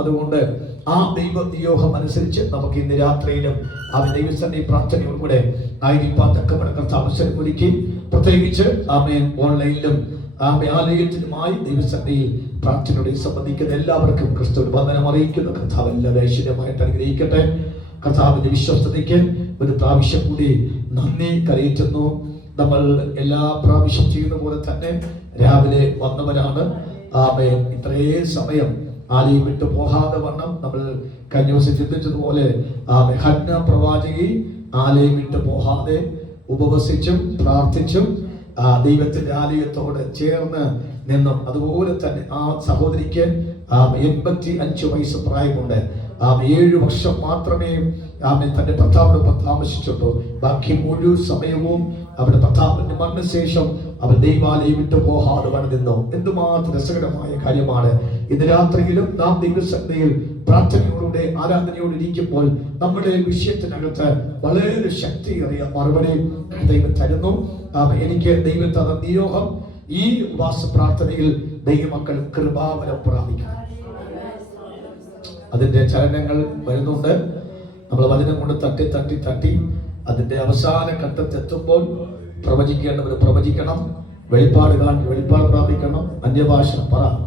അതുകൊണ്ട് ആ ദൈവ നിയോഗം അനുസരിച്ച് നമുക്ക് ഇന്ന് രാത്രിയിലും ആ ദൈവസന്നിധി പ്രാർത്ഥനയോടുകൂടെ ആയിരിക്കാൻ തക്കവണ്ണം അവസരം ഒരുക്കി, പ്രത്യേകിച്ച് ആമേൻ ഓൺലൈനിലും ആലയത്തിലുമായി ദൈവസന്നിധിയിൽ പ്രാർത്ഥനയോടെ സംബന്ധിക്കുന്ന എല്ലാവർക്കും ക്രിസ്തുവിന്റെ വന്ദനം അറിയിക്കുന്ന കർത്താവ് എല്ലാ ഐശ്വര്യമായിട്ട് അനുഗ്രഹിക്കട്ടെ. കർത്താവിന്റെ വിശ്വസ്തതയ്ക്ക് ഒരു പ്രാവശ്യം കൂടി നന്ദി കരയറ്റുന്നു. നമ്മൾ എല്ലാ പ്രാവശ്യം ചെയ്യുന്ന പോലെ തന്നെ രാവിലെ വന്നവരാണ്. ആമേൻ ഇത്രയും സമയം ആലയം വിട്ടു പോകാതെ വണ്ണം നമ്മൾ കഴിഞ്ഞ ദിവസം ചിന്തിച്ചതുപോലെ ഹന്ന പ്രവാചകി ആലയം വിട്ടു പോകാതെ ഉപവസിച്ചും പ്രാർത്ഥിച്ചും ദൈവത്തിന്റെ ആലയത്തോട് ചേർന്ന് നിന്നും, അതുപോലെ തന്നെ ആ സഹോദരിക്ക് 85 വയസ്സ് പ്രായമുണ്ട്. 7 വർഷം മാത്രമേ തന്റെ ഭർത്താവിനൊപ്പം താമസിച്ചുള്ളൂ. ബാക്കി മുഴുവൻ സമയവും അവരുടെ ഭർത്താവിന്റെ മരണശേഷം അവർ ദൈവാലയം വിട്ടു പോകാതെ വന്നിരുന്നു. എന്തുമാത്രം രസകരമായ കാര്യമാണ്. ഇന്ന് രാത്രിയിലും നാം ദൈവസന്നിധിയിൽ പ്രാർത്ഥനയോടെ ആരാധനയോടെ ഇരിക്കുമ്പോൾ നമ്മുടെ വിഷയത്തിനകത്ത് വളരെ ശക്തിയേറിയ മറുപടി ദൈവം തരുന്നു. എനിക്ക് ദൈവം തന്ന നിയോഗം ഈ ഉപവാസ പ്രാർത്ഥനയിൽ ദൈവമക്കൾ കൃപാവരം പ്രാപിക്കണം. അതിന്റെ ചലനങ്ങൾ വരുന്നുണ്ട്. നമ്മൾ വചനം കൊണ്ട് തട്ടി തട്ടി തട്ടി അതിന്റെ അവസാന ഘട്ടത്തെത്തുമ്പോൾ പ്രവചിക്കേണ്ടവർ പ്രവചിക്കണം, വെളിപ്പാട് പ്രാപിക്കണം. അന്യഭാഷ പറയാം,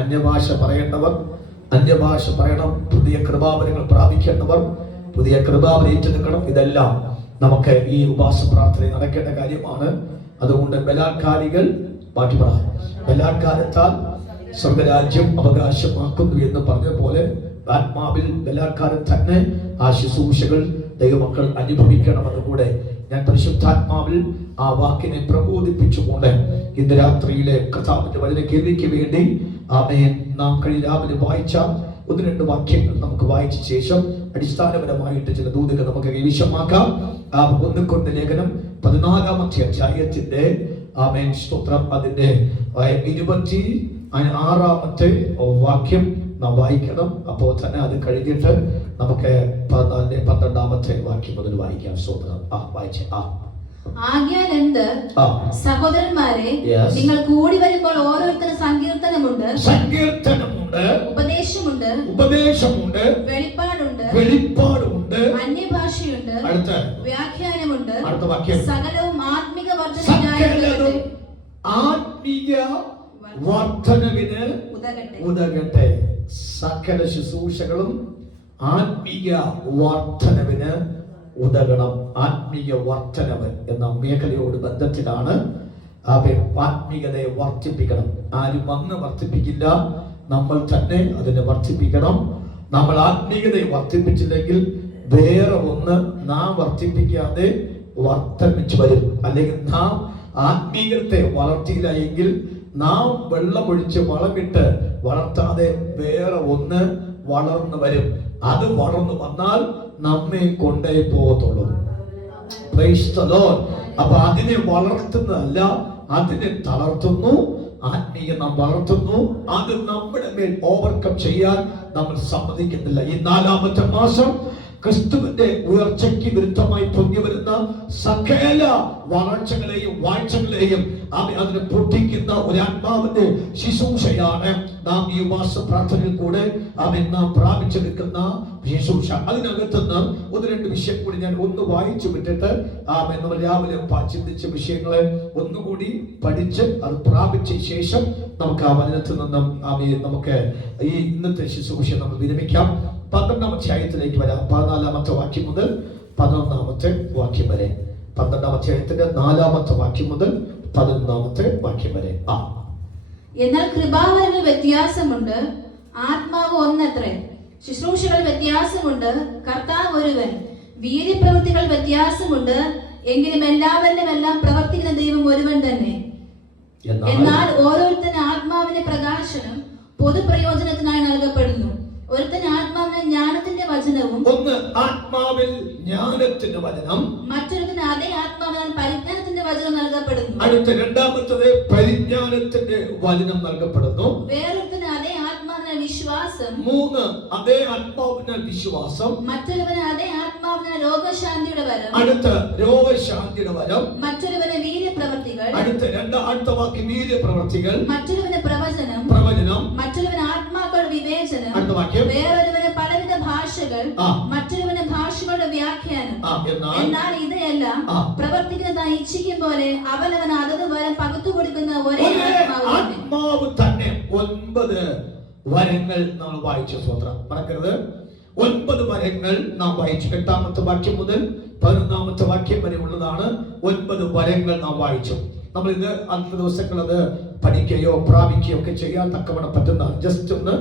അന്യഭാഷ പറയേണ്ടവർ അന്യഭാഷ പറയണം. പുതിയ കൃപാവരങ്ങൾ പ്രാപിക്കേണ്ടവർ പുതിയ കൃപാവരം ഏറ്റെടുക്കണം. ഇതെല്ലാം നമുക്ക് ഈ ഉപവാസ പ്രാർത്ഥന നടക്കേണ്ട കാര്യമാണ്. അതുകൊണ്ട് ബലാത്കാരികൾ ബാക്കി പറയാം, ബലാത്കാരത്താൽ സ്വർഗരാജ്യം അവകാശമാക്കുന്നു എന്ന് പറഞ്ഞ പോലെ ആത്മാവിൽ ബലാത്കാരം തന്നെ ആ ശുശ്രൂഷകൾ ദൈവമക്കൾ അനുഭവിക്കണമെന്ന് കൂടെ ഞാൻ പരിശുദ്ധാത്മാവിൽ ആ വാക്കിനെ പ്രബോധിപ്പിച്ചുകൊണ്ട് ഇന്ന് രാത്രിയിലെ കർത്താവിന്റെ വചന കേൾവിക്ക് വേണ്ടി ആമേൻ നാം കഴിഞ്ഞ രാവിലെ വായിച്ച 1-2 വാക്യങ്ങൾ നമുക്ക് വായിച്ച ശേഷം അടിസ്ഥാനപരമായിട്ട് ചില ദൂതുകൾ നമുക്ക് കൈവശമാക്കാം. 1 കൊരിന്ത്യർ ലേഖനം 14-ാമത്തെ അധ്യായത്തിന്റെ ആമേൻ സ്തോത്രം അതിന്റെ 26-ാമത്തെ വാക്യം നാം വായിക്കണം. അപ്പോൾ തന്നെ അത് കഴിഞ്ഞിട്ട് നമുക്ക് 12-ാമത്തെ വാക്യം മുതൽ വായിക്കാം. സ്തോത്രം വായിച്ചേ. ആകയാൽ എന്ത് സഹോദരന്മാരെ, നിങ്ങൾ കൂടി വരുമ്പോൾ ഓരോരുത്തരും സങ്കീർത്തനമുണ്ട്, ഉപദേശമുണ്ട്, വെളിപ്പാടുണ്ട്, അന്യഭാഷയുണ്ട്, വ്യാഖ്യാനമുണ്ട്, സകലവും ആത്മിക വർദ്ധനവിന് ഉതകട്ടെ. സകല ശുശ്രൂഷകളും ആത്മീയ വർദ്ധനവിന് ഉതകണം. ആത്മീയ വർദ്ധനവ് എന്ന മേഖലയോട് ബന്ധത്തിലാണ്. ആത്മീയതയെ വർദ്ധിപ്പിക്കണം. ആരും വന്ന് വർദ്ധിപ്പിക്കില്ല, നമ്മൾ തന്നെ അതിനെ വർദ്ധിപ്പിക്കണം. നമ്മൾ ആത്മീയതയെ വർദ്ധിപ്പിച്ചില്ലെങ്കിൽ വേറെ ഒന്ന് നാം വർദ്ധിപ്പിക്കാതെ വർദ്ധിപ്പിച്ചു വരും. അല്ലെങ്കിൽ നാം ആത്മീയത്തെ വളർത്തിയില്ല എങ്കിൽ നാം വെള്ളമൊഴിച്ച് വളമിട്ട് വളർത്താതെ വേറെ ഒന്ന് വളർന്നു വരും. അത് വളർന്നു വന്നാൽ നമ്മെ കൊണ്ടേ പോകത്തുള്ളൂ. അപ്പൊ അതിനെ വളർത്തുന്നതല്ല, അതിനെ തളർത്തുന്നു. ആത്മീയ നാം വളർത്തുന്നു. അത് നമ്മുടെ മേൽ ഓവർകം ചെയ്യാൻ നമ്മൾ സമ്മതിക്കുന്നില്ല. ഈ 4-ാമത്തെ മാസം ക്രിസ്തുവിന്റെ ഉയർച്ചയ്ക്ക് വിരുദ്ധമായി പൊങ്ങി വരുന്ന സകല വളർച്ചകളെയും വാഴ്ചകളെയും അതിനെ പൊട്ടിക്കുന്ന ഒരു ആത്മാവിന്റെ ശുശ്രൂഷയാണ് നാം ഈ ഉപവാസ പ്രാർത്ഥനയിൽ കൂടെ നാം പ്രാപിച്ചെടുക്കുന്ന ശുശ്രൂഷ. അതിനകത്തുനിന്ന് 1-2 വിഷയം കൂടി ഞാൻ ഒന്ന് വായിച്ചു വിട്ടിട്ട് നമ്മൾ രാവിലെ ചിന്തിച്ച വിഷയങ്ങളെ ഒന്നുകൂടി പഠിച്ച് അത് പ്രാപിച്ച ശേഷം നമുക്ക് ആ വചനത്തിൽ നിന്നും നമുക്ക് ഈ ഇന്നത്തെ ശുശ്രൂഷ നമ്മൾ വിരമിക്കാം. 12-ാം അധ്യായത്തിലേക്ക് വരാം. 14-ാമത്തെ വാക്യം മുതൽ 11-ാമത്തെ വാക്യം വരെ. 12-ാം അധ്യായത്തിന്റെ 4-ാമത്തെ വാക്യം മുതൽ 11-ാമത്തെ വാക്യം വരെ. എന്നാൽ കൃപാവരങ്ങൾ വ്യത്യാസമുണ്ട്, ആത്മാവ് ഒന്നത്രേ. ശുശ്രൂഷകൾ വ്യത്യാസമുണ്ട്, കർത്താവ് ഒരുവൻ. വീര്യപ്രവൃത്തികൾ വ്യത്യാസമുണ്ട്, എങ്കിലും എല്ലാവരിലും എല്ലാം പ്രവർത്തിക്കുന്ന ദൈവം ഒരുവൻ തന്നെ. എന്നാൽ ഓരോരുത്തരും ആത്മാവിന്റെ പ്രകാശനം പൊതുപ്രയോജനത്തിനായി നൽകപ്പെടുന്നു. ഒരുത്തൻ ആത്മാവിന് ജ്ഞാനത്തിന്റെ വചനവും, ഒന്ന് ആത്മാവിൽ ജ്ഞാനത്തിന്റെ വചനം, മറ്റൊരുത്തന് അതേ ആത്മാവിനാൽ പരിജ്ഞാനത്തിന്റെ വചനം നൽകപ്പെടുന്നു. അടുത്ത രണ്ടാമത്തത് പരിജ്ഞാനത്തിന്റെ വചനം നൽകപ്പെടുന്നു. വേറൊരുത്തന് അതേ ആത്മാവിനാൽ വിശ്വാസം, 3 അതേ ആത്മാവിനാൽ വിശ്വാസം, മറ്റൊരുവന് അതേ ആത്മാവിനാൽ രോഗശാന്തിയുടെ വരം, അടുത്ത രോഗശാന്തിയുടെ വരം, മറ്റൊരുവന് വീര്യപ്രവൃത്തികൾ, അടുത്ത വാക്യം വീര്യപ്രവൃത്തികൾ, മറ്റൊരുവന് പ്രവചനം, വിവേചനം, മറ്റൊരുവന് ആത്മാക്കളുടെ വിവേചനം, അടുത്ത വാക്യം, വേറൊരുവന് പലവിധ ഭാഷകൾ, ആ. മറ്റൊരുവന് ഭാഷകളുടെ വ്യാഖ്യാനം. എന്നാൽ ഇവയെല്ലാം പ്രവർത്തിക്കുന്ന താൻ ഇച്ഛിക്കും പോലെ അവനവൻ അതത് വരം പകുത്തു കൊടുക്കുന്ന ഒരേ ആത്മാവ് തന്നെ. 9 വരങ്ങൾ നമ്മൾ വായിച്ചു. സ്വത്രം മറക്കരുത്. 9 വരങ്ങൾ നാം വായിച്ചു. 8-ാമത്തെ വാക്യം മുതൽ 11-ാമത്തെ വാക്യം വരെ ഉള്ളതാണ് 9 വരങ്ങൾ നാം വായിച്ചു. നമ്മൾ ഇത് അന്നത്തെ ദിവസങ്ങൾ അത് പഠിക്കുകയോ പ്രാപിക്കുകയോ ഒക്കെ ചെയ്യാൻ തക്കവണ്ണം പറ്റുന്ന ജസ്റ്റ് ഒന്ന്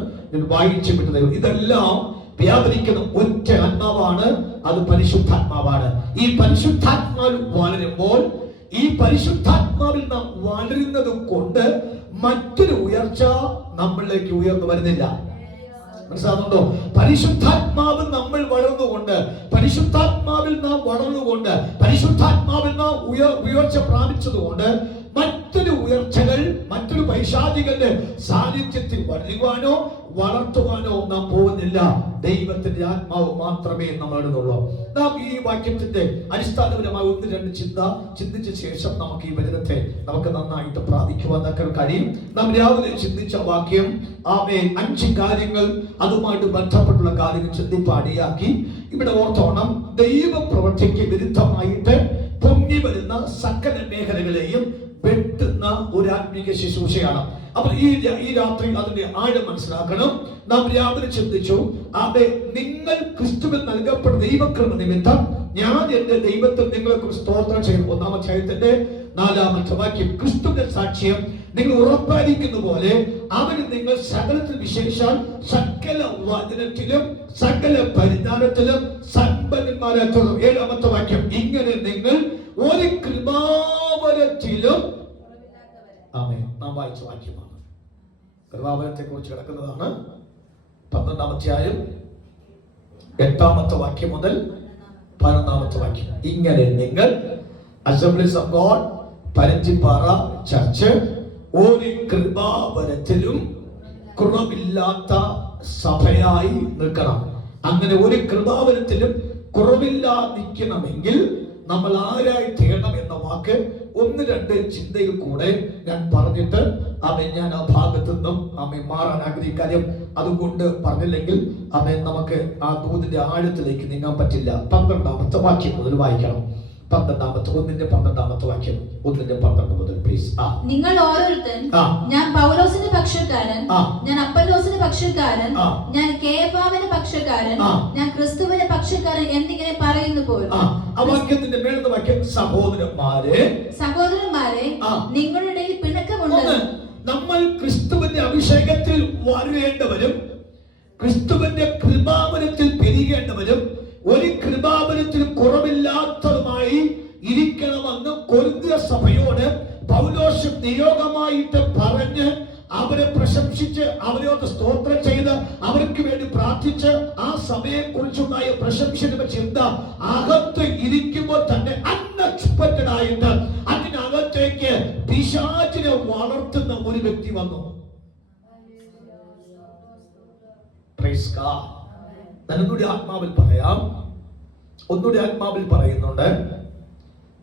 വായിച്ചു വിട്ടത്. ഇതെല്ലാം വ്യാപരിക്കുന്ന ഒറ്റ ആത്മാവാണ്, അത് പരിശുദ്ധാത്മാവാണ്. ഈ പരിശുദ്ധാത്മാവിൽ വളരുമ്പോൾ, ഈ പരിശുദ്ധാത്മാവിൽ നാം വളരുന്നത് കൊണ്ട് മറ്റൊരു ഉയർച്ച നമ്മളിലേക്ക് ഉയർന്നു വരുന്നില്ല. മനസ്സിലാകുന്നുണ്ടോ? പരിശുദ്ധാത്മാവിൽ നമ്മൾ വളർന്നുകൊണ്ട്, പരിശുദ്ധാത്മാവിൽ നാം വളർന്നുകൊണ്ട്, പരിശുദ്ധാത്മാവിൽ നാം ഉയർച്ച പ്രാപിച്ചതുകൊണ്ട് മറ്റൊരു ഉയർച്ചകൾ, മറ്റൊരു പൈശാചികളുടെ സാന്നിധ്യത്തിൽ വളരുവാനോ വളർത്തുവാനോ നാം പോകുന്നില്ല. ദൈവത്തിന്റെ ആത്മാവ് മാത്രമേ നമ്മളുള്ളൂ. നാം ഈ വാക്യത്തിന്റെ അടിസ്ഥാനപരമായ 1-2 ചിന്തിച്ച ശേഷം നമുക്ക് ഈ വചനത്തെ നമുക്ക് നന്നായിട്ട് പ്രാപിക്കുവാൻ കഴിയും. നാം രാവിലെ ചിന്തിച്ച വാക്യം, ആമേൻ, 5 കാര്യങ്ങൾ, അതുമായിട്ട് ബന്ധപ്പെട്ടുള്ള കാര്യങ്ങൾ ചിന്തിപ്പാടിയാക്കി. ഇവിടെ ഓർത്തോണം, ദൈവ പ്രവൃത്തിക്ക് വിരുദ്ധമായിട്ട് പൊങ്ങി വരുന്ന സകല മേഖലകളെയും വെട്ടുന്ന ഒരു ആത്മീക ശുശ്രൂഷയാണ്. അപ്പോൾ ഈ രാത്രി അതിന്റെ ആഴം മനസ്സിലാക്കണം. നാം രാവിലെ ചിന്തിച്ചു, അതെ, നിങ്ങൾ ക്രിസ്തുവിൽ നൽകപ്പെട്ട ദൈവകൃപ നിമിത്തം ഞാൻ എന്റെ ദൈവത്തിൽ നിങ്ങൾക്ക് സ്തോത്രം ചെയ്യും. 1-ാം അധ്യായത്തിന്റെ 4-ാമത്തെ വാക്യം, ക്രിസ്തുവിന്റെ സാക്ഷ്യം നിങ്ങൾ ഉറപ്പായിരിക്കുന്ന പോലെ അവന് നിങ്ങൾ സകലത്തിൽ വിശേഷാൽ സകല വചനത്തിലും സകല പരിജ്ഞാനത്തിലും സമ്പന്നന്മാരാക്കുന്നു. 7-ാമത്തെ വാക്യം, ഇങ്ങനെ നിങ്ങൾ ഒരു കൃപാവരത്തിലും, ആമേൻ, നാം വായിച്ച വാക്യമാണ്. കൃപാവരത്തെ കുറിച്ച് കിടക്കുന്നതാണ് 12-ാം അധ്യായം 8-ാമത്തെ വാക്യം മുതൽ 11-ാമത്തെ വാക്യം. ഇങ്ങനെ നിങ്ങൾ അസംബ്ലീസ് ഓഫ് ഗോഡ്, പരഞ്ചിപ്പാറ ചർച്ച്, ഒരു കൃപാവരത്തിലും കുറവില്ലാത്ത സഭയായി നിൽക്കണം. അങ്ങനെ ഒരു കൃപാവരത്തിലും കുറവില്ലാതിരിക്കണമെങ്കിൽ നമ്മൾ ആരായി തീരണം എന്ന വാക്ക് 1-2 ചിന്തയിൽ കൂടെ ഞാൻ പറഞ്ഞിട്ട് ഞാൻ ആ ഭാഗത്തു നിന്നും മാറാൻ ആഗ്രഹിക്കാനും അതുകൊണ്ട് പറഞ്ഞില്ലെങ്കിൽ നമുക്ക് ആ ദൂതിന്റെ ആഴത്തിലേക്ക് നീങ്ങാൻ പറ്റില്ല. 12-ാമത്തെ വാക്യം മുതൽ വായിക്കണം. 12-ാമത്തെ വാക്യം 1-12 മുതൽ പ്ലീസ്. നിങ്ങൾ ഓരോരുത്തൻ, ഞാൻ പൗലോസിന്റെ പക്ഷക്കാരൻ, ഞാൻ അപ്പൊല്ലോസിന്റെ പക്ഷക്കാരൻ, ഞാൻ കേഫാവിന്റെ പക്ഷക്കാരൻ, ഞാൻ ക്രിസ്തുവിന്റെ പക്ഷക്കാരൻ എന്നിങ്ങനെ പറയുന്നു പോൽ. ആ വാക്യത്തിന്റെ മേളത്തെ വാക്യം, സഹോദരന്മാരെ നിങ്ങളുടെ ഇടയിൽ പിണക്കമുണ്ട്. നമ്മൾ ക്രിസ്തുവിന്റെ അഭിഷേകത്തിൽ വളരേണ്ടവരും ക്രിസ്തുവിന്റെ കൃപാവനത്തിൽ പെരുകേണ്ടവരും ഒരു കൃപാവനത്തിൽ കുറവില്ലാത്തതുമായി ഇരിക്കണമെന്ന് കൊരിന്ത്യ സഭയോട് പൗലോസ് നിയോഗമായിട്ട് പറഞ്ഞ് അവരെ പ്രശംസിച്ച് അവരോട് സ്തോത്രം ചെയ്ത് അവർക്ക് വേണ്ടി പ്രാർത്ഥിച്ച് ആ സഭയെ കുറിച്ചുണ്ടായ പ്രശംസയുടെ ചിന്ത അകത്ത് ഇരിക്കുമ്പോൾ തന്നെ അൺഎക്സ്പെക്റ്റഡ് ആയിട്ട് അതിനകത്തേക്ക് പിശാചിനെ വളർത്തുന്ന ഒരു വ്യക്തി വന്നു. Praise God. ഒന്നുകൂടി ആത്മാവിൽ പറയാം. ഒന്നുകൂടി ആത്മാവിൽ പറയുന്നുണ്ട്.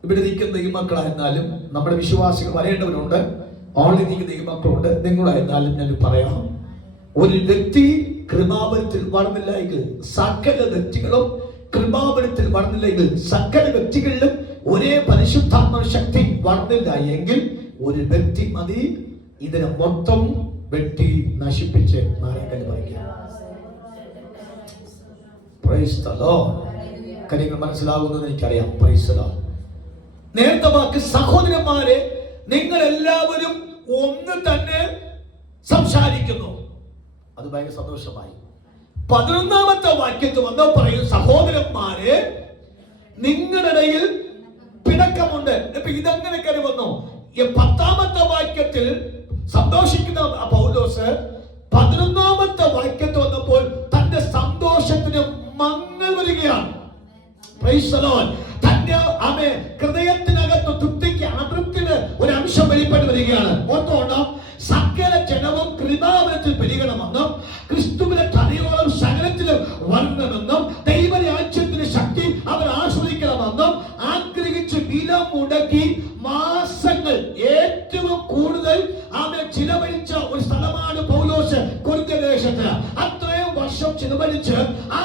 ഇവിടെ ഇരിക്കുന്ന ദൈവമക്കളായിരുന്നാലും നമ്മുടെ വിശ്വാസികൾ വരേണ്ടവരുണ്ട്, ഓൺലൈൻ ഇരിക്കുന്ന ദൈവമക്കളുണ്ട്, നിങ്ങളായിരുന്നാലും ഞാൻ പറയാം, ഒരു വ്യക്തി കൃപാവനത്തിൽ വളർന്നില്ലെങ്കിൽ സകല വ്യക്തികളും കൃപാവനത്തിൽ വളർന്നില്ലെങ്കിൽ സകല വ്യക്തികളിലും ഒരേ പരിശുദ്ധാത്മ ശക്തി വളർന്നില്ല എങ്കിൽ ഒരു വ്യക്തി മതി ഇതിനെ മൊത്തം വെട്ടി നശിപ്പിച്ച് നാരായണൻ പറയുക. Praise the Lord. കാര്യങ്ങൾ മനസ്സിലാകുന്നത് എനിക്കറിയാം. Praise the Lord. നേരത്തെ വാക്ക് സഹോദരന്മാരെ നിങ്ങൾ എല്ലാവരും ഒന്ന് തന്നെ സംസാരിക്കുന്നു. അത് ഭയങ്കര സന്തോഷമായി. 11-ാമത്തെ വാക്യത്തിൽ വന്നോ പറയും സഹോദരന്മാരെ നിങ്ങളുടെ ഇടയിൽ പിണക്കമുണ്ട്. ഇപ്പൊ ഇതെങ്ങനെ കയറി വന്നു? 10-ാമത്തെ വാക്യത്തിൽ സന്തോഷിക്കുന്ന പൗലോസ് 11-ാമത്തെ വാക്യത്തിൽ വന്നപ്പോൾ തന്റെ സന്തോഷത്തിന് മങ്ങൽ വരികയാണ്. Praise the Lord. തന്റെ ഹൃദയത്തിനകത്ത് തൃപ്തിക്ക് അതൃപ്തിയുടെ ഒരു അംശം വെളിപ്പെട്ട് വരികയാണ്. ഓർത്തോണം, സകല ജനവും കൃപാവനത്തിൽ പെരുകണമെന്നും ക്രിസ്തുവിനെ തലയോളം സകലത്തിലും വളരണമെന്നും ദൈവരാജ്യത്തിന്റെ ശക്തി അവർ ആസ്വദിക്കണമെന്നും ആഗ്രഹിച്ച് വില മുടക്കി മാസങ്ങൾ ഏറ്റവും കൂടുതൽ ചിലവഴിച്ച ഒരു സ്ഥലമാണ് പൗലോസ് ചിലവഴിച്ച് ആ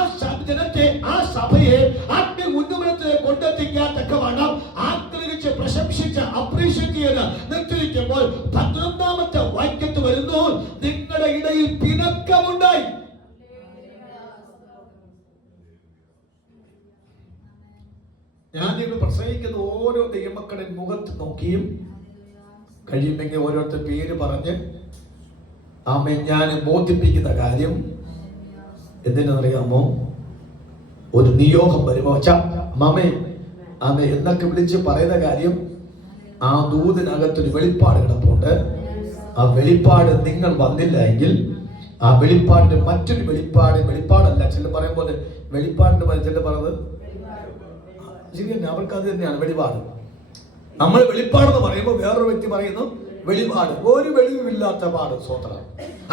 ജനത്തെ, ആ സഭയെ ആത്മീയ ഉന്നമനത്തെ കൊണ്ടെത്തിക്കാൻ തക്കവണ്ണം ആഗ്രഹിച്ച് പ്രശംസിച്ച് അപ്രീഷിയേറ്റ് ചെയ്ത് നിർത്തിയിരിക്കുമ്പോൾ 11ാമത്തെ വാക്യത്ത് വരുന്നു, നിങ്ങളുടെ ഇടയിൽ പിണക്കമുണ്ടായി. ഞാൻ നിങ്ങൾ പ്രസംഗിക്കുന്ന ഓരോ ദൈവമക്കളുടെ മുഖത്ത് നോക്കിയും കഴിയുമെങ്കിൽ ഓരോരുത്തർ പേര് പറഞ്ഞ് ആമേൻ ഞാൻ ബോധിപ്പിക്കുന്ന കാര്യം എന്തിനറിയാമോ? ഒരു നിയോഗം വരുമോ മാമേ ആമേ എന്നൊക്കെ വിളിച്ച് പറയുന്ന കാര്യം, ആ ദൂതിനകത്തൊരു വെളിപ്പാട് കിടപ്പുണ്ട്. ആ വെളിപ്പാട് നിങ്ങൾ വന്നില്ല എങ്കിൽ ആ വെളിപ്പാടിന്റെ മറ്റൊരു വെളിപ്പാടല്ല. ചില പറയും പോലെ വെളിപ്പാടിന്റെ ചില പറഞ്ഞത് ശരി തന്നെ, അവർക്ക് അത് തന്നെയാണ് വെളിപാട്. നമ്മൾ വെളിപ്പാടെന്ന് പറയുമ്പോൾ വേറൊരു വ്യക്തി പറയുന്നു വെളിപാട്, ഒരു വെളിവില്ലാത്ത പാട് സ്വത്രം.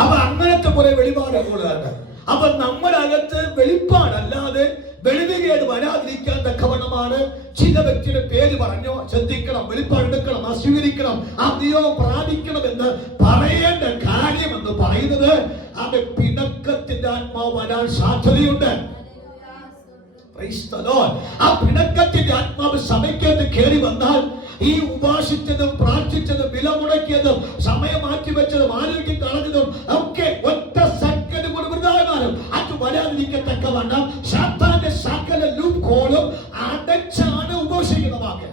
അപ്പൊ അങ്ങനത്തെ കുറെ വെളിപാട് കൂടുതലുണ്ട്. അപ്പൊ നമ്മുടെ അകത്ത് വെളിപ്പാടല്ലാതെ വെളിവുകേട് വരാതിരിക്കാൻ തക്കവണ്ണമാണ് ചില വ്യക്തിയുടെ പേര് പറഞ്ഞോ ശ്രദ്ധിക്കണം, വെളിപ്പാടെടുക്കണം, ആ സ്വീകരിക്കണം, ആ നിയോഗം പ്രാപിക്കണം എന്ന് പറയേണ്ട കാര്യം എന്ന് പറയുന്നത് അത് പിണക്കത്തിന്റെ ആത്മാവ് വരാൻ സാധ്യതയുണ്ട്. ആ പിണക്കത്തിന്റെ ആത്മാവ് സഭയ്ക്കകത്ത് കയറി വന്നാൽ ഈ ഉപവാസിച്ചതും പ്രാർത്ഥിച്ചതും വില മുടക്കിയതും സമയം മാറ്റിവെച്ചതും ആരോഗ്യം കളഞ്ഞതും ഒക്കെ ഒറ്റ സെക്കൻഡ് കൊണ്ട് വൃതാകാരം അത് വരാതിരിക്കത്തക്കവണ്ണം സാത്താന്റെ സകല ലൂപ്പ് ഹോളും അടച്ചാണ് ഉപവസിക്കുന്ന വാക്ക്.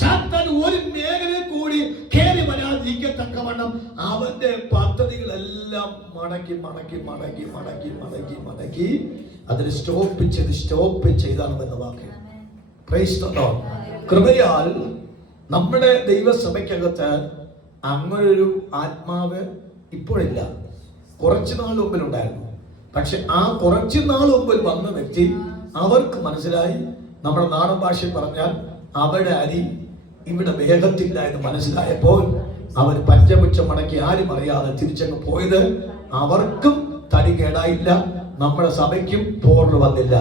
സാത്താൻ ഒരു മേഖലയിൽ കൂടി കയറി വരാതിരിക്കത്തക്കവണ്ണം അവന്റെ പദ്ധതികളെല്ലാം മടക്കി അതിന് സ്റ്റോപ്പ് ചെയ്താണ് എന്ന വാക്ക്. കൃപയാൽ നമ്മുടെ ദൈവസഭയ്ക്കകത്ത് അങ്ങനൊരു ആത്മാവ് ഇപ്പോഴില്ല, കുറച്ചു നാൾ മുമ്പിലുണ്ടായിരുന്നു. പക്ഷെ ആ കുറച്ചു നാൾ മുമ്പിൽ വന്ന വ്യക്തി അവർക്ക് മനസ്സിലായി, നമ്മുടെ നാടൻ ഭാഷയിൽ പറഞ്ഞാൽ അവിടെ അരി ഇവിടെ വേഗത്തില്ല എന്ന് മനസ്സിലായപ്പോൾ അവർ പഞ്ചപുച്ഛം മടക്കി ആരും അറിയാതെ തിരിച്ചങ്ങ് പോയത്. അവർക്കും തടി കേടായില്ല, നമ്മുടെ സഭയ്ക്കും പോറൽ വന്നില്ല.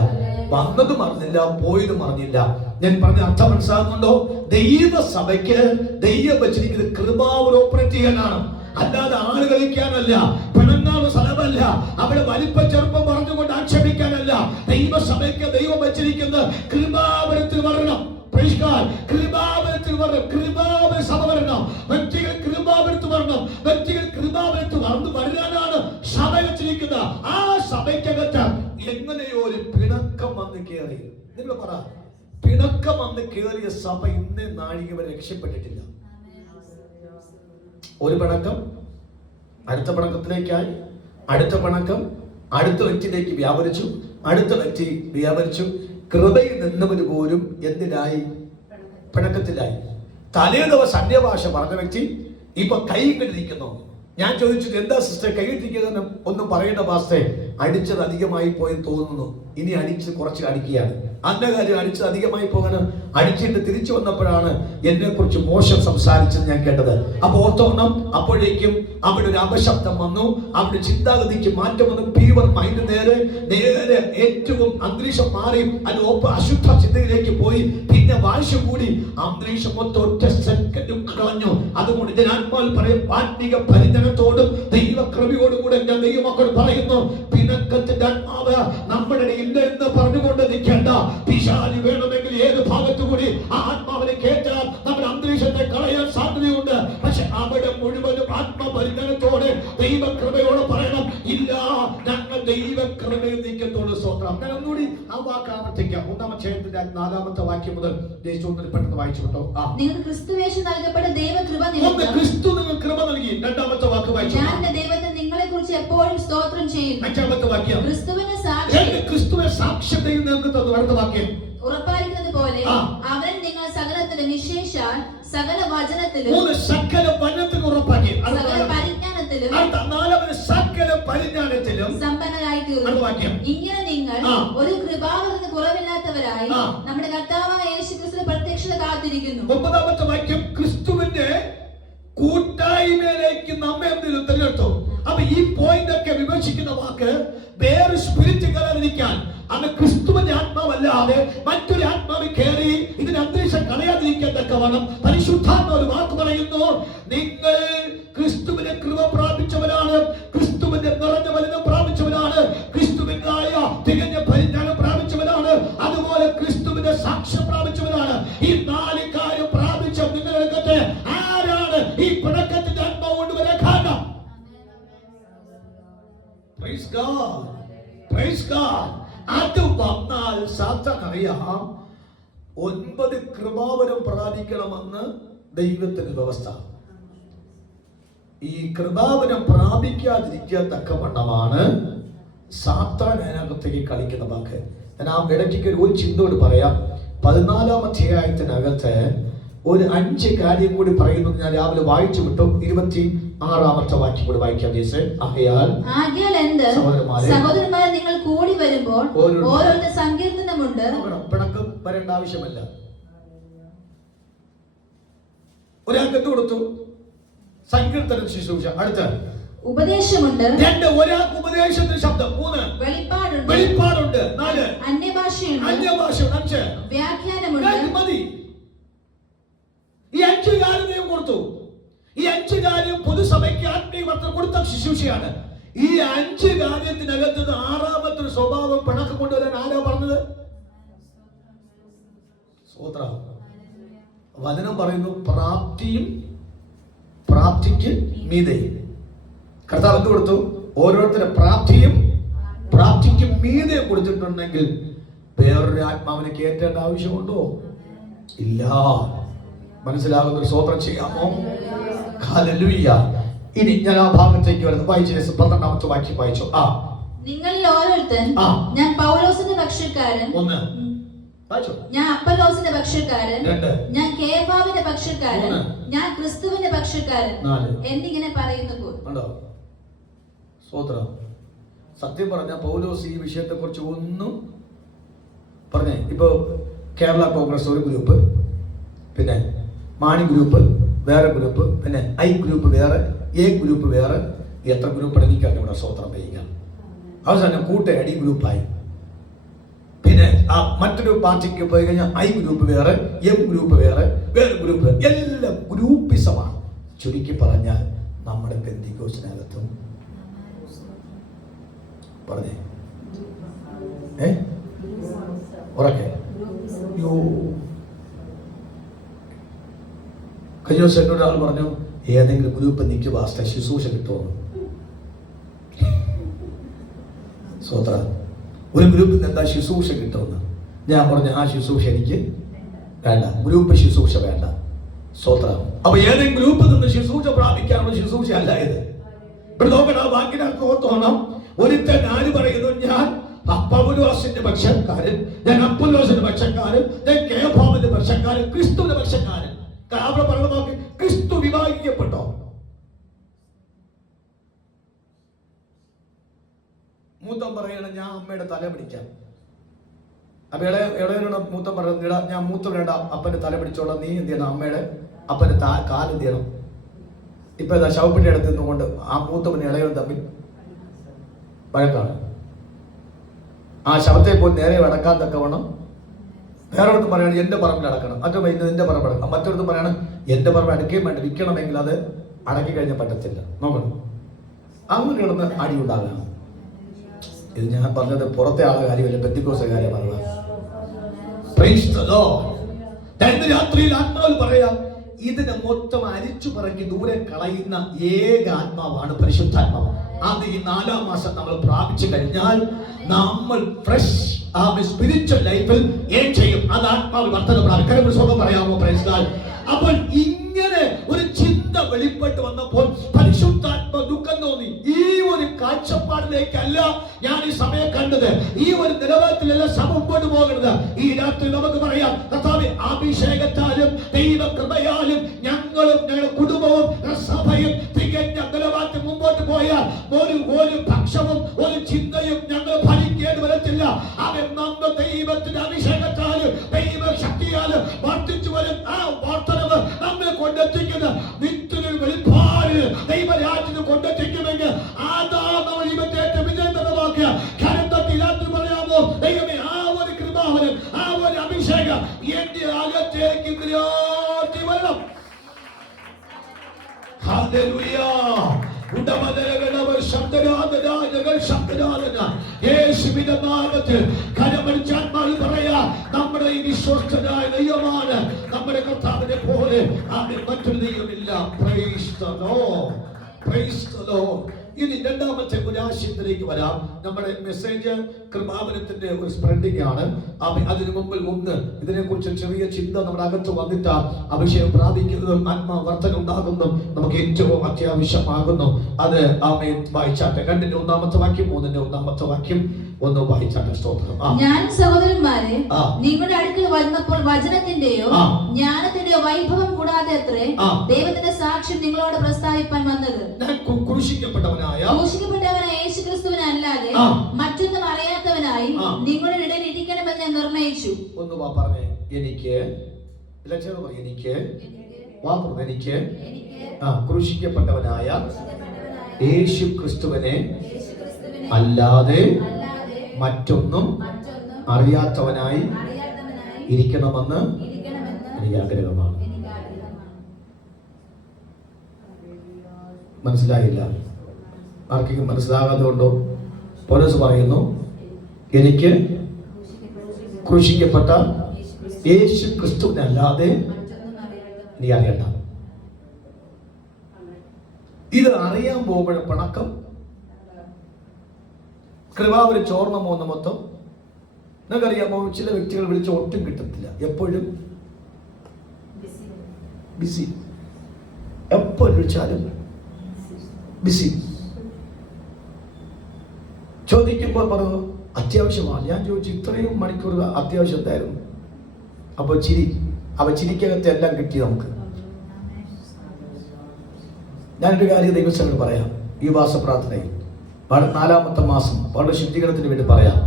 വന്നതും അറിഞ്ഞില്ല, പോയതും അറിഞ്ഞില്ല. ഞാൻ പറഞ്ഞ അർത്ഥം മനസ്സിലാകുന്നുണ്ടോ? ദൈവസഭയ്ക്ക് ദൈവം വെച്ചിരിക്കുന്നത് കൃപാവർ ഓപ്പറേറ്റ് ചെയ്യാനാണ്, അല്ലാതെ ആള് കളിക്കാനല്ല, പിണങ്ങാനുള്ള സ്ഥലമല്ല, അവിടെ വലിപ്പ ചെറുപ്പം പറഞ്ഞുകൊണ്ട് ആക്ഷേപിക്കാനല്ല. ദൈവസഭയ്ക്ക് ദൈവം വെച്ചിരിക്കുന്നത് കൃപാവരത്തിൽ വരണം. കൃപാവരത്തിൽ വരണം, കൃപാവര സഭ വരണം, വ്യക്തികൾ കൃപാവരത്ത് വരണം, വ്യക്തികൾ കൃപാവരത്ത് വരാനാണ് സഭ വെച്ചിരിക്കുന്നത്. ആ സഭയ്ക്കകത്ത് എങ്ങനെയോ ഒരു പിണക്കം വന്ന് കയറി. നിങ്ങൾ പറ, പിണക്കം വന്ന് കയറിയ സഭ ഇന്നേ നാഴിക വരെ രക്ഷപ്പെട്ടിട്ടില്ല. ഒരു പിണക്കം അടുത്ത പിണക്കത്തിലേക്കായി, അടുത്ത പിണക്കം അടുത്ത വ്യക്തിയിലേക്ക് വ്യാപരിച്ചു, അടുത്ത വ്യക്തി വ്യാപരിച്ചു. കൃപയിൽ നിന്നവർ പോലും എന്തിനായി? പിണക്കത്തിലായി. തലേ ദിവസം അന്യഭാഷ പറഞ്ഞ വ്യക്തി ഇപ്പൊ കൈ കെട്ടിരിക്കുന്നു. ഞാൻ ചോദിച്ചത് എന്താ സിസ്റ്റർ കൈ കെട്ടിരിക്കുന്നതെന്ന് ഒന്നും പറയേണ്ട പാസ്റ്റേ, അടിച്ചത് അധികമായി പോയെന്ന് തോന്നുന്നു, ഇനി അടിച്ച് കുറച്ച് അടിക്കുകയാണ്. അന്ന കാര്യം അടിച്ചത് അധികമായി പോകാനും അടിച്ചിട്ട് തിരിച്ചു വന്നപ്പോഴാണ് എന്നെ കുറിച്ച് മോശം സംസാരിച്ചത് ഞാൻ കേട്ടത്. അപ്പൊ ഓർത്തോണം, അപ്പോഴേക്കും അവിടെ ഒരു അപശബ്ദം വന്നു, അവിടെ ചിന്താഗതിക്ക് മാറ്റം വന്നു. പ്യൂർ മൈൻഡ് നേരെ ഏറ്റവും അന്തരീക്ഷം മാറി അത് അശുദ്ധ ചിന്തയിലേക്ക് പോയി. പിന്നെ വാശ കൂടി അന്തരീക്ഷം മൊത്തം ഒറ്റ സെക്കൻഡ് കളഞ്ഞു. അതുകൊണ്ട് ഇതിനാത്മാവിൽ പറയും, ആത്മീക പരിജ്ഞാനത്തോടും ദൈവകൃപയോടും കൂടെ ഞാൻ ദൈവമക്കളോട് പറയുന്നു, പിണക്കത്തിന്റെ ആത്മാവ് നമ്മുടെ ഇല്ല എന്ന് പറഞ്ഞുകൊണ്ട് നിൽക്കേണ്ട. പിശാചി വേണമെങ്കിൽ ഏത് ഭാഗത്തു കൂടി ആ ആത്മാവിനെ കേട്ടാൽ നമ്മുടെ അന്തരീക്ഷത്തെ കളയാൻ സാധ്യതയുണ്ട്. പക്ഷെ അവിടെ മുഴുവനും ആത്മപരിജ്ഞാനത്തോടെ ദൈവകൃപയോടെ പറയണം, ഇല്ല ഞങ്ങൾ ദൈവകൃപയിൽ നീക്കത്തോട് സ്വന്തം. ഞാൻ ഒന്നുകൂടി ആ വാക്ക് ആവർത്തിക്കാം. 1-ാമത്തെ 4-ാമത്തെ വാക്യം മുതൽ പെട്ടെന്ന് വായിച്ചു കേട്ടോ. നിങ്ങൾക്ക് ക്രിസ്തുവേശു നൽകപ്പെട്ട ദൈവകൃപ ക്രിസ്തു നിങ്ങൾ കൃപ നൽകി. 2-ാമത്തെ വാക്ക് വായിച്ചു. ഞാൻ ദൈവത്തെ നിങ്ങളെ കുറിച്ച് എപ്പോഴും സ്തോത്രം ചെയ്യുന്നു. 5-ാമത്തെ വാക്യം. ക്രിസ്തുവിനെ സാക്ഷ്യതയും നിങ്ങൾക്ക് തന്നു. അടുത്ത വാക്യം. ഉറപ്പായിരിക്കുന്നത് പോലെ അവൻ നിങ്ങൾ സകലത്തിലും വിശേഷാൽ സകല വചനത്തിലും സകല വചനത്തിലും ഉറപ്പാക്കി, സകല പരിജ്ഞാനത്തിലും സകല പരിജ്ഞാനത്തിലും സമ്പന്നരായി തീർന്നു. ഇങ്ങനെ നിങ്ങൾ ഒരു കൃപാവരത്തിന് കുറവില്ലാത്തവരായി നമ്മുടെ കർത്താവായ യേശുക്രിസ്തുവിന്റെ പ്രത്യക്ഷത കാത്തിരിക്കുന്നു. 9-ാമത്തെ വാക്യം. ക്രിസ്തുവിന്റെ കൂട്ടായ്മയിലേക്ക് നമ്മെ തിരഞ്ഞെടുത്തു. അപ്പൊ ഈ പോയിന്റ് ഒക്കെ വിമർശിക്കുന്ന വാക്ക് വേറെ സ്പിരിറ്റ് കയറാതിരിക്കാൻ, അത് ക്രിസ്തുവിന്റെ ആത്മാവല്ലാതെ മറ്റൊരു ആത്മാവ് കയറി ഇതിന് അന്തരീക്ഷം കളയാതിരിക്കാൻ തക്കവണ്ണം പരിശുദ്ധാത്മാവ് ഒരു വാക്ക് പറയുന്നു, നിങ്ങൾ ക്രിസ്തുവിന്റെ കൃപ പ്രാപിച്ചവരാണ്, ക്രിസ്തുവിന്റെ നിറഞ്ഞവരാണ്. Praise God. Praise God. അത് വന്നാൽ സാത്താൻ അറിയാം 9 കൃപാവരം പ്രാപിക്കണമെന്ന് ദൈവത്തിന് വ്യവസ്ഥ. ഈ കൃപാവരം പ്രാപിക്കാതിരിക്കാൻ തക്കവണ്ണമാണ് സാത്താൻ അതിനകത്തേക്ക് കളിക്കുന്ന വാക്ക്. ഞാൻ ആ ഇടയ്ക്ക് ഒരു ചിന്തയോട് പറയാം. 14-ാം അധ്യായത്തിനകത്ത് ഒരു 5 കാര്യം കൂടി പറയുന്നത് ഞാൻ രാവിലെ വായിച്ചു വിട്ടു. 26-ാമത്തെ വാക്യം കൂടി വായിക്കാം. ആകയാൽ എന്ത് സഹോദരന്മാരെ, നിങ്ങൾ കൂടി വരുമ്പോൾ ഓരോരുത്തർ സങ്കീർത്തനമുണ്ട്. പിണക്കം വരേണ്ട ആവശ്യമല്ല. ഒരാൾക്ക് എന്ത് കൊടുത്തു? സങ്കീർത്തനം ശുശ്രൂഷ. അടുത്ത ഉപദേശമുണ്ട്. 2 ഒരാൾക്ക് ഉപദേശത്തിന് ശബ്ദം. 3 വെളിപ്പാടുണ്ട്. 4 അന്യഭാഷയുണ്ട്. 5 വ്യാഖ്യാനമുണ്ട്. മതി. ഈ 5 കാര്യം ദൈവം കൊടുത്തു. ഈ 5 കാര്യം പൊതുസഭയ്ക്ക് ആത്മീയ വർദ്ധന കൊടുത്ത ശുശ്രൂഷയാണ്. ഈ 5 കാര്യത്തിനകത്ത് 6-ാമത്തെ സ്വഭാവം പിണക്കം കൊണ്ടുവരാൻ ആരാ പറഞ്ഞത്? സ്തോത്രം. വചനം പറയുന്നു പ്രാപ്തിക്ക് മീതെയും. കർത്താവ് എന്ത് കൊടുത്തു? ഓരോരുത്തരുടെ പ്രാപ്തിക്ക് മീതെയും കൊടുത്തിട്ടുണ്ടെങ്കിൽ വേറൊരു ആത്മാവിനെ കയറ്റേണ്ട ആവശ്യമുണ്ടോ? ഇല്ല. മനസ്സിലാകുന്ന ഒരു സ്തോത്രം ചെയ്യാമോ? ഹല്ലേലൂയ. ഇനി ഞാൻ ആ ഭാഗത്തേക്ക് വരുന്നു. വായിച്ചു 12-ാമത്തെ വാക്യം വായിച്ചു. നിങ്ങളിൽ ഓരോരുത്തൻ, ഞാൻ പൗലോസിന്റെ പക്ഷക്കാരൻ, ഞാൻ അപ്പല്ലോസിന്റെ പക്ഷക്കാരൻ, ഞാൻ കേഫാവിന്റെ പക്ഷക്കാരൻ, ഞാൻ ക്രിസ്തുവിന്റെ പക്ഷക്കാരൻ എന്നിങ്ങനെ പറയുന്നു. സ്തോത്രം. സത്യം പറഞ്ഞ പൗലോസ് ഈ വിഷയത്തെ കുറിച്ച് ഒന്നും പറഞ്ഞേ. ഇപ്പൊ കേരള കോൺഗ്രസ് ഒരു ഗ്രൂപ്പ്, പിന്നെ മാണി ഗ്രൂപ്പ് വേറെ ഗ്രൂപ്പ്, പിന്നെ ഐ ഗ്രൂപ്പ് വേറെ, എ ഗ്രൂപ്പ് വേറെ. എത്ര ഗ്രൂപ്പാണ് എനിക്കറിഞ്ഞ ഇവിടെ. സ്തോത്രം ചെയ്യുക. അവസാനം കൂട്ടയടി ഗ്രൂപ്പായി. പിന്നെ ആ മറ്റൊരു പാർട്ടിക്ക് പോയി കഴിഞ്ഞാൽ ഐ ഗ്രൂപ്പ് വേറെ, എം ഗ്രൂപ്പ് വേറെ, വേറെ ഗ്രൂപ്പ്, എല്ലാം ഗ്രൂപ്പിസമാണ്. ചുരുക്കി പറഞ്ഞാൽ നമ്മുടെ പെന്തിക്കോസിനകത്തും പറഞ്ഞേ ഉറക്കെ. കഴിഞ്ഞ ദിവസം എന്നോട് ആൾ പറഞ്ഞു, ഏതെങ്കിലും ഗ്രൂപ്പ് നിക്ക് വാസ്ത ശുശ്രൂഷ കിട്ടുമെന്ന്. സ്വത്ര ഒരു ഗ്രൂപ്പിൽ നിന്ന് എന്താ ശുശ്രൂഷ കിട്ടുമെന്ന്. ഞാൻ പറഞ്ഞു, ആ ശുശ്രൂഷ എനിക്ക് വേണ്ട, ഗ്രൂപ്പ് ശുശ്രൂഷ വേണ്ട. സ്വത്ര. അപ്പൊ ഏതെങ്കിലും ഗ്രൂപ്പിൽ നിന്ന് ശുശ്രൂഷ പ്രാപിക്കാനുള്ള ശുശ്രൂഷ അല്ല ഇത്. ഇവിടെ നോക്കണം, വാക്കിനകത്ത് ഓർത്തോണം. ഒരുത്തൻ ആര് പറയുന്നു? ഞാൻ പൗലോസിന്റെ പക്ഷക്കാരൻ, ഞാൻ അപ്പൊല്ലോസിന്റെ പക്ഷക്കാരൻ, ഞാൻ കേഫാവിന്റെ പക്ഷക്കാരൻ, ക്രിസ്തുവിന്റെ പക്ഷക്കാരൻ. അവിടെ പറഞ്ഞു നോക്കി, ക്രിസ്തു വിവാഹിക്കപ്പെട്ടോ? മൂത്തം പറയണ ഞാൻ അമ്മയുടെ തല പിടിക്കാം. അപ്പൊ ഇളയനോട് മൂത്തം പറയുന്നില്ല, ഞാൻ മൂത്തം വേണ്ട, അപ്പന്റെ തല പിടിച്ചോളാം. നീ എന്ത് ചെയ്യണം? അമ്മയുടെ അപ്പന്റെ കാലെന്ത് ചെയ്യണം? ഇപ്പൊ ഇതാ ശവപ്പെട്ടി അടുത്ത് നിന്നുകൊണ്ട് ആ മൂത്തവന് ഇളയവൻ തമ്മിൽ വഴക്കാണ്. ആ ശവത്തെ പോയി നേരെ അടക്കാൻ തക്കവണ്ണം വേറൊരുത്തും പറയണം എന്റെ പറമ്പിൽ അടക്കണം, മറ്റൊരു നിന്റെ പറമ്പ് അടക്കണം, മറ്റൊരുത്തും പറയണം എന്റെ പറമ്പ് അടക്കുകയും വേണ്ട, വിൽക്കണമെങ്കിൽ അത് അടക്കി കഴിഞ്ഞാൽ പറ്റത്തില്ല. നോക്കണം, അങ്ങനെ കിടന്ന് അടി ഉണ്ടാകണം. ഇത് ഞാൻ പറഞ്ഞത് പുറത്തെ ആളെ കാര്യമല്ല, പെന്തിക്കോസ്തേ കാര്യം പറഞ്ഞത്. രാത്രിയിൽ ആത്മാവിൽ പറയാം, ഇതിനെ മൊത്തം അരിച്ചു പറക്കി ദൂരെ കളയുന്ന ഏക ആത്മാവാണ് പരിശുദ്ധാത്മാവ്. അത് ഈ 4-ാം മാസം നമ്മൾ പ്രാപിച്ചു കഴിഞ്ഞാൽ നമ്മൾ ഫ്രഷ് സ്പിരിച്വൽ ലൈഫിൽ ഏൻ ചെയ്യും. അത് ആത്മാവ് വർദ്ധന പ്രാപിക്കും. സ്വന്തം പറയാമോ? Praise God. അപ്പോൾ ഇങ്ങനെ ഒരു ചിന്ത വെളിപ്പെട്ട് വന്നപ്പോൾ പരിശുദ്ധാത്മ ദുഃഖം തോന്നി. ഈ ഒരു കാഴ്ചപ്പാടിലേക്കല്ല ഞാൻ ഈ സമയം കണ്ടത്. ഈ ഒരു നിലവാരത്തിലല്ല സഭ മുമ്പോട്ട് പോകരുത്. ഈ രാത്രി നമുക്ക് പറയാം, കർത്താവേ, അഭിഷേകത്താലും ദൈവകൃപയാലും ഞങ്ങളും ഞങ്ങളുടെ കുടുംബവും സഭയും തികഞ്ഞ നിലവാരത്തിൽ മുമ്പോട്ട് പോയാൽ ഒരു പക്ഷവും ഒരു ചിന്തയും ഞങ്ങൾ ഫലിക്കേണ്ടി വരത്തില്ല. അവൻ നമ്മുടെ ദൈവത്തിന്റെ അഭിഷേകത്താലും ദൈവശക്തിയാലും വർദ്ധിച്ചു വരും. ആ വർദ്ധനവ് നമ്മളെ കൊണ്ടെത്തിക്കുന്ന നിത്യത്തിൽ വെളിപ്പാട് ദൈവരാജ്യത്തിന് കൊണ്ടെത്തിക്കുമെങ്കിൽ ആദാം നമ്മുടെ ജീവിതത്തെ വിജയപ്രദമാക്കിയ കരുത്തത്തിൽ രാത്രി പറയാമോ, ദൈവമേ, ആ ഒരു കൃപാവനം, ആ ഒരു അഭിഷേകം എന്റെ അകത്തേക്ക് വരണം. ഹല്ലേലൂയ. യേശുവിന്റെ നാമത്തിൽ കരമടിച്ചാത്മാവിൽ പറയാ, നമ്മുടെ ഈ വിശ്വസ്തനായ ദൈവമാണ് നമ്മുടെ കർത്താവിനെ പോലെ മറ്റൊരു ദൈവമില്ല. Praise the Lord, praise the Lord. ഇനി രണ്ടാമത്തെ ഒരു ആശയത്തിലേക്ക് വരാം. നമ്മുടെ മെസ്സേജ് കൃപാവനത്തിന്റെ ഒരു സ്പ്രെഡിംഗ് ആണ്. അതിനു മുമ്പിൽ ഒന്ന് ഇതിനെക്കുറിച്ച് ചെറിയ ചിന്ത നമ്മുടെ അകത്ത് വന്നിട്ട് അഭിഷേകം പ്രാപിക്കുന്നതും ആത്മാവർദ്ധന ഉണ്ടാകുന്നതും നമുക്ക് ഏറ്റവും അത്യാവശ്യമാകുന്നു. അത് ആമേൻ വായിച്ചാട്ടെ. 2-1 വാക്യം, 3-1 വാക്യം ഒന്ന് വായിച്ചാട്ടെ. സ്തോത്രം. ഞാൻ സഹോദരന്മാരെ നിങ്ങളുടെ അടുക്കൽ വന്നപ്പോൾ വചനത്തിന്റെയോ ജ്ഞാനത്തിന്റെയോ വൈഭവം കൂടാതെ അത്രേ ദൈവത്തിന്റെ സാക്ഷ്യം നിങ്ങളോട് പ്രസ്താവിപ്പാൻ വന്നത്. ക്രൂശിക്കപ്പെട്ടവനായ യേശുക്രിസ്തുവിനെ അല്ലാതെ മറ്റൊന്നും അറിയാത്തവനായി നിങ്ങളുടെ ഇടയിൽ ഇരിക്കണമെന്ന് ഞാൻ നിർണയിച്ചു. ഒന്ന് പറഞ്ഞേ. എനിക്ക് ക്രൂശിക്കപ്പെട്ടവനായ യേശു ക്രിസ്തുവിനെ അല്ലാതെ മറ്റൊന്നും അറിയാത്തവനായി ഇരിക്കണമെന്ന് എനിക്ക് ആഗ്രഹമാണ്. മനസ്സിലായില്ല? ആർക്കെങ്കിലും മനസ്സിലാകാത്തതുകൊണ്ടോ? പൗലോസ് പറയുന്നു, എനിക്ക് ക്രൂശിക്കപ്പെട്ട യേശു ക്രിസ്തുവിനെ അല്ലാതെ നീ അറിയണ്ട. ഇത് അറിയാൻ പോകുമ്പോഴ പണക്കം കൃപാവര് ചോർന്ന പോകുന്ന മൊത്തം നിങ്ങൾക്കറിയാമോ? ചില വ്യക്തികൾ വിളിച്ച് ഒട്ടും കിട്ടത്തില്ല. എപ്പോഴും ബിസി, എപ്പോൾ വിളിച്ചാലും ബിസി. ചോദിക്കുമ്പോൾ പറഞ്ഞു അത്യാവശ്യമാണ്. ഞാൻ ചോദിച്ചു ഇത്രയും മണിക്കൂർ അത്യാവശ്യം എന്തായിരുന്നു? അപ്പോൾ ചിരിക്കകത്തെ എല്ലാം കിട്ടി നമുക്ക്. ഞാനൊരു കാര്യം ദൈവസഭയിൽ പറയാം. ഈ വാസപ്രാർത്ഥനയിൽ 4-ാമത്തെ മാസം വളരെ ശുദ്ധീകരണത്തിന് വേണ്ടി പറയാം.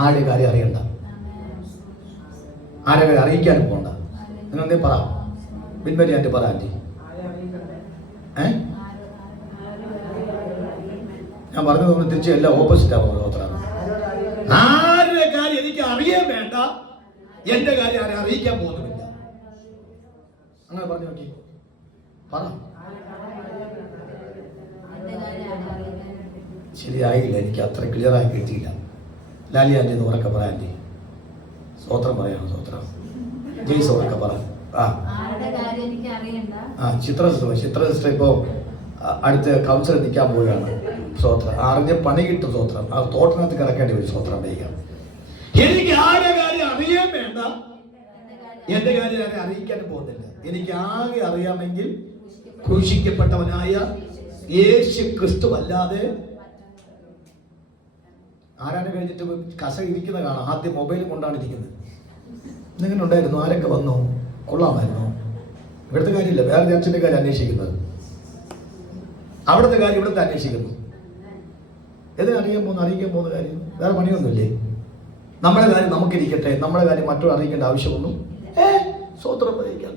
ആരുടെ കാര്യം അറിയണ്ട, ആരെ കാര്യം അറിയിക്കാനും പോണ്ട. നിങ്ങൾ എന്തേ പറ, പിൻവരി ആൻറ്റി പറ. ആൻറ്റി ഞാൻ പറഞ്ഞത് നമ്മൾ തിരിച്ച് എല്ലാം ഓപ്പോസിറ്റ് ആവുന്നത്. ആരുടെ കാര്യം എനിക്ക് അറിയാൻ വേണ്ട, എന്റെ കാര്യം ആരെ അറിയിക്കാൻ പോകുന്നുമില്ല. അങ്ങനെ പറഞ്ഞു നോക്കി പറ. ശരിയായില്ല, എനിക്ക് അത്ര ക്ലിയർ ആയി കിട്ടിയില്ല. ലാലി ആൻറ്റി എന്ന് ഉറക്കെ പറ. ആൻറ്റി സ്വോത്രം പറയണം. സ്വോത്രം ജയ്സ് ഉറക്കെ പറ. ചിത്ര സിസ്റ്റർ ഇപ്പോ അടുത്ത കൗൺസിലർ നിൽക്കാൻ പോവുകയാണ്. സ്വോത്രം അറിഞ്ഞ് പണി കിട്ടും. സ്വോത്രം ആ തോട്ടിനകത്ത് കിടക്കേണ്ടി വരും. സ്വോത്രം വയ്ക്കാം. എനിക്ക് ആരുടെ കാര്യം അറിയാൻ വേണ്ട, എന്റെ കാര്യം ആരെ അറിയിക്കാനും പോകുന്നില്ല. എനിക്ക് ആകെ അറിയാമെങ്കിൽ ക്രൂശിക്കപ്പെട്ടവനായ യേശു ക്രിസ്തു അല്ലാതെ. ആരാണ് കഴിഞ്ഞിട്ട് കസ ഇരിക്കുന്ന കാണാം. ആദ്യം മൊബൈൽ കൊണ്ടാണ് ഇരിക്കുന്നത്. ഇങ്ങനെ ഉണ്ടായിരുന്നു. ആരൊക്കെ വന്നു? കൊള്ളാമായിരുന്നു. ഇവിടുത്തെ കാര്യമില്ല, വേറെ ചർച്ചിന്റെ കാര്യം അന്വേഷിക്കുന്നത്. അവിടുത്തെ കാര്യം ഇവിടുത്തെ അന്വേഷിക്കുന്നു. അറിയിക്കാൻ പോകുന്ന കാര്യം വേറെ പണിയൊന്നുമില്ലേ? നമ്മുടെ കാര്യം നമുക്കിരിക്കട്ടെ, നമ്മുടെ കാര്യം മറ്റൊരു അറിയിക്കേണ്ട ആവശ്യമൊന്നും സ്വോത്രം അറിയിക്കാം.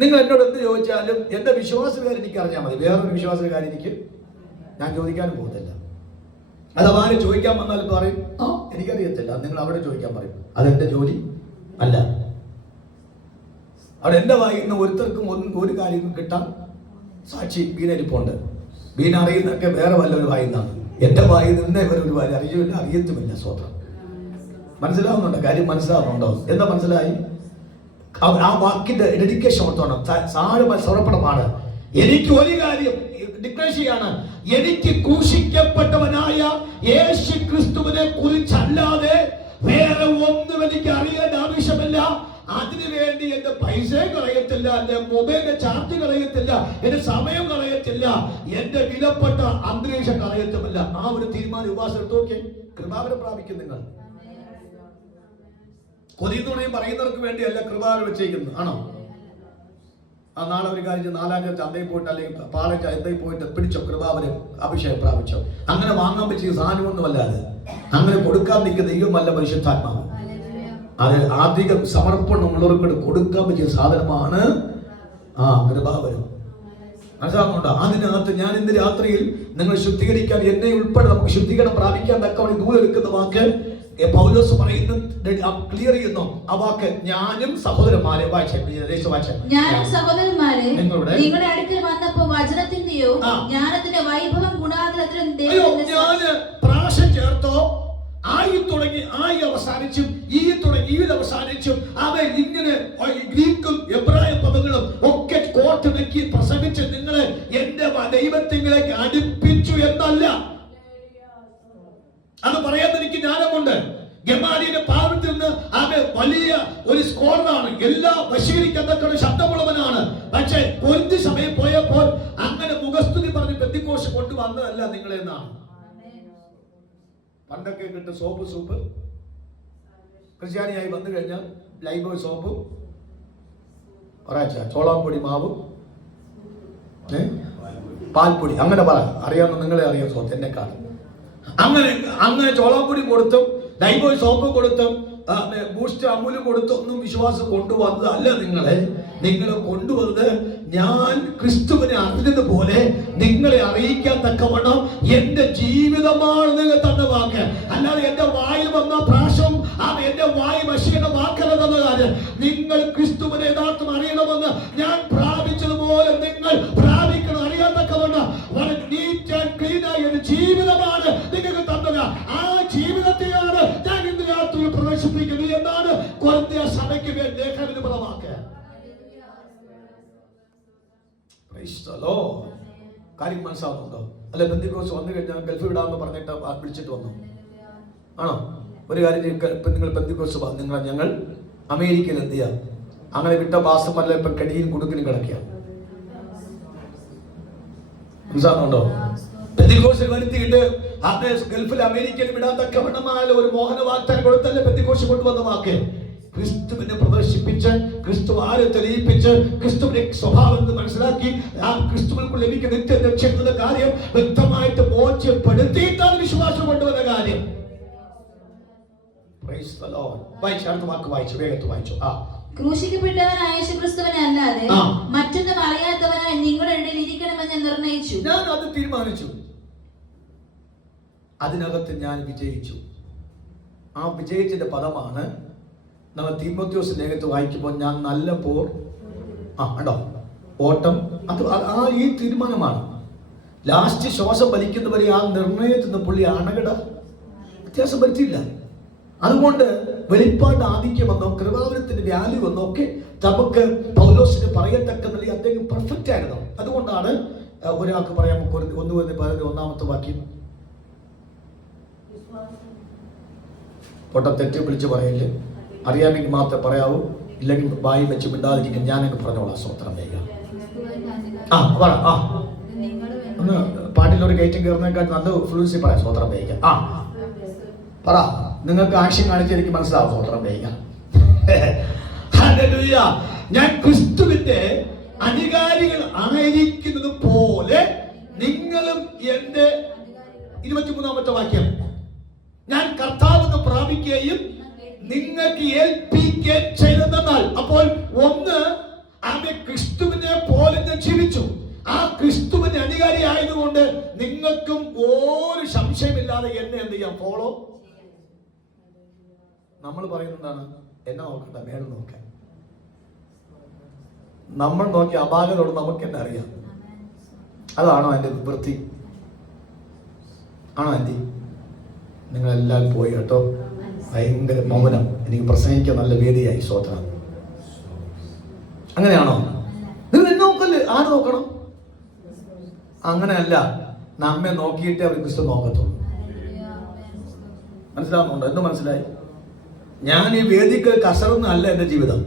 നിങ്ങൾ എന്നോട് എന്ത് ചോദിച്ചാലും എന്റെ വിശ്വാസകാര്യം എനിക്ക് അറിഞ്ഞാൽ മതി. വേറൊരു വിശ്വാസകാര്യം എനിക്ക് ഞാൻ ചോദിക്കാനും പോകുന്നില്ല. അഥവാ ചോദിക്കാൻ വന്നാൽ പറയും എനിക്കറിയത്തില്ല. നിങ്ങൾ അവിടെ ചോദിക്കാൻ പറയും. അതെന്റെ ജോലി അല്ല. അവിടെ എന്റെ വായിൽ നിന്ന് ഒരുത്തർക്കും ഒരു കാര്യം കിട്ടാൻ സാക്ഷി ബീനരിപ്പുണ്ട്. ബീന അറിയുന്നതൊക്കെ വേറെ വല്ലൊരു വായിന്നാണ്. എന്റെ വായിൽ നിന്ന് ഇവരൊരു കാര്യം അറിയില്ല, അറിയത്തുമില്ല. സ്വോത്രം മനസ്സിലാവുന്നുണ്ടോ? കാര്യം മനസ്സിലാവുന്നുണ്ടോ? എന്താ മനസ്സിലായി? ആ വാക്കിന്റെ ഡെഡിക്കേഷൻ ഓർത്തോണം. സമർപ്പണമാണ്. എനിക്ക് ഒരു കാര്യം ഡിക്ലെയർ ചെയ്യാണ്. എനിക്ക് ക്രൂശിക്കപ്പെട്ടവനായ യേശു ക്രിസ്തുവിനെ കുറിച്ചല്ലാതെ വേറെ ഒന്നും എനിക്ക് അറിയേണ്ട ആവശ്യമില്ല. അതിനുവേണ്ടി എന്റെ പൈസ കളയത്തില്ല, എന്റെ മൊബൈലിന്റെ ചാർജ് കളയത്തില്ല, എന്റെ സമയം കളയത്തില്ല, എന്റെ വിലപ്പെട്ട അന്തരീക്ഷം കളയത്തുമില്ല. ആ ഒരു തീരുമാനം ഉപവാസം എടുത്ത് നോക്കിയേ. കൃപാവരം പ്രാപിക്കും നിങ്ങൾ. കൊതിന്നുണയും പറയുന്നവർക്ക് വേണ്ടിയല്ല കൃപാവരം വെച്ചേക്കുന്നത്. ആണോ? ആ നാളെ ഒരു കാര്യം 4-ാം തീയതി ചന്തയിൽ പോയിട്ട് അല്ലെങ്കിൽ പാലം ചന്തയിൽ പോയിട്ട് പിടിച്ചോ കൃപാവരം അഭിഷേകം പ്രാപിച്ചോ. അങ്ങനെ വാങ്ങാൻ പറ്റിയ സാധനമൊന്നുമല്ല അത്. അങ്ങനെ കൊടുക്കാൻ നിൽക്കുന്ന ദൈവമല്ല പരിശുദ്ധാത്മാവ്. അത് അധികം സമർപ്പണമുള്ളവർക്ക് കൊടുക്കാൻ പറ്റിയ സാധനമാണ് കൃപാവരം. മനസ്സിലാക്കുന്നുണ്ടോ? അതിനകത്ത് ഞാൻ ഇന്ന് രാത്രിയിൽ നിങ്ങൾ ശുദ്ധീകരിക്കാൻ എന്നെ ഉൾപ്പെടെ നമുക്ക് ശുദ്ധീകരണം പ്രാപിക്കാൻ തക്കവണ്ണം ദൂരം എടുക്കുന്ന വാക്ക് പൗലോസ് പറയുന്നത് ക്ലിയർ ചെയ്യുന്നു. ആ വാക്ക് ഞാനും സഹോദരന്മാരെ നിങ്ങളുടെ അടുക്കൽ വന്നപ്പോൾ വചനത്തിന്റെയോ ജ്ഞാനത്തിന്റെ വൈഭവം കൂടാതെ പ്രാവശ്യം ചേർത്തോ ആയി തുടങ്ങി ആയി അവസാനിച്ചും ഈ തുടങ്ങി ഈ അവസാനിച്ചും അവൻ ഇങ്ങനെ ഗ്രീക്കും എബ്രായ പദങ്ങളും ഒക്കെ കോട്ട് വെക്കി പ്രസംഗിച്ച് നിങ്ങളെ എന്റെ ദൈവത്തിലേക്ക് അടുപ്പിച്ചു എന്നല്ല. അത് പറയാൻ എനിക്ക് ജ്ഞാനമുണ്ട്. ഗമാലിയുടെ പാവത്തിൽ നിന്ന് അവൻ വലിയ ഒരു സ്കോളറാണ്, എല്ലാ വശീകരിക്കത്തക്ക ശബ്ദമുള്ളവനാണ്. പക്ഷെ കുറച്ച് സമയം പോയപ്പോൾ അങ്ങനെ മുഖസ്തുതി പറഞ്ഞ് പെന്തിക്കോസ് കൊണ്ടുവന്നതല്ല നിങ്ങളെന്നാണ്. പണ്ടൊക്കെ കിട്ടും സൂപ്പ് ക്രിസ്ത്യാനിയായി വന്നു കഴിഞ്ഞാൽ ലൈബോയ് സോപ്പ്, ഒരാഴ്ച ചോളാപ്പൊടി മാവ്, പാൽപ്പൊടി, അങ്ങനെ പറ. അറിയാവുന്ന നിങ്ങളെ അറിയാം സോത്ത് എന്നെക്കാൾ. അങ്ങനെ ചോളാപ്പൊടി കൊടുത്തും ലൈബോയ് സോപ്പ് കൊടുത്തും ബൂസ്റ്റ് അമൂല് കൊടുത്തൊന്നും വിശ്വാസം കൊണ്ടുവന്നതല്ല. നിങ്ങളെ കൊണ്ടുവന്നത് ഞാൻ ക്രിസ്തുവിനെ അറിഞ്ഞതുപോലെ നിങ്ങളെ അറിയിക്കാൻ തക്കവണ്ണം എന്റെ ജീവിതമാണ് നിങ്ങൾ തന്ന വാക്ക്. അല്ലാതെ എന്റെ വായിൽ വന്ന പ്രാശം എന്റെ വായി വശീകരണ വാക്കല തന്ന കാര്യം. നിങ്ങൾ ക്രിസ്തുവിനെ യഥാർത്ഥം അറിയണമെന്ന് ഞാൻ പ്രാപിച്ചതുപോലെ നിങ്ങൾ പ്രാപിക്കണം. അറിയാൻ തക്കവണ്ണം വളരെ നീറ്റ് ആൻഡ് ക്ലീൻ ആയ ഒരു ജീവിതമാണ് നിങ്ങൾക്ക് തന്നത്. ആ ജീവിതത്തെയാണ് ഞാൻ ഇന്ന് രാത്രി പ്രദർശിപ്പിക്കുന്നത് എന്നാണ് കൊരിന്ത്യ സഭയ്ക്ക് ലേഖനം പ്രവാക്ക്. കാര്യം മനസ്സിലാവുന്നുണ്ടോ? അല്ലെ പെന്തിക്കോസ് വന്നു കഴിഞ്ഞാൽ ഗൾഫ് വിടാമെന്ന് പറഞ്ഞിട്ട് വിളിച്ചിട്ട് വന്നു ആണോ? ഒരു കാര്യം നിങ്ങൾ പെന്തിക്കോസ് ഞങ്ങൾ അമേരിക്കയിൽ എന്ത് ചെയ്യാം, അങ്ങനെ വിട്ട മാസമല്ല ഇപ്പൊ കടിയും കുടുക്കിനും കിടക്കുക. മനസ്സിലാവുന്നുണ്ടോ? പെന്തിക്കോസിൽ വരുത്തിയിട്ട് ഗൾഫിൽ അമേരിക്കയിൽ വിടാത്തക്കവണ്ണമായ ഒരു മോഹന വാഗ്ദാനം കൊടുത്തല്ലേ പെന്തിക്കോസ് കൊണ്ടുവന്ന വാക്ക്. ക്രിസ്തുവിനെ പ്രദർശിപ്പിച്ച് ക്രിസ്തു ആരെ തെളിയിപ്പിച്ച് ക്രിസ്തുവിന്റെ സ്വഭാവം മനസ്സിലാക്കി ആ ക്രിസ്തുവിൽ ലഭിക്കുന്ന നിത്യ ലക്ഷ്യത്തിന്റെ കാര്യം വ്യക്തമായിട്ട് ബോധ്യപ്പെടുത്തിയിട്ടാണ് വിശ്വാസം കൊണ്ടുവന്ന കാര്യം. ക്രൂശിക്കപ്പെട്ടവനായ യേശുക്രിസ്തുവിനെ അല്ലാതെ മറ്റൊന്നും അറിയാത്തവനായി നിങ്ങളുടെ ഇടയിൽ ഇരിക്കണമെന്ന് ഞാൻ നിർണയിച്ചു. ഞാൻ അത് തീരുമാനിച്ചു. അതിനകത്ത് ഞാൻ വിജയിച്ചു. ആ വിജയിച്ചതിന്റെ പദമാണ് നമ്മൾ തീമോഥെയോസ് ലേഖനത്തിൽ വായിക്കുമ്പോൾ ഞാൻ നല്ല പോർ ഉണ്ടോ ഓട്ടം. അത് ഈ തീരുമാനമാണ്. ലാസ്റ്റ് ശ്വാസം വലിക്കുന്നവരെ ആ നിർണയത്തിൽ നിന്ന് പുള്ളി അണകട വ്യത്യാസം വരുത്തിയില്ല. അതുകൊണ്ട് വെളിപ്പാട് ആധിക്യമെന്നോ കൃപാവരത്തിന്റെ വാല്യൂ എന്നോ ഒക്കെ നമുക്ക് പൗലോസിന് പറയത്തക്ക നിലയിൽ അദ്ദേഹം പെർഫെക്റ്റ് ആയിരുന്നു. അതുകൊണ്ടാണ് ഒരാൾക്ക് പറയാൻ 1:11 വാക്യം പൊട്ട തെറ്റ് വിളിച്ച് പറയല്ലേ, അറിയാമെങ്കിൽ മാത്രമേ പറയാവൂ, ഇല്ലെങ്കിൽ വായി വെച്ച് മിണ്ടാതിരിക്കും. ഞാനങ്ങ് പറഞ്ഞോളാം. സ്വത്രം ചെയ്യുക. ഒന്ന് പാട്ടിലൊരു ഗേറ്റും കയറുന്നതിനെക്കാട്ട് നല്ല ഫ്ലൂൻസി പറയാം. സ്വത്രം ചെയ്യുക. പറ. നിങ്ങൾക്ക് ആക്ഷൻ കാണിച്ച് എനിക്ക് മനസ്സിലാവും. സ്വത്രം ചെയ്യുക. ഞാൻ ക്രിസ്തുവിന്റെ അനുകാരികൾ ആയിരിക്കുന്നത് പോലെ നിങ്ങളും എന്റെ 23-ാമത്തെ വാക്യം ഞാൻ കർത്താവെന്ന് പ്രാപിക്കുകയും നിങ്ങൾക്ക് ഏൽപ്പിക്കുകയും ചെയ്തെന്നാൽ. അപ്പോൾ ഒന്ന് അവൻ ക്രിസ്തുവിനെ പോലെ ഞാൻ ജീവിച്ചു. ആ ക്രിസ്തുവിന്റെ അനുകാരി ആയതുകൊണ്ട് നിങ്ങൾക്കും ഒരു സംശയമില്ലാതെ എന്നെ എന്ത് ചെയ്യാം, ഫോളോ. നമ്മൾ പറയുന്നതാണ് എന്നെ നോക്കണ്ട, മേലെ നോക്കാൻ. നമ്മൾ നോക്കി അപാകതോട് നമുക്ക് എന്നെ അറിയാം. അതാണോ എൻ്റെ വൃത്തി? ആണോ ആൻറ്റി? നിങ്ങളെല്ലാവരും പോയി കേട്ടോ. ഭയങ്കര മൗനം. എനിക്ക് പ്രസംഗിക്കാൻ നല്ല വേദിയായി. സ്വോത്രം. അങ്ങനെയാണോ? നിങ്ങൾ എന്നെ നോക്കല്ലേ? ആര് നോക്കണം? അങ്ങനെയല്ല. നമ്മെ നോക്കിയിട്ടേ അവർ ക്രിസ്തു നോക്കത്തുള്ളൂ. മനസ്സിലാവുന്നുണ്ടോ? എന്ത് മനസ്സിലായി? ഞാൻ ഈ വേദിക്ക് കസറൊന്നും അല്ല എൻ്റെ ജീവിതം.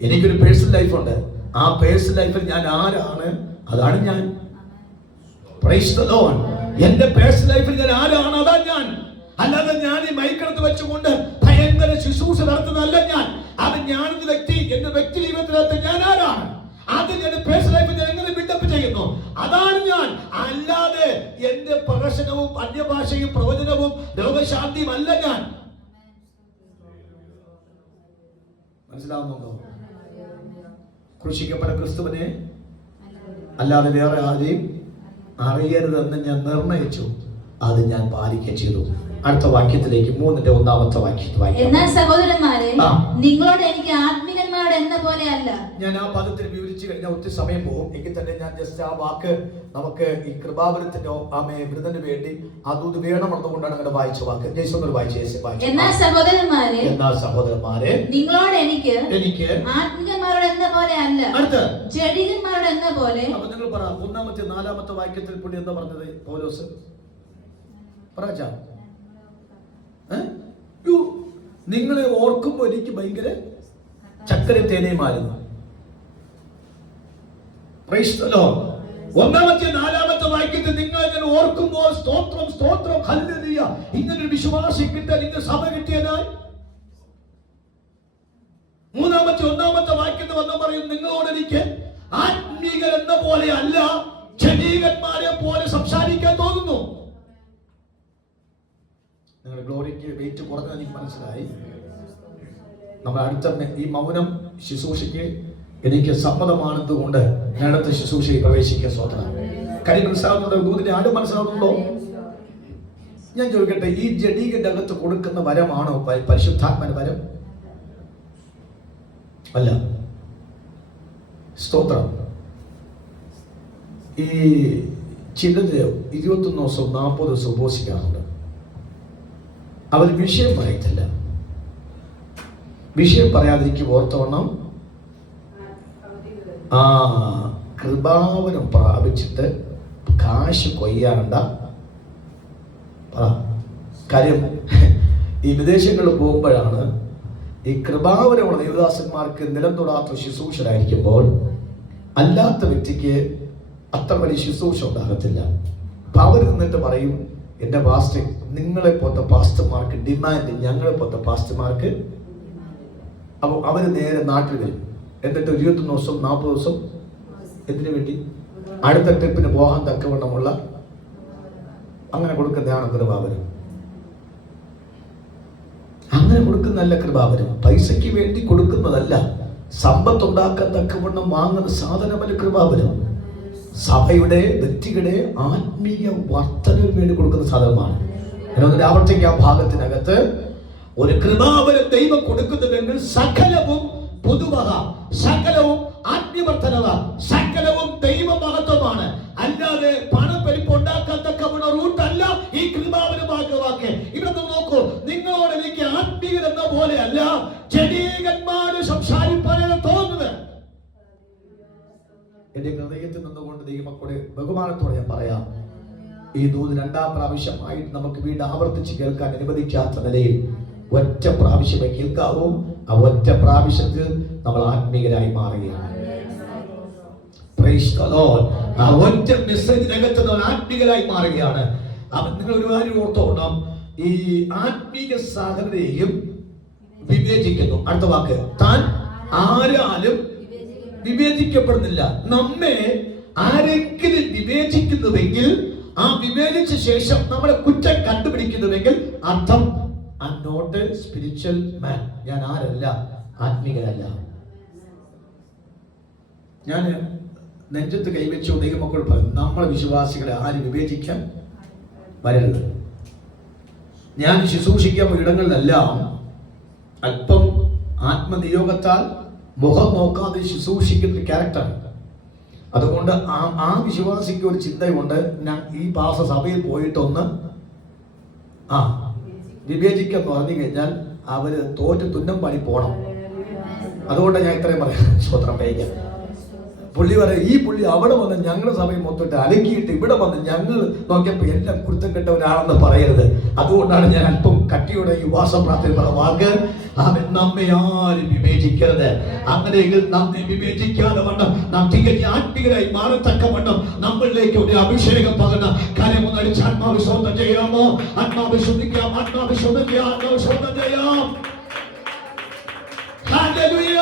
എനിക്കൊരു പേഴ്സണൽ ലൈഫുണ്ട്. ആ പേഴ്സണൽ ലൈഫിൽ ഞാൻ ആരാണ്, അതാണ് ഞാൻ. Praise the Lord. എന്റെ പേഴ്സണൽ ലൈഫിൽ ഞാൻ ആരാണ്, അതാണ് ഞാൻ. അല്ലാതെ ഞാൻ ഈ മൈക്കെടുത്ത് വെച്ചുകൊണ്ട് ഭയങ്കര ശുശ്രൂഷ നടത്തുന്നതല്ല ഞാൻ. അത് ഞാനൊരു വ്യക്തി, എന്റെ വ്യക്തി ജീവിതത്തിനകത്ത് ഞാൻ ആരാണ്, അത് എന്റെ പേഴ്സണൽ ലൈഫിൽ ഞാൻ എങ്ങനെ ബിൽഡപ്പ് ചെയ്യുന്നു, അതാണ് ഞാൻ. അല്ലാതെ എന്റെ പ്രദർശനവും അന്യഭാഷയും പ്രവചനവും രോഗശാന്തിയും അല്ല ഞാൻ. മനസ്സിലാവുന്നുണ്ടോ? ക്രൂശിക്കപ്പെട്ട ക്രിസ്തുവിനെ അല്ലാതെ വേറെ ആരെയും അറിയരുതെന്ന് ഞാൻ നിർണയിച്ചു. അത് ഞാൻ പാലിക്കുകയും ചെയ്തു. അടുത്ത വാക്യത്തിലേക്ക് 3-ാമത്തെ വാക്യം. എന്നാൽ സഹോദരന്മാരെ, നിങ്ങളോട് എനിക്ക് ആത്മികന്മാരുടെ എന്ന പോലെ അല്ല. ഞാൻ ആ പദത്തിൽ വിവരിച്ചു കഴിഞ്ഞാൽ ഒത്തിരി സമയം പോകും. എങ്കിൽ തന്നെ ഞാൻ ജസ്റ്റ് ആ വാക്ക് നമുക്ക് ഈ കൃപാവരത്തിന്റെ വൃതന് വേണ്ടി അത് വേണമെന്നുകൊണ്ടാണ് അങ്ങനെ വായിച്ച വാക്ക്. ജയ്സോട് വായിച്ചു. എന്നാൽ സഹോദരന്മാരെ നിങ്ങളോട് എനിക്ക് ആത്മികന്മാരോട് എന്ന പോലെ അല്ല, ജഡികന്മാരോട് എന്ന പോലെ. അപ്പൊ നിങ്ങൾ പറ, ഒന്നാമത്തെ നാലാമത്തെ വാക്യത്തിൽ പുള്ളി എന്താ പറഞ്ഞത്? പൗലോസ് പറയാ, നിങ്ങളെ ഓർക്കുമ്പോ എനിക്ക് ഭയങ്കര ചക്കര തേനയുമായിരുന്നു. ഒന്നാമത്തെ നാലാമത്തെ വാക്യത്തിൽ നിങ്ങൾ ഇങ്ങനെ ഓർക്കുമ്പോൾ സ്തോത്രം സ്തോത്രം ഹല്ലേലൂയ, ഇങ്ങനൊരു വിശ്വാസം കിട്ടാൻ ഇങ്ങനെ സഭ കിട്ടിയതായി. മൂന്നാമത്തെ ഒന്നാമത്തെ വാക്യത്തിൽ വന്ന് പറയും, നിങ്ങളോട് എനിക്ക് ആത്മീകർ എന്ന പോലെ അല്ല, ജനീകന്മാരെ പോലെ സംസാരിക്കാൻ തോന്നുന്നു. നിങ്ങളുടെ ഗ്ലോറിക്ക് വെയിറ്റ് കുറഞ്ഞത് എനിക്ക് മനസ്സിലായി. നമ്മുടെ അടുത്ത ഈ മൗനം ശുശ്രൂഷയ്ക്ക് എനിക്ക് സമ്മതമാണെന്നുകൊണ്ട് ഞാൻ അടുത്ത ശുശ്രൂഷയിൽ പ്രവേശിക്കുക. സ്വതന്ത്രം കാര്യം മനസ്സിലാവുന്നുണ്ടോ? ദൂതിന്റെ ആട് മനസ്സിലാവുന്നുണ്ടോ? ഞാൻ ചോദിക്കട്ടെ, ഈ ജഡീകന്റെ അകത്ത് കൊടുക്കുന്ന വരമാണോ പരിശുദ്ധാത്മന വരം? അല്ല. സ്തോത്രം. ഈ ചിലത് 21 ദിവസവും 40 ദിവസവും ഉപവസിക്കാറുണ്ട്. അവർ വിഷയം പറയത്തില്ല. വിഷയം പറയാതിരിക്കും ഓർത്തോണം. കൃപാവനം പ്രാപിച്ചിട്ട് കാശ് കൊയ്യാണ്ട കാര്യം. ഈ വിദേശങ്ങളിൽ പോകുമ്പോഴാണ് ഈ കൃപാവനമുള്ള ദേവദാസന്മാർക്ക് നിലം തൊടാത്ത ശുശ്രൂഷരായിരിക്കുമ്പോൾ അല്ലാത്ത വ്യക്തിക്ക് അത്ര വലിയ ശുശ്രൂഷ ഉണ്ടാകത്തില്ല. അപ്പൊ അവർ നിന്നിട്ട് പറയും, എന്റെ പാസ്റ്റർ, നിങ്ങളെ പോലത്തെ പാസ്റ്റർമാർക്ക് ഡിമാൻഡ്, ഞങ്ങളെ പോലത്തെ പാസ്റ്റർമാർക്ക്. അപ്പോൾ അവര് നേരെ നാട്ടിൽ വരും. എന്നിട്ട് 21 ദിവസം 40 ദിവസം എന്തിനു വേണ്ടി? അടുത്ത ട്രിപ്പിന് പോകാൻ തക്കവണ്ണമുള്ള അങ്ങനെ കൊടുക്കുന്നതാണ് കൃപാവനം. അങ്ങനെ കൊടുക്കുന്നതല്ല കൃപാവനം. പൈസയ്ക്ക് വേണ്ടി കൊടുക്കുന്നതല്ല, സമ്പത്തുണ്ടാക്കാൻ തക്കവണ്ണം വാങ്ങുന്ന സാധനമല്ല കൃപാവനം. സഭയുടെ വ്യക്തികളുടെ ആത്മീയ വർധനവിന് വേണ്ടി കൊടുക്കുന്ന സാധനമാണ്. എന്നൊന്നിന്റെ ആവർത്തിക്ക് ആ ഭാഗത്തിനകത്ത് ഒരു കൃപാവനം ദൈവം കൊടുക്കുന്നുവെങ്കിൽ സകലവും പൊതുവക, സകലവും ആത്മീയവർദ്ധനവ, സകലവും ദൈവ മഹത്വമാണ്. അല്ലാതെ പണപ്പെരുപ്പ് ഉണ്ടാക്കാത്തക്കവണ്ണ റൂട്ടല്ല ഈ കൃപാവനമാക്കുവാക്ക്. ഇവിടെ നോക്കൂ, നിങ്ങളോട് എനിക്ക് ആത്മീയർ എന്ന പോലെ അല്ല, ജനീകന്മാര് സംസാരിപ്പാനാണ് തോന്നുന്നത്. എന്റെ ഹൃദയത്തിൽ നിന്നുകൊണ്ട് ദൈവമക്കളുടെ ബഹുമാനത്തോടെ ഞാൻ പറയാം, ഈ ദൂത് 2ാം പ്രാവശ്യമായിട്ട് നമുക്ക് വീണ്ടും ആവർത്തിച്ച് കേൾക്കാൻ അനുവദിക്കാത്ത നിലയിൽ ഒറ്റ പ്രാവശ്യമേ കേൾക്കാവൂ. ആ ഒറ്റ പ്രാവശ്യത്തിൽ നമ്മൾ ആത്മീയരായി മാറുകയാണ്. Praise the Lord. ആ ഒറ്റ മെസ്സേജിനകത്ത് നമ്മൾ ആത്മീയരായി മാറുകയാണ്. നിങ്ങൾ ഒരു കാര്യം ഓർത്തോണം, ഈ ആത്മീയ സാധനരെയും വിവേചിക്കുന്നു. അടുത്ത വാക്ക്, താൻ ആരാലും വിവേചിക്കപ്പെടുന്നില്ല. നമ്മെ ആരെങ്കിലും വിവേചിക്കുന്നുവെങ്കിൽ, ആ വിവേചിച്ച ശേഷം നമ്മളെ കുറ്റം കണ്ടുപിടിക്കുന്നുവെങ്കിൽ അർത്ഥം I am not a spiritual man, ഞാൻ ആരല്ല, ആത്മീകരല്ല. ഞാൻ നെഞ്ചത്ത് കൈവച്ചു ദൈവമക്കൾ പറഞ്ഞു, നമ്മളെ വിശ്വാസികളെ ആരും വിവേചിക്കാൻ വരരുത്. ഞാൻ ശുശ്രൂഷിക്കാൻ ഇടങ്ങളിലെല്ലാം അല്പം ആത്മനിയോഗത്താൽ മുഖം നോക്കാതെ ശുശ്രൂഷിക്കുന്ന ക്യാരക്ടർ. അതുകൊണ്ട് ആ വിശ്വാസിക്ക് ഒരു ചിന്തയുണ്ട്, ഞാൻ ഈ പാസ സഭയിൽ പോയിട്ടൊന്ന് വിവേചിക്കാൻ പറഞ്ഞു കഴിഞ്ഞാൽ അവര് തോറ്റ് തുന്നം പണി പോണം. അതുകൊണ്ട് ഞാൻ ഇത്രയും പറയാം. സ്വത്രം കഴിക്കാൻ പുള്ളി പറയും, ഈ പുള്ളി അവിടെ വന്ന് ഞങ്ങളുടെ സഭയിൽ മൊത്തം അലക്കിയിട്ട് ഇവിടെ വന്ന് ഞങ്ങൾ നോക്കിയപ്പോൾ എല്ലാം കുരുത്തം കെട്ട ഒരാളെന്ന് പറയരുത്. അതുകൊണ്ടാണ് ഞാൻ അല്പം കട്ടിയുടെ ഈ വാസപ്രാർത്ഥന വാക്ക്, അവൻ നമ്മെ ആരും വിവേചിക്കരുത്. അങ്ങനെയെങ്കിൽ നമ്മെ വിവേചിക്കാതെ വണ്ണം നാം തികഞ്ഞ ആത്മീയരായി മാറത്തക്കവണ്ണം നമ്മളിലേക്ക് ഒരു അഭിഷേകം പകർന്ന കാര്യമൊന്നും അടിച്ച് ആത്മാവിശ്വാസം ചെയ്യാമോ? ആത്മാവിശ്വസിക്കാം, ആത്മാവിശ്വസിക്കാം, ആത്മാവിശ്വാസം ചെയ്യാം. ഹല്ലേലൂയ.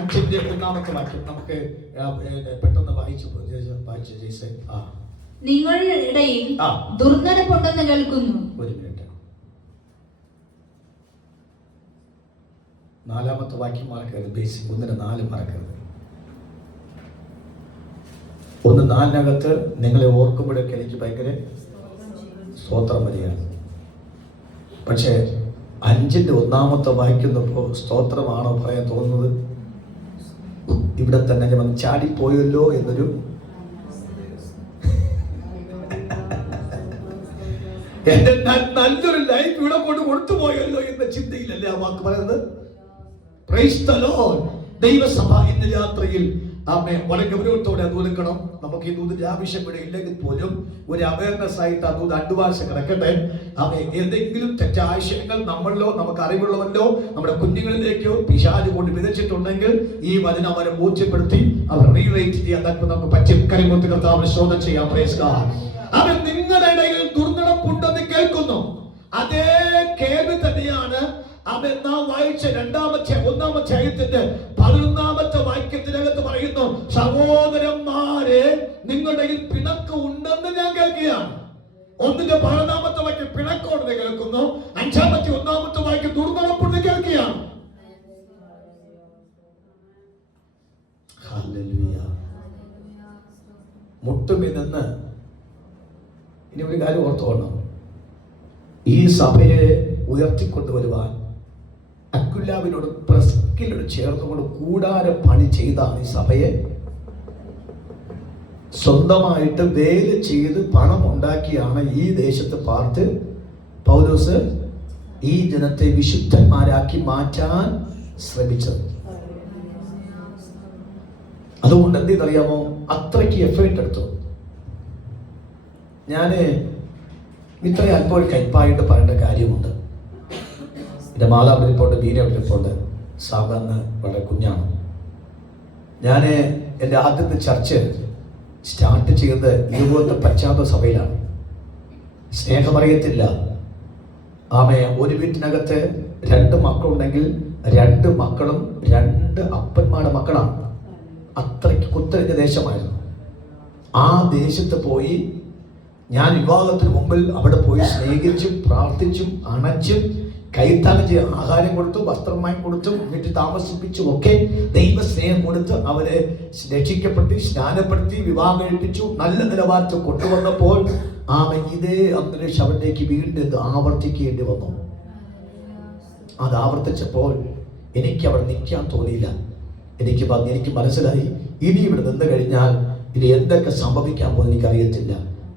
5ന്റെ 1ാമത്തെ വാക്യം നമുക്ക് പെട്ടെന്ന് വായിച്ചു. നിങ്ങളുടെ ഇടയിൽ ദുർനടപ്പുണ്ടെന്ന് കേൾക്കുന്നു. ഒരു മിനിറ്റ്, 4ാമത്തെ വാക്യം മറക്കരുത്. ബേസിക് 1-4 മറക്കരുത്. 1-4 നിങ്ങളെ ഓർക്കുമ്പോഴൊക്കെ എനിക്ക് ഭയങ്കര സ്തോത്രം വരികയാണ്. പക്ഷേ 5:1 വായിക്കുന്നപ്പോൾ സ്തോത്രമാണോ പറയാൻ തോന്നുന്നത്? ഇവിടെ തന്നെ ഞാൻ ചാടിപ്പോയല്ലോ എന്നൊരു എന്റെ നല്ലൊരു ലൈഫ് ഇവിടെ കൊണ്ട് കൊടുത്തു പോയല്ലോ എന്ന ചിന്തയിലല്ലേ ആ വാക്ക് പറയുന്നത്. Praise the Lord. ദൈവസഭ ഇന്ന് രാത്രിയിൽ വളരെ ഗൗരവത്തോടെ അത് ഒതുക്കണം. നമുക്ക് ഈ ദൂതിന്റെ ആവശ്യം ഇവിടെ ഇല്ലെങ്കിൽ പോലും ഒരു അവയർനെസ് ആയിട്ട് ആ ദൂത് അഡ്വാൻസ് കിടക്കട്ടെ. എന്തെങ്കിലും തെറ്റാശയങ്ങൾ നമ്മളിലോ നമുക്ക് അറിവുള്ളവരിലോ നമ്മുടെ കുഞ്ഞുങ്ങളിലേക്കോ പിശാച് കൊണ്ട് വിതച്ചിട്ടുണ്ടെങ്കിൽ ഈ വചനം അവരെ ബോധ്യപ്പെടുത്തി അവർ റീറൈറ്റ് ചെയ്യാൻ നമുക്ക് പറ്റും. കരിമുത്ത് കർത്താവിനെ ശോധന ചെയ്യാം. Praise God. അവൻ നിങ്ങളുടെ ഇടയിൽ ദുർനടപ്പുണ്ടെന്ന് കേൾക്കുന്നു. അതേ കേൾവി തന്നെയാണ് അവൻ നാം വായിച്ച 1-ാം അധ്യായത്തിന്റെ 11-ാമത്തെ വാക്യത്തിനകത്ത് പറയുന്നു, സഹോദരന്മാരെ നിങ്ങളുടെ പിണക്കം ഉണ്ടെന്ന് ഞാൻ കേൾക്കുകയാണ്. 1-ാമത്തെ വാക്യം പിണക്കമുണ്ടെന്ന് കേൾക്കുന്നു. 1-ാമത്തെ വാക്യം ദുർനടപ്പുണ്ടെന്ന് കേൾക്കുകയാണ്. ഹല്ലേലൂയ. മുട്ടുമിൽ നിന്ന് ഇനി ഒരു കാര്യം ഓർത്തുകൊള്ളണം. ഈ സഭയെ ഉയർത്തിക്കൊണ്ടുവരുവാൻ അക്വിലാവിനോട് പ്രിസ്കിലോട് ചേർന്നുകൊണ്ട് കൂടാര പണി ചെയ്താണ് ഈ സഭയെ സ്വന്തമായിട്ട് വേല ചെയ്ത് പണം ഉണ്ടാക്കിയാണ് ഈ ദേശത്ത് പാർത്ത് പൗലോസ് ഈ ജനത്തെ വിശുദ്ധന്മാരാക്കി മാറ്റാൻ ശ്രമിച്ചത്. അതുകൊണ്ട് എന്തെന്നറിയാമോ, അത്രയ്ക്ക് എഫേർട്ട് എടുത്തു. ഞാൻ ഇത്ര അല്പം കയ്പായിട്ട് പറയേണ്ട കാര്യമുണ്ട്. എൻ്റെ മാതാവ് ഇരിപ്പുണ്ട്, ബീന ഇരിപ്പുണ്ട്, സാധാരണ വളരെ കുഞ്ഞാണ്. ഞാൻ എൻ്റെ ആദ്യത്തെ ചർച്ച് സ്റ്റാർട്ട് ചെയ്തത് ഇതുപോലത്തെ പശ്ചാത്തല സഭയിലാണ്. സ്നേഹമറിയത്തില്ല. ഒരു വീട്ടിനകത്ത് 2 മക്കളുണ്ടെങ്കിൽ 2 മക്കളും 2 അപ്പന്മാരുടെ മക്കളാണ്. അത്രയ്ക്ക് കുത്തരിഞ്ഞ ദേശമായിരുന്നു. ആ ദേശത്ത് പോയി ഞാൻ വിവാഹത്തിന് മുമ്പിൽ അവിടെ പോയി സ്നേഹിച്ചും പ്രാർത്ഥിച്ചും അണച്ചും കൈത്താങ്ങം ചെയ്ത് ആഹാരം കൊടുത്തു, വസ്ത്രം വാങ്ങി കൊടുത്തും വീട്ടിൽ താമസിപ്പിച്ചും ഒക്കെ ദൈവ സ്നേഹം കൊടുത്ത് അവരെ രക്ഷിക്കപ്പെട്ട് സ്നാനപ്പെടുത്തി വിവാഹം കഴിപ്പിച്ചു. നല്ല നിലവാരത്തിൽ കൊണ്ടുവന്നപ്പോൾ ഇതേ അന്തരീക്ഷം അവരിലേക്ക് വീണ്ടും ആവർത്തിക്കേണ്ടി വന്നു. അത് ആവർത്തിച്ചപ്പോൾ എനിക്ക് അവിടെ നിൽക്കാൻ തോന്നിയില്ല. എനിക്ക് മനസ്സിലായി, ഇനി ഇവിടെ നിന്ന് കഴിഞ്ഞാൽ ഇനി എന്തൊക്കെ സംഭവിക്കാൻ പോകുന്നത് എനിക്കറിയത്തില്ല.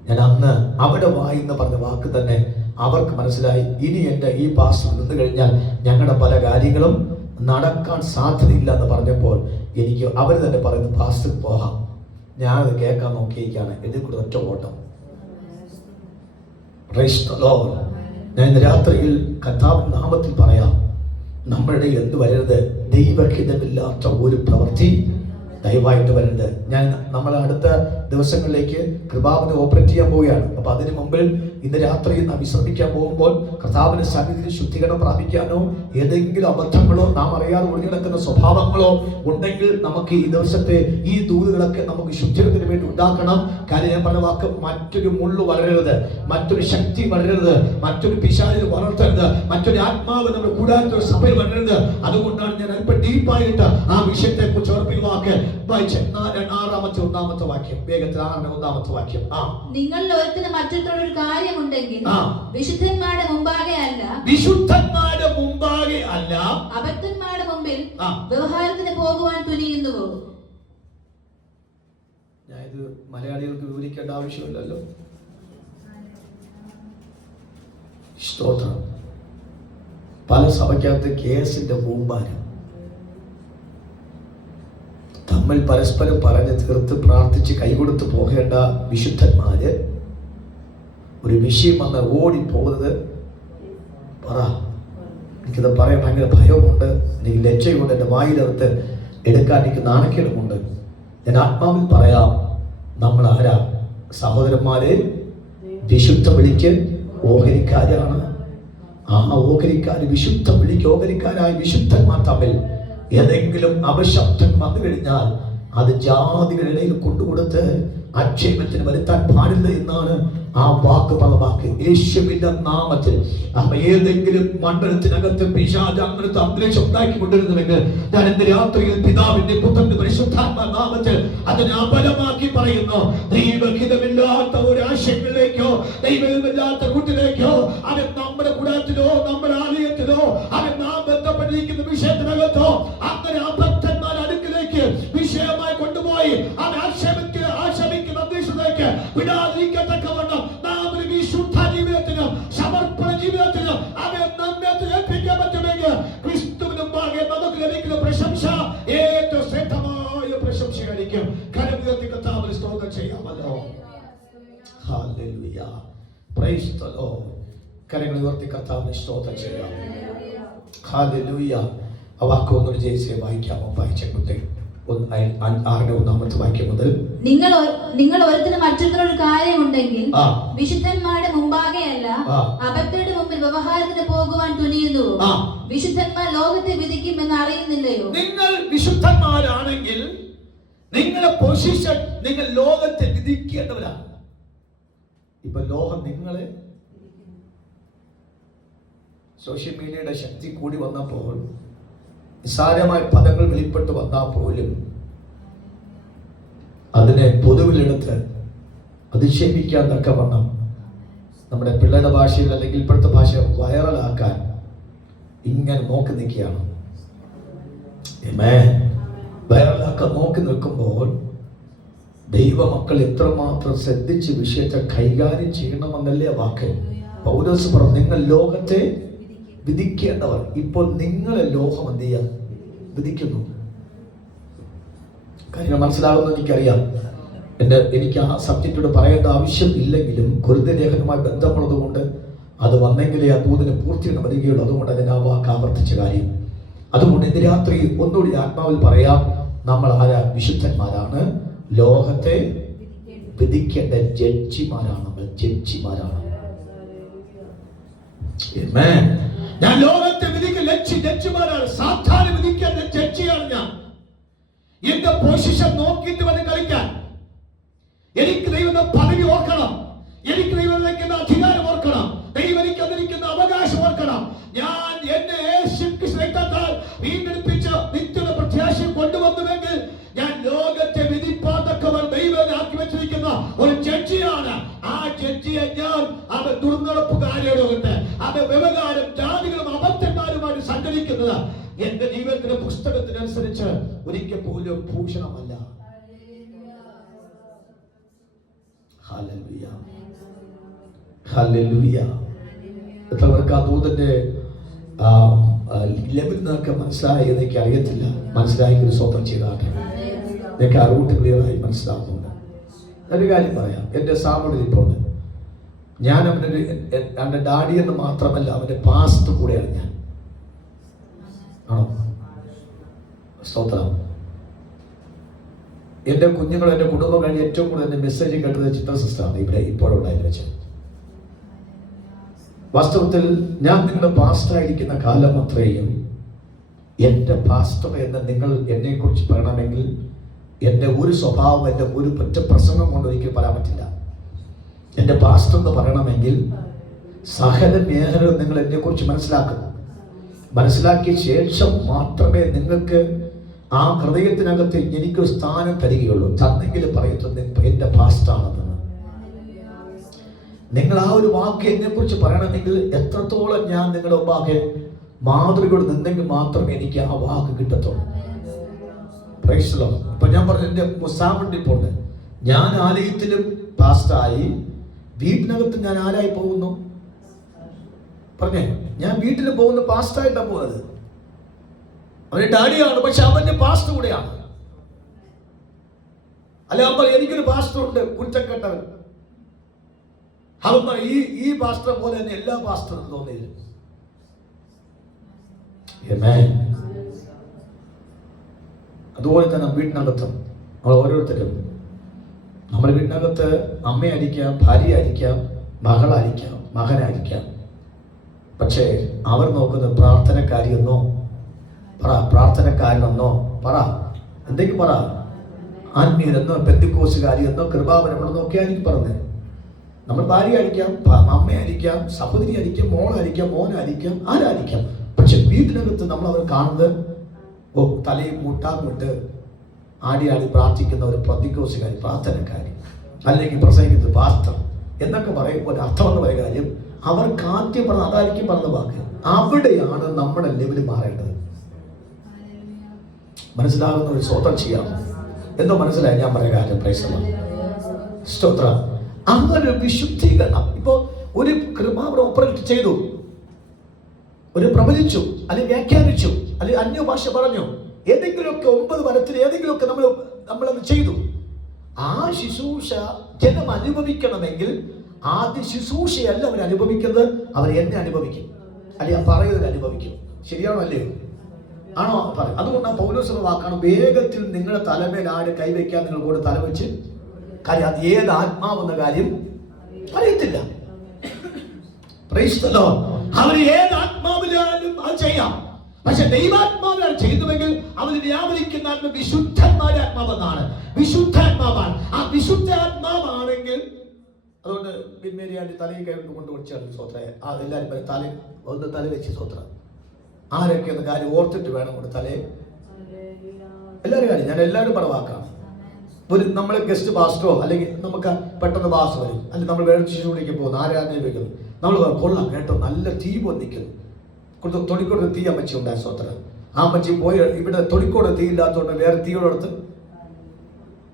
ഞാൻ അന്ന് അവിടെ വായിന്ന് പറഞ്ഞ വാക്ക് തന്നെ അവർക്ക് മനസ്സിലായി. ഇനി എൻ്റെ ഈ പാസ്റ്റർ നിന്ന് കഴിഞ്ഞാൽ ഞങ്ങളുടെ പല കാര്യങ്ങളും നടക്കാൻ സാധ്യതയില്ല എന്ന് പറഞ്ഞപ്പോൾ എനിക്ക് അവർ തന്നെ പറയുന്നു, പാസ്റ്റർ പോകാം. ഞാനത് കേൾക്കാൻ നോക്കിയിരിക്കുകയാണ്. ഇതിൽ കൂടെ ഒറ്റ ഓട്ടം. ഞാൻ ഇന്ന് രാത്രിയിൽ കർത്താവിന്റെ നാമത്തിൽ പറയാം, നമ്മളുടെ എന്ത് വരരുത്, ദൈവഹിതമില്ലാത്ത ഒരു പ്രവൃത്തി ദയവായിട്ട് വരരുത്. നമ്മൾ അടുത്ത ദിവസങ്ങളിലേക്ക് കൃപാവിനെ ഓപ്പറേറ്റ് ചെയ്യാൻ പോവുകയാണ്. അപ്പൊ അതിനു മുമ്പിൽ ഇന്ന് രാത്രി നാം വിശ്രമിക്കാൻ പോകുമ്പോൾ കർത്താവിന്റെ സന്നിധിയിൽ ശുദ്ധീകരണം പ്രാപിക്കാനോ ഏതെങ്കിലും അബദ്ധങ്ങളോ നാം അറിയാതെ ഒളിഞ്ഞു കിടക്കുന്ന സ്വഭാവങ്ങളോ ഉണ്ടെങ്കിൽ നമുക്ക് ഈ ദിവസത്തെ ഈ ദൂതുകളൊക്കെ നമുക്ക് ശുദ്ധീകരണത്തിന് വേണ്ടി ഉണ്ടാക്കണം. കാര്യം ഞാൻ പറഞ്ഞ വാക്ക്, മറ്റൊരു മുള്ളു വളരരുത്, മറ്റൊരു ശക്തി വളരരുത്, മറ്റൊരു പിശാചിനെ വളർത്തരുത്, മറ്റൊരു ആത്മാവ് നമ്മുടെ കൂടാത്ത സഭയിൽ വളരരുത്. അതുകൊണ്ടാണ് ഞാൻ അല്പം ഡീപ്പായിട്ട് ആ വിഷയത്തെ കുറിച്ച് ഓർപ്പിക്കുന്ന വാക്ക് വായിച്ച 6-ാമത്തെ വാക്യം, വേഗത്തിൽ 6-ാമത്തെ വാക്യം. നിങ്ങളിൽ ഒരുത്തിന് മറ്റൊരു കാര്യമുണ്ടെങ്കിൽ വിശുദ്ധന്മാരുടെ മുമ്പാകെ അല്ല അബദ്ധന്മാരുടെ മുമ്പിൽ വ്യവഹാരത്തിന് പോകുവാൻ തുനിയുന്നുവോ? ഞാൻ ഇത് മലയാളികൾക്ക് വിവരിക്കേണ്ട ആവശ്യമില്ലല്ലോ. സ്തോത്രം. പല സഭയ്ക്കകത്ത് കേസിന്റെ കൂമ്പാരം തമ്മിൽ പരസ്പരം പറഞ്ഞ് തീർത്ത് പ്രാർത്ഥിച്ച് കൈകൊടുത്ത് പോകേണ്ട വിശുദ്ധന്മാര് ഒരു വിഷയം വന്ന് ഓടിപ്പോകുന്നത്. പറ, എനിക്കത് പറയാൻ ഭയങ്കര ഭയമുണ്ട്, എനിക്ക് ലജ്ജയുണ്ട്, എൻ്റെ വായിലകത്ത് എടുക്കാൻ എനിക്ക് നാണക്കേടുമുണ്ട്. ഞാൻ ആത്മാവിൽ പറയാം, നമ്മൾ ആരാ? സഹോദരന്മാരെ, വിശുദ്ധ വിളിക്ക് ഓഹരിക്കാരാണ്. ആ ഓഹരിക്കാര് വിശുദ്ധ വിളിക്ക് ഓഹരിക്കാരായ വിശുദ്ധന്മാർ തമ്മിൽ ഏതെങ്കിലും അപശബ്ദം വന്നു കഴിഞ്ഞാൽ അത് ജാതികളിടയിൽ കൊണ്ടുകൊടുത്ത് ആക്ഷേപത്തിന് വരുത്താൻ പാടില്ല എന്നാണ് ആ വാക്ക് പറഞ്ഞ വാക്ക്. യേശുവിന്റെ നാമത്തിൽ ഏതെങ്കിലും മണ്ഡലത്തിനകത്ത് പിശാച് അങ്ങനത്തെ അന്തരീക്ഷം ഉണ്ടാക്കി കൊണ്ടിരുന്നുവെങ്കിൽ ഞാൻ ഇന്ന് രാത്രിയിൽ പിതാവിന്റെ പുത്രന്റെ പരിശുദ്ധാത്മ നാമത്തിൽ അതിനെ അബലമാക്കി പറയുന്നു. ദൈവഹിതമില്ലാത്ത ഒരു ആശയങ്ങളിലേക്കോ ദൈവമില്ലാത്ത കൂട്ടിലേക്കോ അത് നമ്മുടെ കുടത്തിലോ നമ്മുടെ ആലയത്തിലോ വിഷയത്തിനകത്തോ അവൻ നാം ബന്ധപ്പെട്ടിരിക്കുന്ന വിഷയത്തിനകത്തോ അങ്ങനെ ആ ഭക്തന്മാർ അടുക്കിലേക്ക് വിഷയമായി കൊണ്ടുപോയി അവൻ ആക്ഷേപിക്കുന്ന അന്തരീക്ഷത്തിലേക്ക് വിടാതിരിക്കത്തക്കവണ്ണം നാം ഒരു വിശുദ്ധ ജീവിതത്തിനും സമർപ്പണ ജീവിതത്തിനും അവൻ നമ്മെ ഏൽപ്പിക്കാൻ പറ്റുമെങ്കിൽ ക്രിസ്തുവിന് മുമ്പാകെ നമുക്ക് ലഭിക്കുന്ന പ്രശംസ ഏറ്റവും ശ്രേഷ്ഠമായ പ്രശംസയായിരിക്കും. കരമുയർത്തി കർത്താവിന് സ്തോത്രം ചെയ്യാമല്ലോ. Hallelujah, praise the Lord. കരങ്ങൾ ഉയർത്തി കർത്താവിന് സ്തോത്രം ചെയ്യാം. ഹല്ലേലൂയ. ആ വാക്ക് ഒന്നുകൂടി ജയിച്ച് വായിക്കാമോ? വായിച്ചെടുത്തേ 6-1 വാക്യം മുതൽ. നിങ്ങൾ ഒരുത്തിന് മറ്റൊരു കാര്യമുണ്ടെങ്കിൽ വിശുദ്ധന്മാരുടെ മുമ്പാകെയല്ല അഭക്തരുടെ മുമ്പിൽ വ്യവഹാരത്തിന് പോകുവാൻ തുനിയുന്നു. വിശുദ്ധന്മാർ ലോകത്തെ വിധിക്കും എന്ന് അറിയുന്നില്ലയോ? നിങ്ങൾ വിശുദ്ധന്മാരാണെങ്കിൽ നിങ്ങളുടെ പൊസിഷൻ, നിങ്ങൾ ലോകത്തെ വിധിക്കേണ്ടവരാണ്. ഇപ്പൊ ലോകം നിങ്ങളെ സോഷ്യൽ മീഡിയയുടെ ശക്തി കൂടി വന്നപ്പോൾ നിസ്സാരമായ പദങ്ങൾ വെളിപ്പെട്ട് വന്നാൽ പോലും അതിനെ പൊതുവിലെടുത്ത് അധിക്ഷേപിക്കാൻ തക്കവണ്ണം നമ്മുടെ പിള്ളേരുടെ ഭാഷയിൽ അല്ലെങ്കിൽ ഇപ്പോഴത്തെ ഭാഷ വൈറലാക്കാൻ ഇങ്ങനെ നോക്കി നിൽക്കുകയാണ്. വൈറലാക്കാൻ നോക്കി നിൽക്കുമ്പോൾ ദൈവമക്കൾ എത്രമാത്രം ശ്രദ്ധിച്ച് വിഷയത്തെ കൈകാര്യം ചെയ്യണമെന്നല്ലേ വാക്ക്. പൗലോസ് പറഞ്ഞു, നിങ്ങൾ ലോകത്തെ വിധിക്കേണ്ടവർ. ഇപ്പോൾ നിങ്ങളെ ലോകം എന്ത് ചെയ്യാൻ വിധിക്കുന്നു. കാര്യങ്ങൾ മനസ്സിലാകുമെന്ന് എനിക്കറിയാം. എനിക്ക് ആ സബ്ജക്റ്റോട് പറയേണ്ട ആവശ്യം ഇല്ലെങ്കിലും കൊരിന്ത്യലേഖനവുമായി ബന്ധമുള്ളത് കൊണ്ട് അത് വന്നെങ്കിലേ ആ ദൂതിന് പൂർത്തിയാണ് വരികയുള്ളൂ. അതുകൊണ്ട് അതിന് ആ വാക്ക് ആവർത്തിച്ച കാര്യം. അതുകൊണ്ട് ഇന്ന് രാത്രി ഒന്നുകൂടി ആത്മാവിൽ പറയാം, നമ്മൾ ആരാ? വിശുദ്ധന്മാരാണ്. ലോകത്തെ വിധിക്കേണ്ട ജഡ്ജിമാരാണ്. നമ്മൾ ജഡ്ജിമാരാണ്. ഞാൻ ലോകത്തെ വിധിക്കുന്ന ജഡ്ജിമാരാണ്. സാധാരണ വിധിക്കേണ്ട ജഡ്ജിയാണ് ഞാൻ. എന്റെ പൊസിഷൻ നോക്കിയിട്ട് വന്ന് കളിക്കാൻ എനിക്ക് ദൈവം പദവി ഓർക്കണം. എനിക്ക് ദൈവം നിൽക്കുന്ന അധികാരം ഓർക്കണം. ദൈവം എനിക്ക് തന്നിരിക്കുന്ന അവകാശം ഓർക്കണം. ഞാൻ എന്നെ രക്തത്താൽ വീണ്ടെടുപ്പിച്ച് നിത്യത പ്രത്യാശ കൊണ്ടുവന്നുവെങ്കിൽ ഞാൻ ലോകത്തെ വിധിപ്പാതക്കവൻ ദൈവം ആക്കി വെച്ചിരിക്കുന്ന ഒരു ജഡ്ജിയാണ്. ആ ജഡ്ജിയെ ഞാൻ അവൻ ദുർനടപ്പുകാരിയോട് അവൻ വ്യവഹാരം ജാതികളും അബദ്ധന്മാരുമായി സഞ്ചരിക്കുന്നത് എന്റെ ജീവിതത്തിന്റെ പുസ്തകത്തിനനുസരിച്ച് ഒരിക്കൽ പോലും ഭൂഷണമല്ല. Hallelujah, hallelujah. എത്രവർക്ക് ആ ദൂതന്റെ ലെവൽ നിന്നൊക്കെ മനസ്സിലായി എനിക്ക് അറിയത്തില്ല. മനസ്സിലായെങ്കിൽ സ്വന്തം ചെയ്താട്ടെ. എനിക്ക് ആ റൂട്ട് ക്ലിയറായി മനസ്സിലാവുന്നുണ്ട്. ഒരു കാര്യം പറയാം. എൻ്റെ സാമൂഹ്യ ഇപ്പോൾ ഞാൻ അവൻ്റെ ഡാഡി എന്ന് മാത്രമല്ല, അവൻ്റെ പാസ്റ്റ് കൂടെയാണ് ഞാൻ. ആണോ? സ്തോത്രം. എൻ്റെ കുഞ്ഞുങ്ങൾ, എൻ്റെ കുടുംബം കഴിഞ്ഞ് ഏറ്റവും കൂടുതൽ എൻ്റെ മെസ്സേജ് കേട്ടത് ചിത്ര സിസ്റ്ററാണ് ഇവിടെ ഇപ്പോഴുണ്ടായിരുന്നു വെച്ചാൽ. വാസ്തവത്തിൽ ഞാൻ നിങ്ങളുടെ പാസ്റ്ററായിരിക്കുന്ന കാലം അത്രയും എൻ്റെ പാസ്റ്റർ എന്ന് നിങ്ങൾ എന്നെക്കുറിച്ച് പറയണമെങ്കിൽ എൻ്റെ ഒരു സ്വഭാവം, എൻ്റെ ഒരു ഒറ്റ പ്രസംഗം കൊണ്ട് ഒരിക്കലും പറയാൻ പറ്റില്ല. എൻ്റെ പാസ്റ്റർ എന്ന് പറയണമെങ്കിൽ സകല മേഖല നിങ്ങൾ എന്നെക്കുറിച്ച് മനസ്സിലാക്കിയ ശേഷം മാത്രമേ നിങ്ങൾക്ക് ആ ഹൃദയത്തിനകത്ത് എനിക്കൊരു സ്ഥാനം തരികയുള്ളൂ. തന്നെങ്കിൽ പറയത്തുന്നത് എൻ്റെ പാസ്റ്ററാണെന്ന്. നിങ്ങൾ ആ ഒരു വാക്ക് എന്നെക്കുറിച്ച് പറയണമെങ്കിൽ എത്രത്തോളം ഞാൻ നിങ്ങളുടെ മുമ്പാകെ മാതൃകയോട് നിന്നെങ്കിൽ മാത്രമേ എനിക്ക് ആ വാക്ക് കിട്ടത്തുള്ളൂ. ഇപ്പൊ ഞാൻ പറഞ്ഞു, എൻ്റെ മുസാമുണ്ടിപ്പുണ്ട്. ഞാൻ ആലയത്തിലും പാസ്റ്ററായി, വീട്ടിനകത്ത് ഞാൻ ആരായി പോകുന്നു? പറഞ്ഞേ, ഞാൻ വീട്ടിൽ പോകുന്ന പാസ്റ്ററായിട്ടാണ് പോകുന്നത്. അവന്റെ ഡാഡിയാണ്, പക്ഷെ അവന്റെ പാസ്റ്റർ കൂടെയാണ്. അല്ല, അവൻ എനിക്കൊരു പാസ്റ്റർ ഉണ്ട്, കുറ്റക്കെട്ടവൻ. അവൻ ഈ പാസ്റ്റർ പോലെ തന്നെ എല്ലാ പാസ്റ്ററും തോന്നിയില്ല. അതുപോലെ തന്നെ വീട്ടിനകത്തും നമ്മൾ ഓരോരുത്തരും, നമ്മുടെ വീട്ടിനകത്ത് അമ്മയായിരിക്കാം, ഭാര്യയായിരിക്കാം, മകളായിരിക്കാം, മകനായിരിക്കാം. പക്ഷേ അവർ നോക്കുന്നത് പ്രാർത്ഥനക്കാരിയെന്നോ പ്രാർത്ഥനക്കാരനെന്നോ എന്തെങ്കിലും പറ, ആത്മീയരെന്നോ പെന്തിക്കോസുകാരിയെന്നോ കൃപാവരമെന്നോ ഒക്കെ ആയിരിക്കും പറഞ്ഞത്. നമ്മൾ ഭാര്യയായിരിക്കാം, അമ്മയായിരിക്കാം, സഹോദരിയായിരിക്കാം, മോളായിരിക്കാം, മോനായിരിക്കാം, ആരായിരിക്കാം. പക്ഷെ വീട്ടിനകത്ത് നമ്മൾ അവർ കാണുന്നത് തലയും കൂട്ടാൻ വിട്ട് ആടി പ്രാർത്ഥിക്കുന്ന ഒരു പെന്തിക്കോസുകാരി, പ്രാർത്ഥനക്കാരി, അല്ലെങ്കിൽ പ്രസംഗിക്കുന്നത് പാസ്റ്റർ എന്നൊക്കെ പറയുമ്പോൾ അർത്ഥം എന്ന് പറയുന്ന കാര്യം അവർക്ക് ആദ്യം പറഞ്ഞ അതായിരിക്കും പറഞ്ഞ വാക്ക്. അവിടെയാണ് നമ്മുടെ ലെവല് മാറേണ്ടത്. മനസ്സിലാകുന്ന ഒരു സ്തോത്രം ചെയ്യാം. എന്തോ മനസ്സിലായി ഞാൻ പറയാൻ കാര്യം. Praise the Lord. സ്തോത്രം. അങ്ങനെ വിശുദ്ധീകരണം. ഇപ്പോ ഒരു കൃപാവരം ഓപ്പറേറ്റ് ചെയ്തു, ഒരു പ്രവചിച്ചു, അല്ലെങ്കിൽ വ്യാഖ്യാനിച്ചു, അല്ലെങ്കിൽ അന്യഭാഷ പറഞ്ഞു, ഏതെങ്കിലുമൊക്കെ 9 വരത്തിൽ ഏതെങ്കിലുമൊക്കെ നമ്മളത് ചെയ്തു. ആ ശുശ്രൂഷ ജനം അനുഭവിക്കണമെങ്കിൽ ആദ്യ ശുശ്രൂഷയല്ല അവർ അനുഭവിക്കുന്നത്, അവർ എന്നെ അനുഭവിക്കും, അല്ലെങ്കിൽ പറയുന്നത് അനുഭവിക്കും. ശരിയാണോ അല്ലയോ? ആണോ? പറയും. അതുകൊണ്ടാണ് പൗലോസ് വാക്കാണ്, വേഗത്തിൽ നിങ്ങളുടെ തലമേൽ ആര് കൈവയ്ക്കാൻ നിങ്ങളോട് തലവെച്ച്. കാര്യം അത് ഏത് ആത്മാവെന്ന കാര്യം അറിയത്തില്ല. Praise the Lord. അവർ ഏത് ആത്മാവിലാലും അത് ചെയ്യാം. പക്ഷെ ദൈവാത്മാവിലാണ് ചെയ്തുവെങ്കിൽ അവന് വ്യാപരിക്കുന്ന ആത്മ വിശുദ്ധന്മാരുടെ ആത്മാവെന്നാണ്. വിശുദ്ധാത്മാവാണ്. ആ വിശുദ്ധാത്മാവാണെങ്കിൽ അതുകൊണ്ട് പിന്മേരിയാണ്ട് തലയിൽ കയറി കൊണ്ട് വിളിച്ചാണ് സ്വത്ര. എല്ലാവരും തല വെച്ച് സ്വത്ര. ആരൊക്കെ എന്ന കാര്യം ഓർത്തിട്ട് വേണം കൊണ്ട് തലയെ എല്ലാവരും കാര്യം. ഞാൻ എല്ലാവരും പടവാക്കാം. ഒരു നമ്മൾ ഗസ്റ്റ് പാസ്റ്റോ അല്ലെങ്കിൽ നമുക്ക് പെട്ടെന്ന് പാസ് വരും, അല്ലെങ്കിൽ നമ്മൾ വേറെ ശിശുവിലേക്ക് പോകുന്നു, ആരാധന വെക്കുന്നു, നമ്മൾ കൊള്ളാം കേട്ടോ, നല്ല തീ പൊന്നിക്കുന്നു. തൊടിക്കോട് തീ അമ്മച്ചി ഉണ്ടായ സ്വത്ര. ആ അമ്മച്ചി പോയി ഇവിടെ തൊടിക്കോട് തീ ഇല്ലാത്തതുകൊണ്ട് വേറെ തീയോടടുത്ത്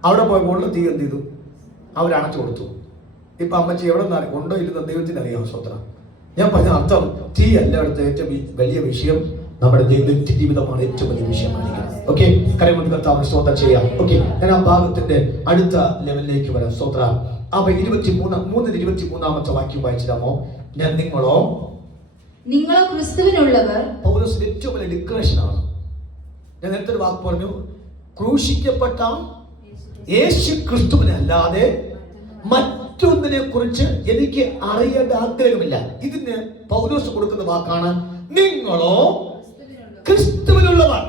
അവിടെ പോയപ്പോൾ തീ എന്ത് ചെയ്തു? അവരടച്ചു കൊടുത്തു. ഇപ്പൊ അമ്മച്ചി എവിടെ നിന്നാണ് കൊണ്ടോ ഇല്ലെന്ന് ദൈവത്തിന് അറിയാം. സ്വത്ര. ഞാൻ പറഞ്ഞ അർത്ഥം, തീ എല്ലായിടത്തും ഏറ്റവും വലിയ വിഷയം നമ്മുടെ വ്യക്തി ജീവിതമാണ് ഏറ്റവും വലിയ വിഷയമായിരിക്കുന്നത്. ഓക്കെ, കരമുണ്ട് കർത്താവിന് സ്തോത്രം ചെയ്യാം. ഓക്കെ, ഞാൻ ആ ഭാഗത്തിന്റെ അടുത്ത ലെവലിലേക്ക് വരാം. സ്തോത്ര. അപ്പൊ 23-ാമത്തെ വാക്യം വായിച്ചിടാമോ? ഞാൻ നിങ്ങളോ ക്രിസ്തുവിനുള്ളവർ. പൗലോസിന്റെ ഏറ്റവും വലിയ ഡിക്ലറേഷൻ ആണ്. ഞാൻ നേരത്തെ ഒരു വാക്ക് പറഞ്ഞു, ക്രൂശിക്കപ്പെട്ട യേശു ക്രിസ്തുവിനെ അല്ലാതെ മറ്റൊന്നിനെ കുറിച്ച് എനിക്ക് അറിയേണ്ട ആഗ്രഹമില്ല. ഇതിന് പൗലോസ് കൊടുക്കുന്ന വാക്കാണ്, നിങ്ങളോ ക്രിസ്തുവിനുള്ളവർ.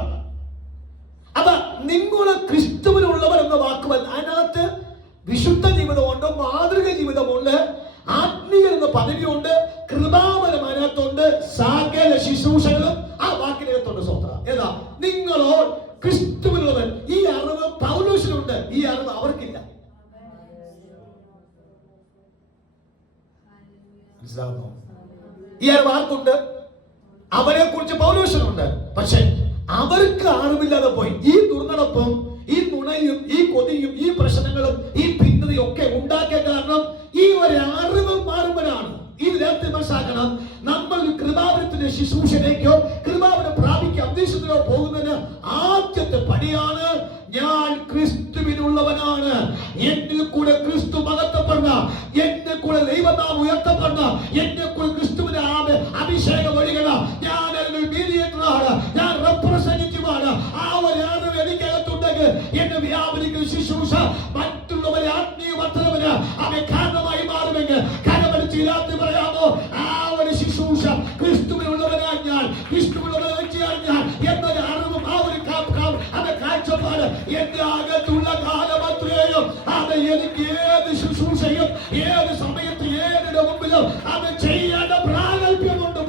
അപ്പൊ നിങ്ങള് ക്രിസ്തുവിനുള്ളവർ എന്ന വാക്ക് അതിനകത്ത് വിശുദ്ധ ജീവിതമുണ്ട്, മാതൃക ജീവിതമുണ്ട്, ആത്മീയ എന്ന പദവിയുണ്ട്, കൃപാവരം അതിനകത്തുണ്ട്, സകല ശുശ്രൂഷകളും ആ വാക്കിനകത്തുണ്ട്. സ്വത്ര. ഏതാ? നിങ്ങളോ ക്രിസ്തുവിനുള്ളവർ. ഈ അറിവ് പൗലോസിനുണ്ട്, ഈ അറിവ് അവർക്കില്ല. മനസ്സിലാവുന്നു? ഈ അറിവ് ആർക്കുണ്ട്? അവരെ കുറിച്ച് പൗലോസിനുണ്ട്. പക്ഷെ അവർക്ക് അറിവില്ലാതെ പോയി. ഈ ദുർനടപ്പും ഈ നുണയും ഈ കൊതിയും ഈ പ്രശ്നങ്ങളും ഈ ഭിന്നതയും ഒക്കെ ഉണ്ടാക്കിയ കാരണം ഈ ഒരു അറിവ് മാറുമ്പോഴാണ്. ഇത് നേരത്തെ മനസ്സിലാക്കണം. നമ്മൾ കൃപാവരത്തിന്റെ ശുശ്രൂഷയിലേക്കോ കൃപാവരം പ്രാപിക്കുക അന്തരീക്ഷത്തിലോ പോകുന്നതിന് ആദ്യത്തെ പടിയാണ്, ഞാൻ ക്രിസ്തുവിനുള്ളവനാണ്. എന്നിൽ കൂടെ ക്രിസ്തു മഹത്വപ്പെടുന്ന, എന്നെ കൂടെ ദൈവനാമം ഉയർത്തപ്പെടുന്ന, എന്നെ കൂടെ ക്രിസ്തുവിന്റെ അഭിഷേകം ഒഴുകണം. ഞാൻ അതിൽ മീഡിയേറ്ററാണ്, ഞാൻ റെപ്രസെന്റേറ്റീവാണ്. ആ ഒരു അറിവ് എനിക്കകത്തുണ്ടെങ്കിൽ എന്നെ വ്യാപരിക്കുന്ന ശുശ്രൂഷ മറ്റുള്ളവരെ ആത്മീയ വർദ്ധനവിന് അവ കാരണമായി മാറുമെങ്കിൽ കരമടിച്ച് രാത്രി പറയാമോ, ആ ഒരു ശുശ്രൂഷ ക്രിസ്തുവിനുള്ളവനാണ് ഞാൻ, ക്രിസ്തുവിനുള്ളവനെ വെച്ചാൽ ഞാൻ എന്നൊരു അറിവും ആ ഒരു കാഴ്ചപ്പാട് എന്റെ അകത്തുള്ള കാലമത്രയും അത് എനിക്ക് ഏത് ശുശ്രൂഷയും ഏത് സമയത്ത് ഏതിന്റെ മുമ്പിലും അത് ചെയ്യേണ്ട പ്രാഗൽഭ്യമുണ്ട്.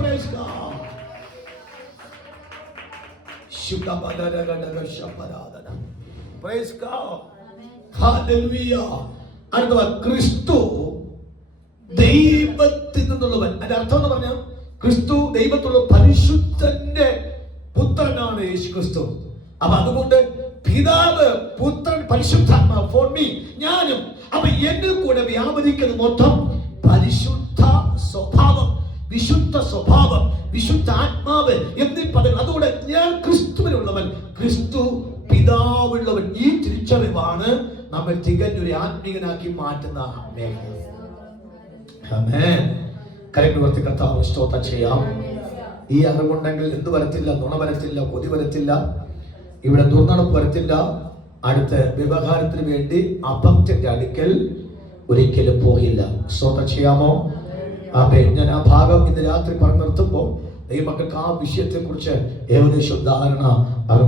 ക്രിസ്തു ദൈവത്തിൽ നിന്നുള്ളവൻ. അതിന്റെ അർത്ഥം എന്ന് പറഞ്ഞാൽ ക്രിസ്തു ദൈവത്തുള്ള പരിശുദ്ധന്റെ പുത്രനാണ് യേശു ക്രിസ്തു. അപ്പൊ അതുകൊണ്ട് പിതാവ്, പുത്രൻ, പരിശുദ്ധാത്മാവ്, ഫോർ മീ, ഞാനും. അപ്പൊ എന്നിൽ കൂടെ വ്യാപരിക്കുന്ന മൊത്തം പരിശുദ്ധ സ്വഭാവം, വിശുദ്ധ സ്വഭാവം, വിശുദ്ധ ആത്മാവ് എന്നീ പദങ്ങൾ. അതുകൊണ്ട് ഞാൻ ക്രിസ്തുവിനുള്ളവൻ, ക്രിസ്തു പിതാവുള്ളവൻ. ഈ തിരിച്ചറിവാണ് നമ്മൾ തികഞ്ഞൊരു ആത്മീയനാക്കി മാറ്റുന്ന മേഖല. കരങ്ങൾ ഉയർത്തി കർത്താവിനെ സ്തോത്രം ചെയ്യാം. ഈ അറിവുണ്ടെങ്കിൽ എന്ത് വരത്തില്ല? നുണ വരത്തില്ല, കൊതി വരത്തില്ല, ഇവിടെ ദുർനടപ്പ് വരത്തില്ല, അടുത്ത വ്യവഹാരത്തിന് വേണ്ടി അഭക്തന്റെ അടുക്കൽ ഒരിക്കലും പോകില്ല. സ്തോത്രം ചെയ്യാമോ? ഞാൻ ആ ഭാഗം ഇന്ന് രാത്രി പറഞ്ഞു നിർത്തുമ്പോൾ ദൈവമക്കൾക്ക് ആ വിഷയത്തെ കുറിച്ച് ഏകദേശം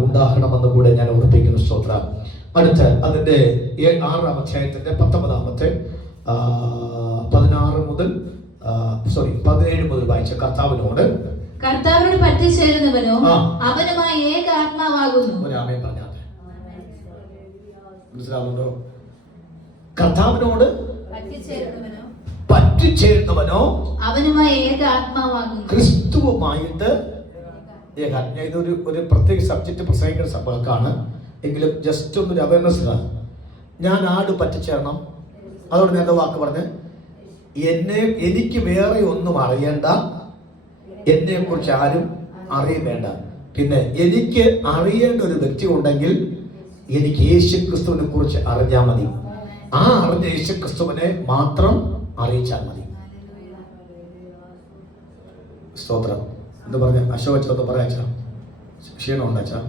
ഉദാഹരണമെന്ന് കൂടെ ഞാൻ ഓർപ്പിക്കുന്നു. സ്തോത്രം. അടുത്ത് അതിന്റെ 6-ാം അധ്യായത്തിന്റെ 19-ാമത്തെ 17 മുതൽ വായിച്ച കർത്താവിനോട് പറ്റിച്ചേരുന്നവനോ അവനുമായി ഏക ആത്മാവാകുന്നു. ഒരാമേ പറഞ്ഞാൽ മനസ്സിലാവുന്നുണ്ടോ? കർത്താവിനോട് പറ്റിച്ചേരുന്നവനോ അവനുമായി ഏക ആത്മാവാകുന്നു. ക്രിസ്തുവുമായിട്ട് ഏകാത്മ. ഇതൊരു പ്രത്യേക സബ്ജക്റ്റ് പ്രസംഗിക്കുന്ന സംഭവക്കാണ്. എങ്കിലും ജസ്റ്റ് ഒന്നൊരു അവയർനെസ്. ഞാൻ ആട് പറ്റിച്ചേരണം. അതോട് നേരത്തെ വാക്ക് പറഞ്ഞ് എനിക്ക് വേറെ ഒന്നും അറിയണ്ട, എന്നെ കുറിച്ച് ആരും അറിയേണ്ട. പിന്നെ എനിക്ക് അറിയേണ്ട ഒരു വ്യക്തി ഉണ്ടെങ്കിൽ എനിക്ക് യേശു ക്രിസ്തുവിനെ കുറിച്ച് അറിഞ്ഞാൽ മതി. ആ അറിഞ്ഞ യേശു ക്രിസ്തുവിനെ മാത്രം അറിയിച്ചാൽ മതി. സ്തോത്രം. എന്ന് പറഞ്ഞ അശോകച്ചൊന്ന് പറയാച്ചാ, ക്ഷീണമുണ്ട് അച്ഛാ?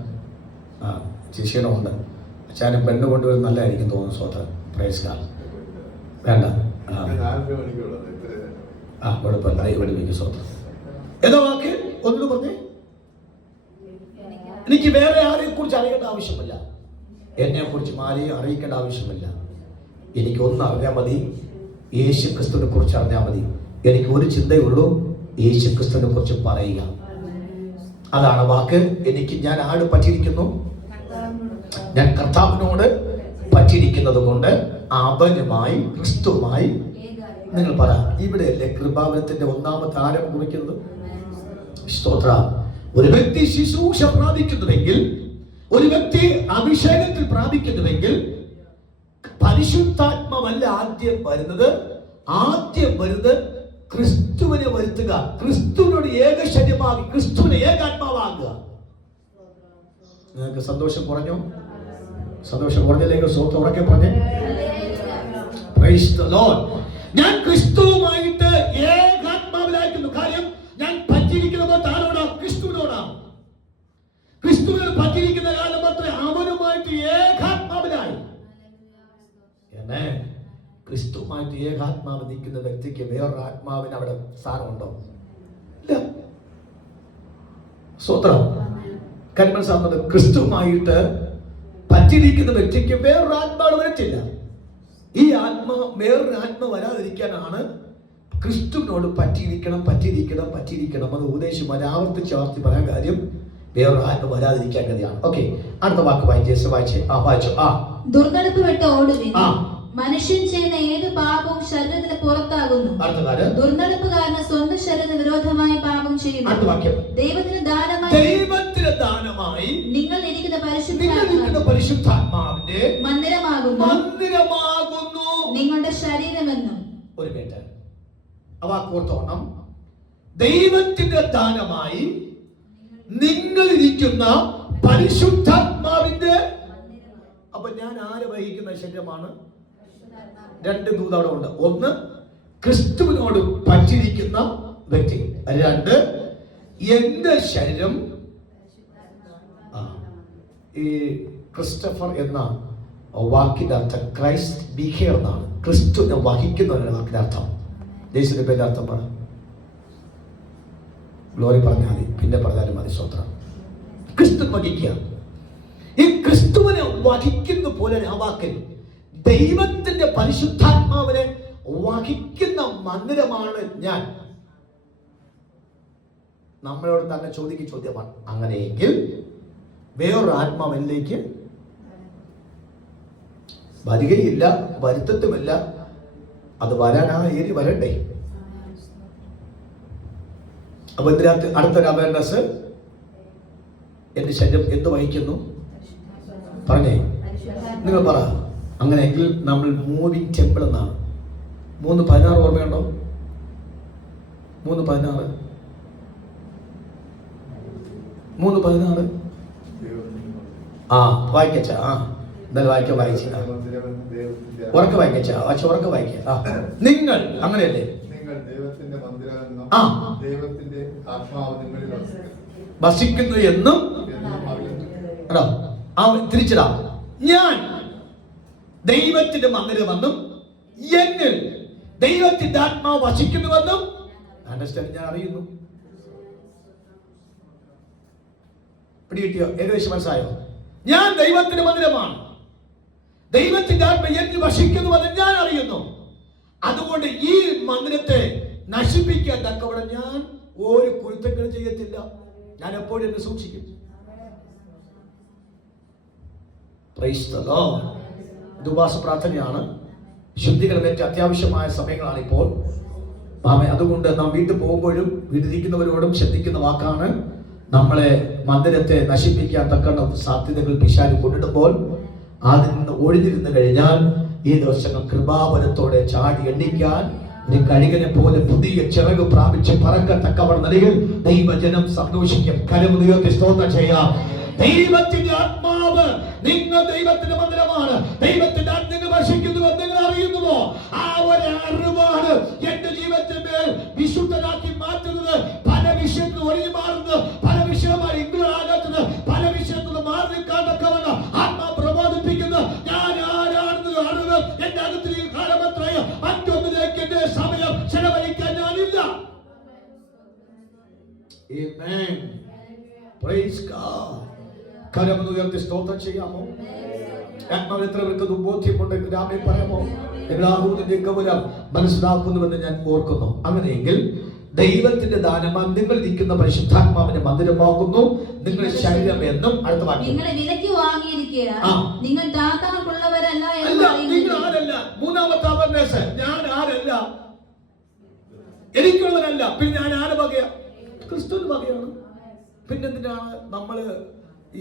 ക്ഷീണമുണ്ട്. അച്ഛാനും പെണ്ണ് കൊണ്ടുവരും നല്ലതായിരിക്കും തോന്നുന്നു. സ്തോത്രം. Praise God. വേണ്ട, കുഴപ്പമില്ല. ഇവിടെ സ്തോത്രം. ഏതോ വാക്ക് ഒന്നും പറഞ്ഞേ. എനിക്ക് വേറെ ആരെയും കുറിച്ച് അറിയേണ്ട ആവശ്യമില്ല, എന്നെ കുറിച്ച് ആരെയും അറിയിക്കേണ്ട ആവശ്യമില്ല. എനിക്ക് ഒന്ന് അറിഞ്ഞാൽ മതി, യേശു ക്രിസ്തുവിനെ കുറിച്ച് അറിഞ്ഞാൽ മതി. എനിക്ക് ഒരു ചിന്തയുള്ളൂ, യേശു ക്രിസ്തുവിനെ കുറിച്ച് പറയുക. അതാണ് വാക്ക്. ഞാൻ ആട് പറ്റിയിരിക്കുന്നു, ഞാൻ കർത്താവിനോട് പറ്റിയിരിക്കുന്നത് കൊണ്ട് അവനുമായി ക്രിസ്തുവുമായി. നിങ്ങൾ പറ, ഇവിടെയല്ലേ കൃപാവനത്തിന്റെ ഒന്നാമത്തെ ആരം കുറിക്കുന്നത്? സ്തോത്ര. ഒരു വ്യക്തി ശുശ്രൂഷ പ്രാപിക്കുന്നുവെങ്കിൽ, ഒരു വ്യക്തി അഭിഷേകത്തിൽ പ്രാപിക്കുന്നുവെങ്കിൽ പരിശുദ്ധാത്മാവല്ല ആദ്യം വരുന്നത്. ആദ്യം വരുന്നത് ക്രിസ്തുവിനെ വരുത്തുക, ക്രിസ്തുവിനോട് ഏക ശരീരമാകി, ക്രിസ്തുവിനെ ഏകാത്മാവാകുക. നിങ്ങൾക്ക് സന്തോഷം കുറഞ്ഞോ? സന്തോഷം കുറഞ്ഞില്ലെങ്കിൽ സ്വത്ത് ഉറക്കെ പറഞ്ഞേ. Praise the Lord. ഞാൻ ക്രിസ്തുവുമായിട്ട് ഏകാത്മാവിലായിരിക്കുന്നു. കാര്യം ഞാൻ പറ്റിയിരിക്കുന്നത് ആരോടാ? ക്രിസ്തുവിനോടാണ്. ക്രിസ്തുവിനെ പറ്റിയിരിക്കുന്ന കാലം മാത്രമേ അവനുമായിട്ട് ഏകാത്മാവിലായി. ക്രിസ്തുവുമായിട്ട് ഏകാത്മാവ് നിൽക്കുന്ന വ്യക്തിക്ക് വേറൊരു ആത്മാവിന് അവിടെ സ്ഥാനമുണ്ടോ? ഇല്ല. സ്വത്രം. കരിമൻ സാറിന് ക്രിസ്തുവുമായിട്ട് പറ്റിയിരിക്കുന്ന വ്യക്തിക്ക് വേറൊരു ആത്മാവ് വരത്തില്ല. ഈ വേറൊരു ആത്മ വരാതിരിക്കാനാണ് ക്രിസ്തുവിനോട് പറ്റിയിരിക്കണം. അത് ഉപദേശം ആവർത്തിച്ച് പറയാൻ കാര്യം വേറൊരു ആത്മ വരാതിരിക്കാൻ കഴിയാണ്. ഓക്കെ, അടുത്ത വാക്ക് വായിച്ചു. ദുർനടപ്പ് വിട്ട് ഓടുവിൻ. മനുഷ്യൻ ചെയ്യുന്ന ഏത് പാപവും ശരീരത്തിന് പുറത്താകുന്നു. ദുർനടപ്പുകാരന് സ്വന്തം ശരീരത്തിന് വിരോധമായി പാപം ചെയ്യുന്നു. ദൈവത്തിന് ദാനമായി നിങ്ങൾ ഇരിക്കുന്ന പരിശുദ്ധാത്മാവിന്റെ മന്ദിരമാകുന്നു നിങ്ങളുടെ ശരീരമെന്നും. ഒരു മിനിറ്റ്, വാക്കോർത്തോണം. ദൈവത്തിന്റെ ദാനമായി നിങ്ങൾ ഇരിക്കുന്ന പരിശുദ്ധാത്മാവിന്റെ. അപ്പൊ ഞാൻ ആര് വഹിക്കുന്ന ശരീരമാണ്? രണ്ട് ദൂത് അവിടെ ഉണ്ട്. ഒന്ന്, ക്രിസ്തുവിനോട് പറ്റിയിരിക്കുന്ന വ്യക്തി. രണ്ട്, എന്റെ ശരീരം. ഈ ക്രിസ്റ്റഫർ എന്ന വാക്കിന്റെ അർത്ഥം ക്രൈസ്റ്റ് ബിഹേർ എന്നാണ്. ക്രിസ്തുവിനെ വഹിക്കുന്ന വാക്കിന്റെ അർത്ഥം. യേശുവിന്റെ പേര് അർത്ഥം പറ. ഗ്ലോറി പറഞ്ഞാൽ മതി, പിന്നെ പറഞ്ഞാലും മതി. സ്വത്രം. ക്രിസ്തു വഹിക്കുക. ഈ ക്രിസ്തുവിനെ വഹിക്കുന്ന പോലെ ആ വാക്കിൽ ദൈവത്തിന്റെ പരിശുദ്ധാത്മാവിനെ വഹിക്കുന്ന മന്ദിരമാണ് ഞാൻ. നമ്മളോട് തന്നെ ചോദിക്കുന്ന ചോദ്യമാണ്, അങ്ങനെയെങ്കിൽ വേറൊരു ആത്മാവിലേക്ക് വരികയില്ല, വരുത്തത്തുമില്ല. അത് വരാനായി വരണ്ടേ? അപ്പൊ ഇതിനകത്ത് അടുത്തൊരു അവയർനെസ്, എന്റെ ശരീരം എന്ത് വഹിക്കുന്നു? പറഞ്ഞേ, നിങ്ങൾ പറ. അങ്ങനെയെങ്കിൽ നമ്മൾ മൂവിങ് ടെമ്പിൾ എന്നാണ്. 3:16 ഓർമ്മയുണ്ടോ? 3:16 വായിക്കച്ച. എന്തായാലും വായിച്ച ഉറക്കെ വായിക്കച്ച. ഉറക്കെ വായിക്ക. നിങ്ങൾ അങ്ങനെയല്ലേ? വസിക്കുന്നു എന്നും തിരിച്ചിടാം. ഞാൻ ദൈവത്തിന്റെ മന്ദിരമെന്നും എന്നിൽ ദൈവത്തിന്റെ ആത്മാവ് വസിക്കുന്നുവെന്നും ഞാൻ അറിയുന്നു. പിടികിട്ടിയോ? ഏകദേശം മനസ്സിലായോ? ഞാൻ ദൈവത്തിന്റെ മന്ദിരമാണ്, ദൈവത്തിന്റെ ആത്മ എന്നിൽ വസിക്കുന്നുവെന്ന് ഞാൻ അറിയുന്നു. അതുകൊണ്ട് ഈ മന്ദിരത്തെ നശിപ്പിക്കാൻ തക്കവണ്ണം ഞാൻ ഒരു കുരുത്തങ്ങളും ചെയ്യത്തില്ല. ഞാൻ എപ്പോഴും എന്നെ സൂക്ഷിക്കും. Praise the Lord. ഉപവാസ പ്രാർത്ഥനയാണ്. ശുദ്ധീകരണം ഏറ്റവും അത്യാവശ്യമായ സമയങ്ങളാണ് ഇപ്പോൾ. അതുകൊണ്ട് നാം വീട്ടിൽ പോകുമ്പോഴും വീട്ടിലിരിക്കുന്നവരോടും ശ്രദ്ധിക്കുന്ന വാക്കാണ്, നമ്മളെ മന്ദിരത്തെ നശിപ്പിക്കാൻ തക്ക സാധ്യതകൾ പിശാച് കൊണ്ടിടുമ്പോൾ അതിൽ നിന്ന് ഒഴിഞ്ഞിരുന്നു കഴിഞ്ഞാൽ ഈ ദിവസങ്ങൾ കൃപാവരത്തോടെ ചാടി എണ്ണിക്കാൻ ഒരു കഴുകനെ പോലെ പുതിയ ചിറക് പ്രാപിച്ച് പറക്കത്തക്കവർ നിലയിൽ ദൈവജനം സന്തോഷിക്കും. കരമുദയത്തെ സ്തോത്രം ചെയ്യാം. ദൈവത്തിന്റെ ആത്മാവ്, നിങ്ങൾ ദൈവത്തിന്റെ മന്ദിരമാണ്. ദൈവത്തിന്റെ ആത്മാവ് വർഷിക്കുന്നുവെന്ന് നിങ്ങൾ അറിയുന്നുവോ? ആ ഒരു അറിവാണ് എന്റെ ജീവിതത്തിൽ മേൽ വിശുദ്ധനാക്കി മാറ്റുന്നത്. പല വിഷയത്തിൽ ഒഴിഞ്ഞു മാറുന്നത്, പല വിഷയമായി ഇങ്ങോട്ടാകുന്നത്, പല വിഷയത്തിൽ മാറി നിൽക്കാതൊക്കെ ആത്മാ പ്രബോധിപ്പിക്കുന്നത്. ഞാൻ ആരാണെന്ന് അറിവ് എന്റെ അകത്തിലേക്ക് കാലമത്രയോ മറ്റൊന്നിലേക്ക് എന്റെ സമയം ചെലവഴിക്കാൻ ഞാനില്ല. Amen. Praise God. കരമൊന്ന് ഉയർത്തി സ്തോത്രം ചെയ്യാമോ? ആത്മാവിൽ എത്ര പേർക്ക് ബോധ്യമുണ്ട്? രാമേ പറയാമോ? നിങ്ങളാകുന്നതിന്റെ ഗൗരവം മനസ്സിലാക്കുന്നുവെന്ന് ഞാൻ ഓർക്കുന്നു. അങ്ങനെയെങ്കിൽ ദൈവത്തിന്റെ ദാനമായി നിങ്ങൾ ഇരിക്കുന്ന പരിശുദ്ധാത്മാവിന്റെ മന്ദിരമാകുന്നു നിങ്ങളുടെ ശരീരം എന്നും. അടുത്ത വാക്യം, നിങ്ങളെ വിലയ്ക്ക് വാങ്ങിയിരിക്കുകയാൽ നിങ്ങൾ ദാതാക്കൾക്കുള്ളവരല്ല എന്ന് നിങ്ങൾ പറയുന്നു. ആരല്ല? മൂന്നാമത്തെ അവർനെസ്, ഞാൻ ആരല്ല, എനിക്കുള്ളവരല്ല. പിന്നെ ഞാൻ ആര് വകയാ? ക്രിസ്തുവിന്റെ വകയാണ്. പിന്നെന്തിനാണ് നമ്മള്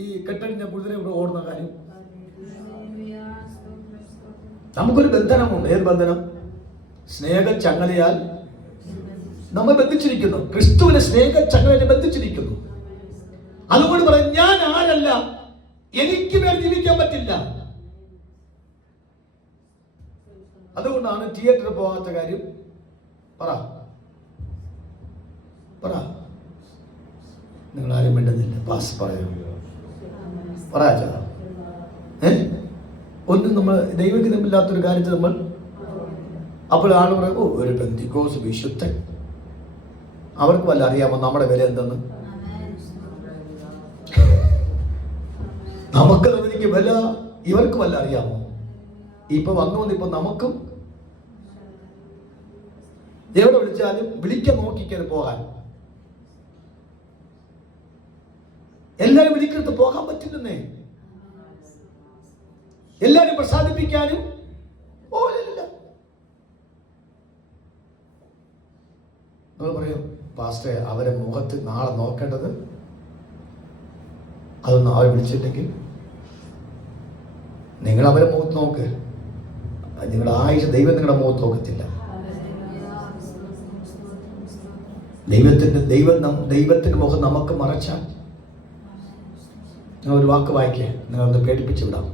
ഈ കെട്ടടിഞ്ഞ കുതിര ഓടുന്ന കാര്യം? നമുക്കൊരു ബന്ധനമുണ്ട്. ഏത് ബന്ധനം? സ്നേഹച്ചങ്ങലയാൽ നമ്മൾ ബന്ധിച്ചിരിക്കുന്നു. ക്രിസ്തുവിനെ സ്നേഹച്ചങ്ങലയെ ബന്ധിച്ചിരിക്കുന്നു. അതുകൊണ്ട് പറയും, ഞാൻ ആരല്ല, എനിക്ക് വേണ്ടി ജീവിക്കാൻ പറ്റില്ല. അതുകൊണ്ടാണ് തിയേറ്ററിൽ പോകാത്ത കാര്യം. പറ നിങ്ങൾ ആരും വേണ്ടുന്നില്ല. പാസ് പറയാം, പറയാ. ഒന്നും നമ്മൾ ദൈവഹിതമില്ലാത്തൊരു കാര്യത്തിൽ നമ്മൾ അപ്പോൾ ആൾ പറയും, ഓ ഒരു പെന്തിക്കോസ് വിശുദ്ധൻ. അവർക്ക് വല്ല അറിയാമോ നമ്മുടെ വില എന്തെന്ന്? നമുക്ക് എനിക്ക് വില, ഇവർക്ക് വല്ല അറിയാമോ? ഇപ്പൊ വന്നുകൊണ്ടിപ്പോ നമുക്കും എവിടെ വിളിച്ചാലും വിളിക്കാൻ നോക്കിക്കാൻ പോകാൻ എല്ലാരും വിളിക്കരുത്, പോകാൻ പറ്റില്ലെന്നേ. എല്ലാരും പ്രസാദിപ്പിക്കാനും പോലില്ല. നമ്മൾ പറയും, പാസ്റ്ററെ അവരെ മുഖത്ത് നാളെ നോക്കേണ്ടത്, അതൊന്നും അവരെ വിളിച്ചില്ലെങ്കിൽ നിങ്ങൾ അവരെ മുഖത്ത് നോക്ക്. നിങ്ങളുടെ ആയുഷ ദൈവം നിങ്ങളുടെ മുഖത്ത് നോക്കത്തില്ല. ദൈവത്തിന്റെ മുഖം നമുക്ക് മറച്ചാൽ, നിങ്ങൾ ഒരു വാക്ക് വായിക്കേ, നിങ്ങളൊന്ന് പേടിപ്പിച്ചു വിടാം.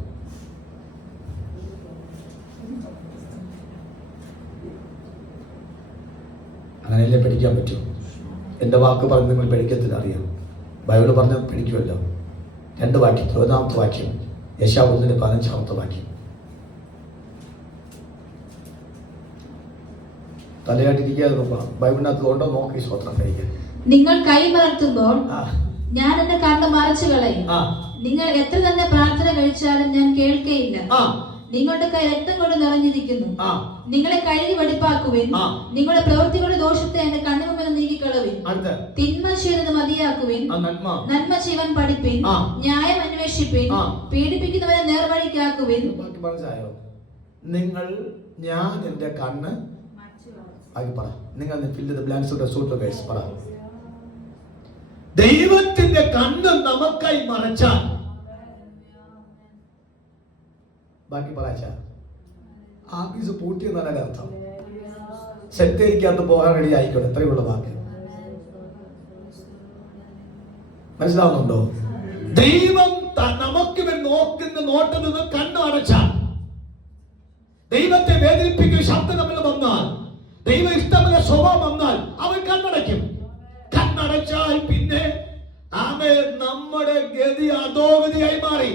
അങ്ങനെയല്ലേ പഠിക്കാൻ പറ്റൂ? എൻ്റെ വാക്ക് പറഞ്ഞ് നിങ്ങൾ പഠിക്കത്തില്ല, അറിയാം. ബൈബിള് പറഞ്ഞ് പഠിക്കുമല്ലോ. 2 വാക്യത്തിൽ 1-ാമത്തെ വാക്യം, യെശയ്യാവ് 1:15 വാക്യം. തലയായിട്ടിരിക്കാതെ നോക്കണം. ബൈബിളിനകത്ത് ഉണ്ടോ നോക്കി സ്വത്രം കഴിക്കാൻ. നിങ്ങൾ കൈ മലർത്തുമ്പോൾ ഞാൻ എന്റെ കണ്ണ് മറച്ചു കളയും. നിങ്ങൾ എത്ര തന്നെ പ്രാർത്ഥന കഴിച്ചാലും ഞാൻ കേൾക്കയില്ല. നിങ്ങളുടെ കൈ രക്തം കൊണ്ട് നിറഞ്ഞിരിക്കുന്നു. നിങ്ങളെ കഴുകി വെടിപ്പാക്കുവിൻ. നിങ്ങളുടെ പ്രവൃത്തികളുടെ ദോഷത്തെ എന്റെ കണ്ണുമുമ്പിൽ നീക്കിക്കളവിൻ. തിന്മ ചെയ്തത് മതിയാക്കുവിൻ. നന്മ ചെയ്യാൻ പഠിപ്പിൻ. ന്യായം അന്വേഷിപ്പിൻ. പീഡിപ്പിക്കുന്നവരെ നേർവഴിക്കാക്കുവിൻ. നിങ്ങൾ, ഞാൻ എന്റെ കണ്ണ് പറ. നിങ്ങൾ പറ. ദൈവത്തിന്റെ കണ്ണ് നമുക്കായി മറച്ചാൽ, ബാക്കി പറയാ ആഫീസ് പൂട്ടിയെന്നാണ് അർത്ഥം. സെറ്റേരിക്കകത്ത് പോകാൻ റെഡി ആയിക്കോട്ടെ. എത്രയുള്ള വാക്ക് മനസ്സിലാവുന്നുണ്ടോ? ദൈവം നമുക്ക് നോക്കുന്ന നോട്ടത്തിൽ നിന്ന് കണ്ണ് അടച്ചാൽ, ദൈവത്തെ വേദനിപ്പിക്കുന്ന ശബ്ദം നമ്മൾ വന്നാൽ, ദൈവ ഇഷ്ടമുള്ള സ്വഭാവം വന്നാൽ അവൻ കണ്ണടയ്ക്കും. കണ്ണടച്ചാൽ പിന്നെ നമ്മുടെ ഗതി അധോഗതിയായി മാറി.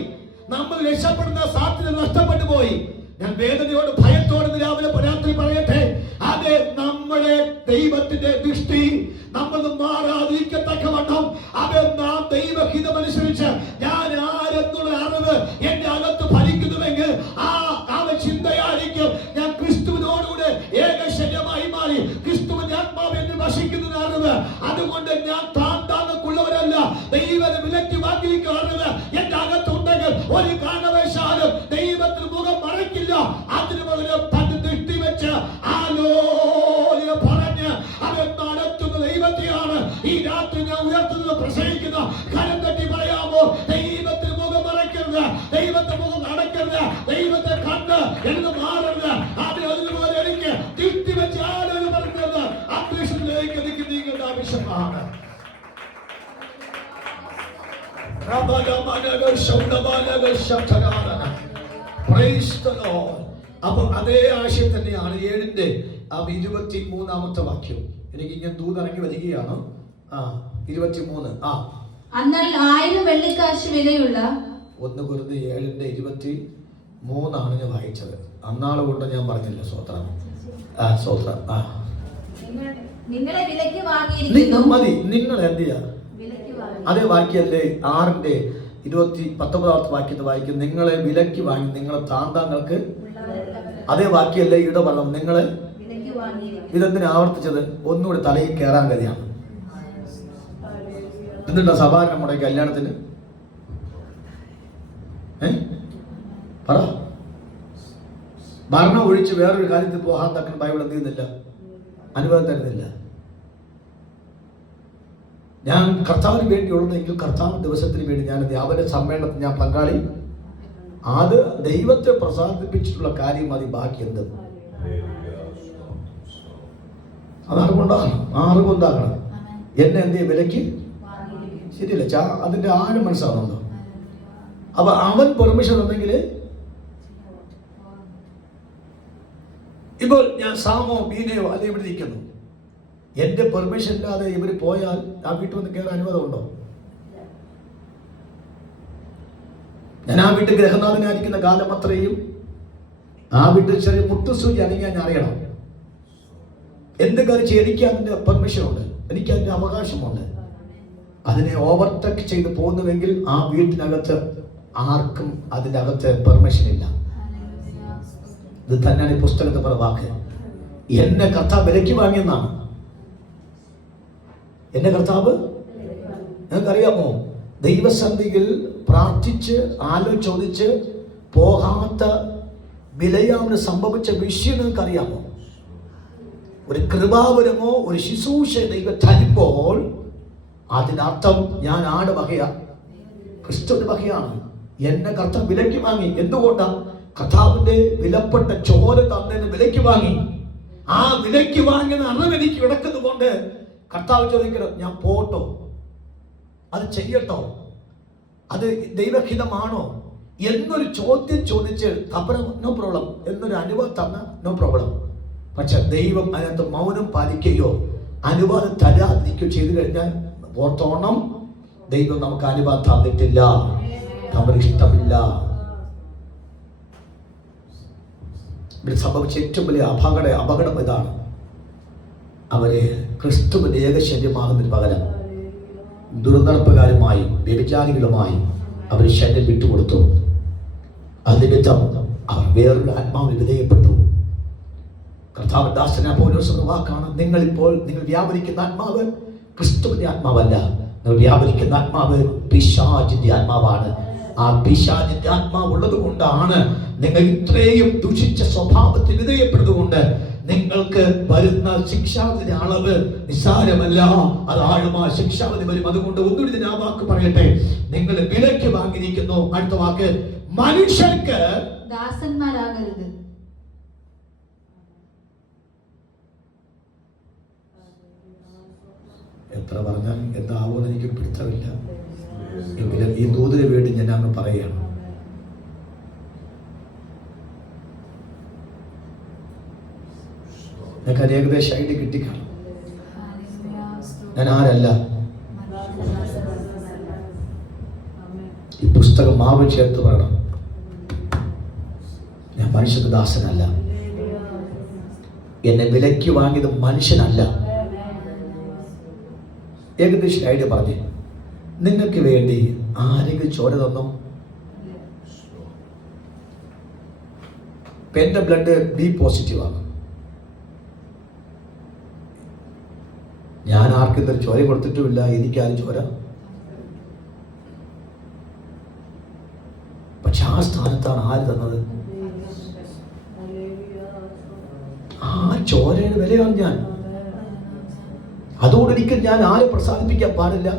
നമ്മൾ രക്ഷപ്പെടുന്ന സാധ്യത നഷ്ടപ്പെട്ടു പോയി. ഞാൻ വേദനയോട് ഭയത്തോട് രാവിലെ രാത്രി പറയട്ടെ, അതെ, നമ്മുടെ ദൈവത്തിന്റെ ദൃഷ്ടി നമ്മൾ മാറാതിരിക്കത്തക്കവണ്ണം അത് നാം ദൈവഹിതമനുസരിച്ച് ഞാൻ ആരെന്നുള്ള അറിവ് എന്റെ അകത്ത് ഫലിക്കുന്നുവെങ്കിൽ ആ ചിന്തയായിരിക്കും ഞാൻ ക്രിസ്തുവിനോടുകൂടെ ഏകശരീരമായി മാറി ക്രിസ്തുവിന്റെ ആത്മാവ് എന്ന് വസിക്കുന്ന അറിവ്. അതുകൊണ്ട് ഞാൻ താങ്കുള്ളവരല്ല, ദൈവത്തെ വിലക്കി വാങ്ങിയിരിക്കുന്ന അറിവ് എന്റെ അകത്തുണ്ടെങ്കിൽ ഒരു കാരണവശാലും ദൈവത്തിന് മുഖം മറയ്ക്കില്ല. അതിന് പകരം തന്റെ ദൃഷ്ടി വെച്ച് ആലോചന പറഞ്ഞ് മാറരുത്, എന്ന് മാറരുത്. അതുപോലെ എനിക്ക് തിരുത്തിവെച്ച് ആരെന്ന് പറഞ്ഞത് അംബീഷനിലേക്ക് എനിക്ക് നീങ്ങേണ്ട ആവശ്യമാണ്. അപ്പൊ അതേ ആശയം തന്നെയാണ് 7-ന്റെ 23-ാമത്തെ വാക്യം. എനിക്ക് ഇങ്ങനെ ദൂതിറങ്ങി വരികയാണ്. 23. എന്നാൽ 1000 വെള്ളിക്കാശ് വിലയുള്ള 1 Corinthians 7-ന്റെ 23 ഞാൻ വായിച്ചത്. അന്നാള് കൊണ്ട് ഞാൻ പറഞ്ഞില്ല. സ്വത്രം നിങ്ങളെ വിലയ്ക്ക് വാങ്ങിയിരിക്കുന്നു. മതി, നിങ്ങൾ എന്ത് ചെയ്യാ? അതേ വാക്യല്ലേ 6-ന്റെ 19-ാമത്തെ വാക്യത്തെ വായിക്കും. നിങ്ങളെ വിലയ്ക്ക് വാങ്ങി നിങ്ങളെ താന്താങ്ങൾക്ക്. അതേ വാക്യല്ലേ ഇവിടെ പറഞ്ഞു നിങ്ങളെ. ഇതെന്തിനാ ആവർത്തിച്ചത്? ഒന്നുകൂടി തലയിൽ കയറാൻ കഴിയാണ്. എന്നിട്ടാ സഭ നമ്മുടെ കല്യാണത്തിന് പറ ഭരണം ഒഴിച്ച് വേറൊരു കാര്യത്തിൽ പോകാൻ തക്കുന്ന ബൈബിൾ എന്ത് ചെയ്യുന്നില്ല, അനുവാദം തരുന്നില്ല. ഞാൻ കർത്താവിന് വേണ്ടിയുള്ളതെങ്കിൽ കർത്താവ് ദിവസത്തിന് വേണ്ടി ഞാൻ വ്യാപന സമ്മേളനത്തിൽ ഞാൻ പങ്കാളി. അത് ദൈവത്തെ പ്രസാദിപ്പിച്ചിട്ടുള്ള കാര്യം മതി, ബാക്കി എന്ത് അത് അറിവുണ്ടാകണം. എന്നെ എന്ത് വിലക്ക് ശരിയല്ല. അതിന്റെ ആഴം മനസ്സിലാവുന്നുണ്ടോ? അപ്പൊ അവൻ പെർമിഷൻ ഉണ്ടെങ്കിൽ ഇപ്പോൾ ഞാൻ സാമോ ബീനയോ അല്ലെ ഇവിടെ ഇരിക്കുന്നു, എന്റെ പെർമിഷൻ ഇല്ലാതെ ഇവർ പോയാൽ ആ വീട്ടിൽ വന്ന് കയറാൻ അനുവാദമുണ്ടോ? ഞാൻ ആ വീട്ടിൽ ഗ്രഹനാഥനായിരിക്കുന്ന കാലം അത്രയും ആ വീട്ടിൽ ചെറിയ മുട്ടുസൂചി അണിയാൻ ഞാൻ അറിയണം. എന്ത് കാര്യം ചെയ്യും, എനിക്ക് അതിന്റെ പെർമിഷൻ ഉണ്ട്, എനിക്ക് അതിന്റെ അവകാശമുണ്ട്. അതിനെ ഓവർടേക്ക് ചെയ്ത് പോകുന്നുവെങ്കിൽ ആ വീട്ടിനകത്ത് ആർക്കും അതിൻ്റെ അകത്ത് പെർമിഷൻ ഇല്ല. ഇത് തന്നെയാണ് ഈ പുസ്തകത്തെ പറഞ്ഞ വാക്ക്. എന്നെ കർത്താവ് വിലയ്ക്ക് വാങ്ങിയെന്നാണ്. എന്നെ കർത്താവ്, നിങ്ങൾക്കറിയാമോ, ദൈവസന്നിധിയിൽ പ്രാർത്ഥിച്ച് ചോദിച്ച് പോകാത്ത വിലയാവിന് സംഭവിച്ച വിഷയം നിങ്ങൾക്കറിയാമോ? ഒരു കൃപാവരമോ ഒരു ശുശ്രൂഷ ദൈവം തരുമ്പോൾ അതിനർത്ഥം ഞാൻ ആട് വകയാ, ക്രിസ്തുവിന്റെ വകയാണ്. എന്നെ കർത്താവ് വിലയ്ക്ക് വാങ്ങി. എന്തുകൊണ്ടാ? കർത്താവിന്റെ വിലപ്പെട്ട ചോര തന്നെ വിലയ്ക്ക് വാങ്ങി. ആ വിലയ്ക്ക് വാങ്ങിയ അറിവ് എനിക്ക് കിടക്കുന്നത് കൊണ്ട് കർത്താവ് ചോദിക്കണം, ഞാൻ പോട്ടോ, അത് ചെയ്യട്ടോ, അത് ദൈവഹിതമാണോ എന്നൊരു ചോദ്യം ചോദിച്ച് നോ പ്രോബ്ലം എന്നൊരു അനുവാദം തന്ന നോ പ്രോബ്ലം. പക്ഷെ ദൈവം അതിനകത്ത് മൗനം പാലിക്കുകയോ അനുവാദം തരാതിരിക്കുകയോ ചെയ്തു കഴിഞ്ഞാൽ ഓർത്തോണം, ദൈവം നമുക്ക് അനുവാദം തന്നിട്ടില്ല, നമുക്ക് ഇഷ്ടമില്ല. ഇവിടെ സംഭവിച്ച ഏറ്റവും വലിയ അപകടം ഇതാണ്. അവരെ ക്രിസ്തുവിന്റെ ഏകശരീരമാകുന്നതിന് പകരം ദുർനടപ്പുകാരുമായും വ്യഭിചാരികളുമായും അവർ ശരീരം വിട്ടുകൊടുത്തു. അതിനിമിത്തം അവർ വേറൊരു ആത്മാവിന് വിധേയപ്പെട്ടു. കർത്താവ് ദാസനായ പൗലോസ് എന്ന വാക്കാണ്, നിങ്ങൾ വ്യാപരിക്കുന്ന ആത്മാവ് ക്രിസ്തുവിന്റെ ആത്മാവല്ല, നിങ്ങൾ വ്യാപരിക്കുന്ന ആത്മാവ് പിശാചിന്റെ ആത്മാവാണ്. ആ പിശാചിന്റെ ആത്മാവ് ഉള്ളത് കൊണ്ടാണ് നിങ്ങൾ ഇത്രയും ദുഷിച്ച സ്വഭാവത്തിന് വിധേയപ്പെടുന്നതുകൊണ്ട് നിങ്ങൾക്ക് വരുന്ന ശിക്ഷാവിധിന്റെ അളവ് നിസ്സാരമല്ല, അത് ആഴമായ ശിക്ഷാവിധി വരും. അതുകൊണ്ട് ഒന്നുകൂടി ഞാൻ വാക്ക് പറയട്ടെ, നിങ്ങൾ വിലയ്ക്ക് വാങ്ങിയിരിക്കുന്നു. അടുത്ത വാക്ക്, മനുഷ്യർക്ക് ദാസന്മാരാകരുത്. എത്ര പറഞ്ഞാൽ എന്താവുമെന്ന് എനിക്ക് പിടുത്തമില്ല. എങ്കിലും ഈ ദൂതിന് വേണ്ടി ഞാൻ അങ്ങ് പറയുകയാണ്. ഞങ്ങൾക്ക് ഏകദേശം ഐഡിയ കിട്ടിക്കാണും. ഞാൻ ആരല്ല, ഈ പുസ്തകം മാവ് ചേർത്ത് പറയണം, ഞാൻ മനുഷ്യന്റെ ദാസനല്ല. എന്നെ വിലയ്ക്ക് വാങ്ങിയത് മനുഷ്യനല്ല. ഏകദേശം ഐഡിയ പറഞ്ഞു. നിങ്ങൾക്ക് വേണ്ടി ആരെങ്കിലും ചോര തന്നോ? എന്റെ ബ്ലഡ് ബി പോസിറ്റീവാണ്. ഞാൻ ആർക്കും ഇതൊരു ചോര കൊടുത്തിട്ടുമില്ല, എനിക്കാരും ചോര. പക്ഷെ ആ സ്ഥാനത്താണ് ആര് തന്നത്? ആ ചോരയുടെ വിലയാണ് ഞാൻ. അതോടൊരിക്കൽ ഞാൻ ആരെ പ്രസാദിപ്പിക്കാൻ പാടില്ല?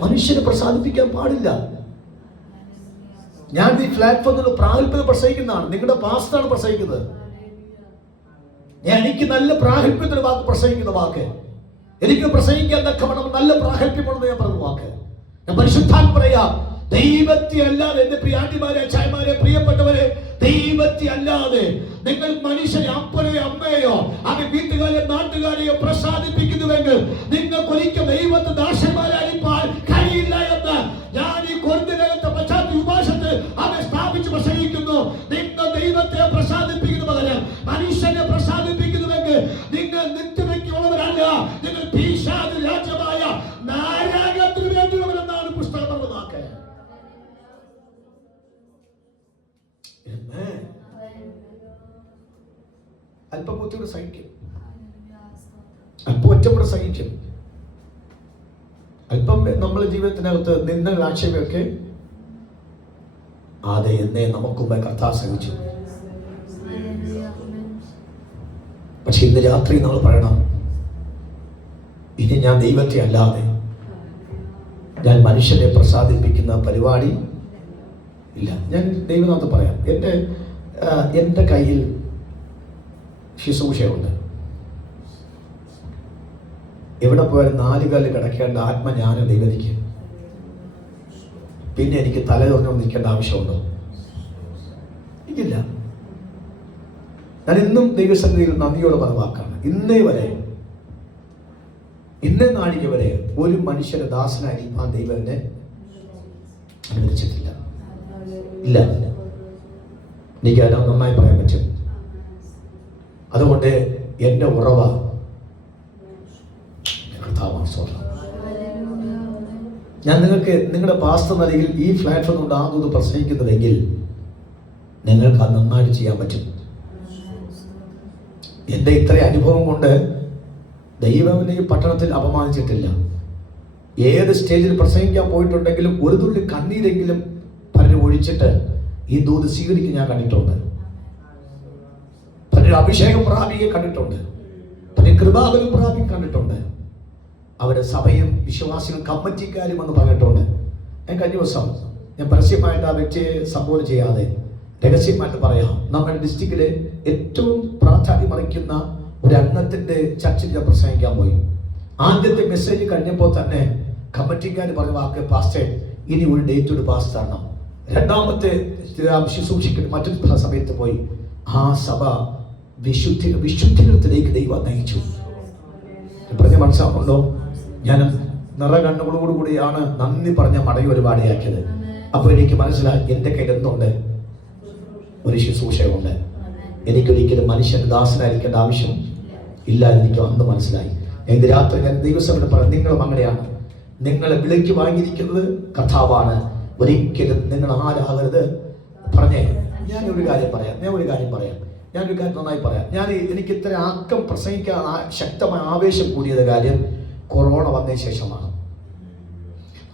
മനുഷ്യനെ പ്രസാദിപ്പിക്കാൻ പാടില്ല. ഞാൻ ഈ പ്ലാറ്റ്ഫോമിൽ പ്രാഗൽഭ്യം പ്രസംഗിക്കുന്നതാണ്. നിങ്ങളുടെ പാസ്റ്ററാണ് പ്രസംഗിക്കുന്നത്. എനിക്ക് നല്ല പ്രാഗൽഭ്യത്തിന് വാക്ക് പ്രസംഗിക്കുന്ന വാക്ക്, എനിക്ക് പ്രസംഗിക്കാൻ തക്കവണ്ണം നല്ല പ്രാഗൽഭ്യമുണ്ടെന്ന് ഞാൻ പറഞ്ഞ വാക്ക്. ഞാൻ പരിശുദ്ധാത്മ പറയാം, ദൈവത്തെ അല്ലാതെ, എന്റെ പ്രിയാണ്ടിമാരെ, അച്ചായമാരെ, പ്രിയപ്പെട്ടവരെ, ദൈവത്തെ അല്ലാതെ നിങ്ങൾ മനുഷ്യനെ, അപ്പനെയോ അമ്മയോ അവൻ വീട്ടുകാരെയോ നാട്ടുകാരെയോ പ്രസാദിപ്പിക്കുന്നുവെങ്കിൽ നിങ്ങൾക്ക് ഒരിക്കലും ദൈവത്തെ ദാസന്മാരായിരിക്കാൻ കഴിയില്ല എന്ന് ഞാൻ ഈ കൊരിന്ത്യനകത്തെ പശ്ചാത്തല ഉപദേശത്തിൽ അവൻ സ്ഥാപിച്ച് പ്രസംഗിക്കുന്നു. നിങ്ങൾ ദൈവത്തെ പ്രസാദിപ്പിക്കുന്ന പകരം മനുഷ്യനെ പ്രസാദിപ്പിക്കുന്നുവെങ്കിൽ നിങ്ങൾ നിത്യതയ്ക്കുള്ളവരല്ല, നിങ്ങൾ പിശാച് രാജ്യമായ നരകത്തിന് വേണ്ടിയുള്ളവരെന്നാണ് പുസ്തകം പറഞ്ഞതാക്ക്. അല്പം ബുദ്ധിയോട് സഹിക്കും, അല്പം ഒറ്റപ്പെടെ സഹിക്കും, അല്പം നമ്മളെ ജീവിതത്തിനകത്ത് നിന്ന ആക്ഷേപമൊക്കെ അതെ എന്നേ നമുക്കും കർത്താവ് സഹിച്ചു. പക്ഷെ ഇന്ന് രാത്രി നമ്മൾ പറയണം, ഇനി ഞാൻ ദൈവത്തെ അല്ലാതെ ഞാൻ മനുഷ്യരെ പ്രസാദിപ്പിക്കുന്ന പരിപാടി ഇല്ല. ഞാൻ ദൈവനാഥ് പറയാം, എൻ്റെ കയ്യിൽ ശുശ്രൂഷയുണ്ട്. എവിടെ പോയാലും 4 കാലിൽ കിടക്കേണ്ട ആത്മജ്ഞാനം ദൈവനിക്ക്. പിന്നെ എനിക്ക് തലയുറഞ്ഞു നിൽക്കേണ്ട ആവശ്യമുണ്ടോ? ഇല്ല. ഞാൻ ഇന്നും ദൈവസന്നിധിയിൽ നന്ദിയോടെ പറഞ്ഞ വാക്കാണ്. ഇന്നേ നാഴിക വരെ ഒരു മനുഷ്യന്റെ ദാസനായിരിക്കാൻ ദൈവം എന്നെ അനുവദിച്ചിട്ടില്ല. ഇല്ല, എനിക്ക് അത് നന്നായി പറയാൻ പറ്റും. അതുകൊണ്ട് എൻ്റെ ഉറവ ഞാൻ നിങ്ങൾക്ക് നിങ്ങളുടെ പാസ്റ്റർ നിലയിൽ ഈ പ്ലാറ്റ്ഫോം കൊണ്ട് ആദ്യം പ്രസംഗിക്കുന്നുവെങ്കിൽ നിങ്ങൾക്ക് അത് നന്നായിട്ട് ചെയ്യാൻ പറ്റും. എൻ്റെ ഇത്ര അനുഭവം കൊണ്ട് ദൈവം ഈ പട്ടണത്തിൽ അപമാനിച്ചിട്ടില്ല. ഏത് സ്റ്റേജിൽ പ്രസംഗിക്കാൻ പോയിട്ടുണ്ടെങ്കിലും ഒരു തുള്ളി കണ്ണീരെങ്കിലും പലരും ഒഴിച്ചിട്ട് ഈ ദൂത് സ്വീകരിക്കാൻ ഞാൻ കണ്ടിട്ടുണ്ട്. പലരും അഭിഷേകം പ്രാപിക്കാൻ കണ്ടിട്ടുണ്ട്, പലരും കൃപാബലം പ്രാപിക്കാൻ കണ്ടിട്ടുണ്ട്. അവരുടെ സഭയും വിശ്വാസികളും കമ്മിറ്റിക്കാരും എന്ന് പറഞ്ഞിട്ടുണ്ട്. ഞാൻ കഴിഞ്ഞ ദിവസം ഞാൻ പരസ്യമായിട്ട് ആ വ്യക്തിയെ സംബോധന ചെയ്യാതെ രഹസ്യമായിട്ട് പറയാം, നമ്മുടെ ഡിസ്ട്രിക്റ്റിലെ ഏറ്റവും പ്രാധാന്യം അറിയിക്കുന്ന ഒരു അംഗത്തിന്റെ ചർച്ചിൽ ഞാൻ പ്രസംഗിക്കാൻ പോയി. ആദ്യത്തെ മെസ്സേജ് കഴിഞ്ഞപ്പോൾ തന്നെ കമ്മിറ്റിക്കാർ പറഞ്ഞ വാക്ക്, പാസ്റ്റർ ഇനി ഒരു ഡേറ്റ് ഒരു പാസ് തരണം. രണ്ടാമത്തെ ശുശ്രൂഷിക്കുന്ന മറ്റൊരു സമയത്ത് പോയി ആ സഭ വിശുദ്ധിയിലേക്ക് ദൈവം നയിച്ചു. പറഞ്ഞ മനസ്സിലാക്കുന്നുണ്ടോ? ഞാൻ നിറകണ്ണുകളോടുകൂടിയാണ് നന്ദി പറഞ്ഞ മടങ്ങി ഒരുപാടിയാക്കിയത്. അപ്പോൾ എനിക്ക് മനസ്സിലായി എൻ്റെ കയ്യിൽ എന്തുണ്ട്? ഒരു ശുശ്രൂഷയുണ്ട്. എനിക്കൊരിക്കലും മനുഷ്യന്റെ ദാസനായിരിക്കേണ്ട ആവശ്യം ഇല്ല എനിക്ക് അന്ന് മനസ്സിലായി. ഇന്ന് രാത്രി ഞാൻ ദൈവസഭയിൽ പറഞ്ഞു, നിങ്ങളും അങ്ങനെയാണ്. നിങ്ങളെ വിലയ്ക്ക് വാങ്ങിയിരിക്കുന്നത് കർത്താവാണ്. ഒരിക്കലും നിങ്ങൾ ആരാകരുത്. പറഞ്ഞേ, ഞാനൊരു കാര്യം പറയാം. നന്നായി പറയാം. എനിക്ക് ഇത്ര ആക്കം പ്രസംഗിക്കാൻ ശക്തമായ ആവേശം കൂടിയത് കാര്യം കൊറോണ വന്നതിന് ശേഷമാണ്.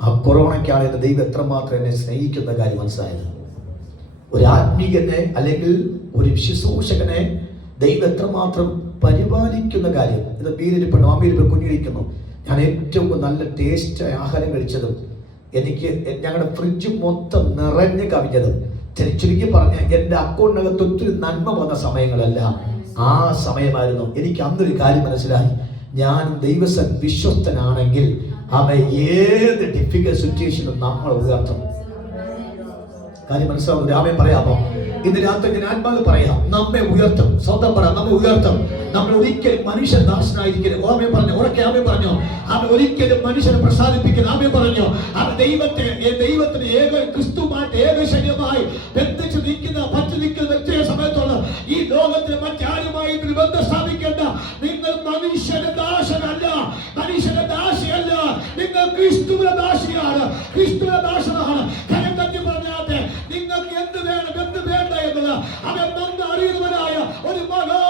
ആ കൊറോണയ്ക്കാണ് എൻ്റെ ദൈവം എത്രമാത്രം എന്നെ സ്നേഹിക്കുന്ന കാര്യം മനസ്സിലായത്. ഒരു ആത്മീയനെ അല്ലെങ്കിൽ ഒരു ശുശ്രൂഷകനെ ദൈവം എത്രമാത്രം പരിപാലിക്കുന്ന കാര്യം. ഇത് ബീരിരിപ്പുണ്ട്, അമ്മയിരിപ്പ് കുഞ്ഞിരിക്കുന്നു. ഞാൻ ഏറ്റവും നല്ല ടേസ്റ്റ് ആഹാരം കഴിച്ചതും എനിക്ക് ഞങ്ങളുടെ ഫ്രിഡ്ജ് മൊത്തം നിറഞ്ഞു കവിഞ്ഞതും ചുരുക്കി പറഞ്ഞ എൻ്റെ അക്കൗണ്ടിനകത്ത് ഒത്തിരി നന്മ വന്ന സമയങ്ങളെല്ലാം ആ സമയമായിരുന്നു. എനിക്ക് അന്നൊരു കാര്യം മനസ്സിലായി, ഞാൻ ദൈവസൻ വിശ്വസ്തനാണെങ്കിൽ അവൻ ഏത് ഡിഫിക്കൽട്ട് സിറ്റുവേഷനും നമ്മൾ ഉയർത്തും. കാര്യം മനസ്സിലാവും. രാമൻ പറയാമോ? ഇന്ന് രാത്രി ഞാൻ ആത്മാവ് പറയാം, നമ്മെ ഉയർത്തും. സ്വന്തം പറയാം, നമ്മെ ഉയർത്തും. നമ്മൾ ഒരിക്കലും മനുഷ്യൻ ദാസനായിരിക്കരുത്. ആമേ പറഞ്ഞു, ഉറക്കെ ആമേ പറഞ്ഞു. അവൻ ഒരിക്കലും മനുഷ്യനെ പ്രസാദിപ്പിക്കുന്നത്. ആമേ പറഞ്ഞു. അവൻ ദൈവത്തിന് ക്രിസ്തുമായിട്ട് ഏകശരീരമായി ബന്ധിച്ച് പറ്റി നിൽക്കുന്ന വ്യക്തിയെ സമയത്തോളം ഈ ലോകത്തിന് മറ്റാരുമായി ബന്ധം സ്ഥാപിക്കേണ്ട. നിങ്ങൾ മനുഷ്യന്റെ ദാസനല്ല, മനുഷ്യന്റെ ദാസിയല്ല. നിങ്ങൾ ക്രിസ്തുവിന്റെ ദാസിയാണ്, ക്രിസ്തുവിന്റെ ദാസനാണ്. കരം തട്ടി പറഞ്ഞാട്ടെ, നിങ്ങൾക്ക് എന്ത് വേണം എന്ത് വേണ്ട എന്നത് അവൻ നന്ന് അറിയുന്നവനായ ഒരു മഹാ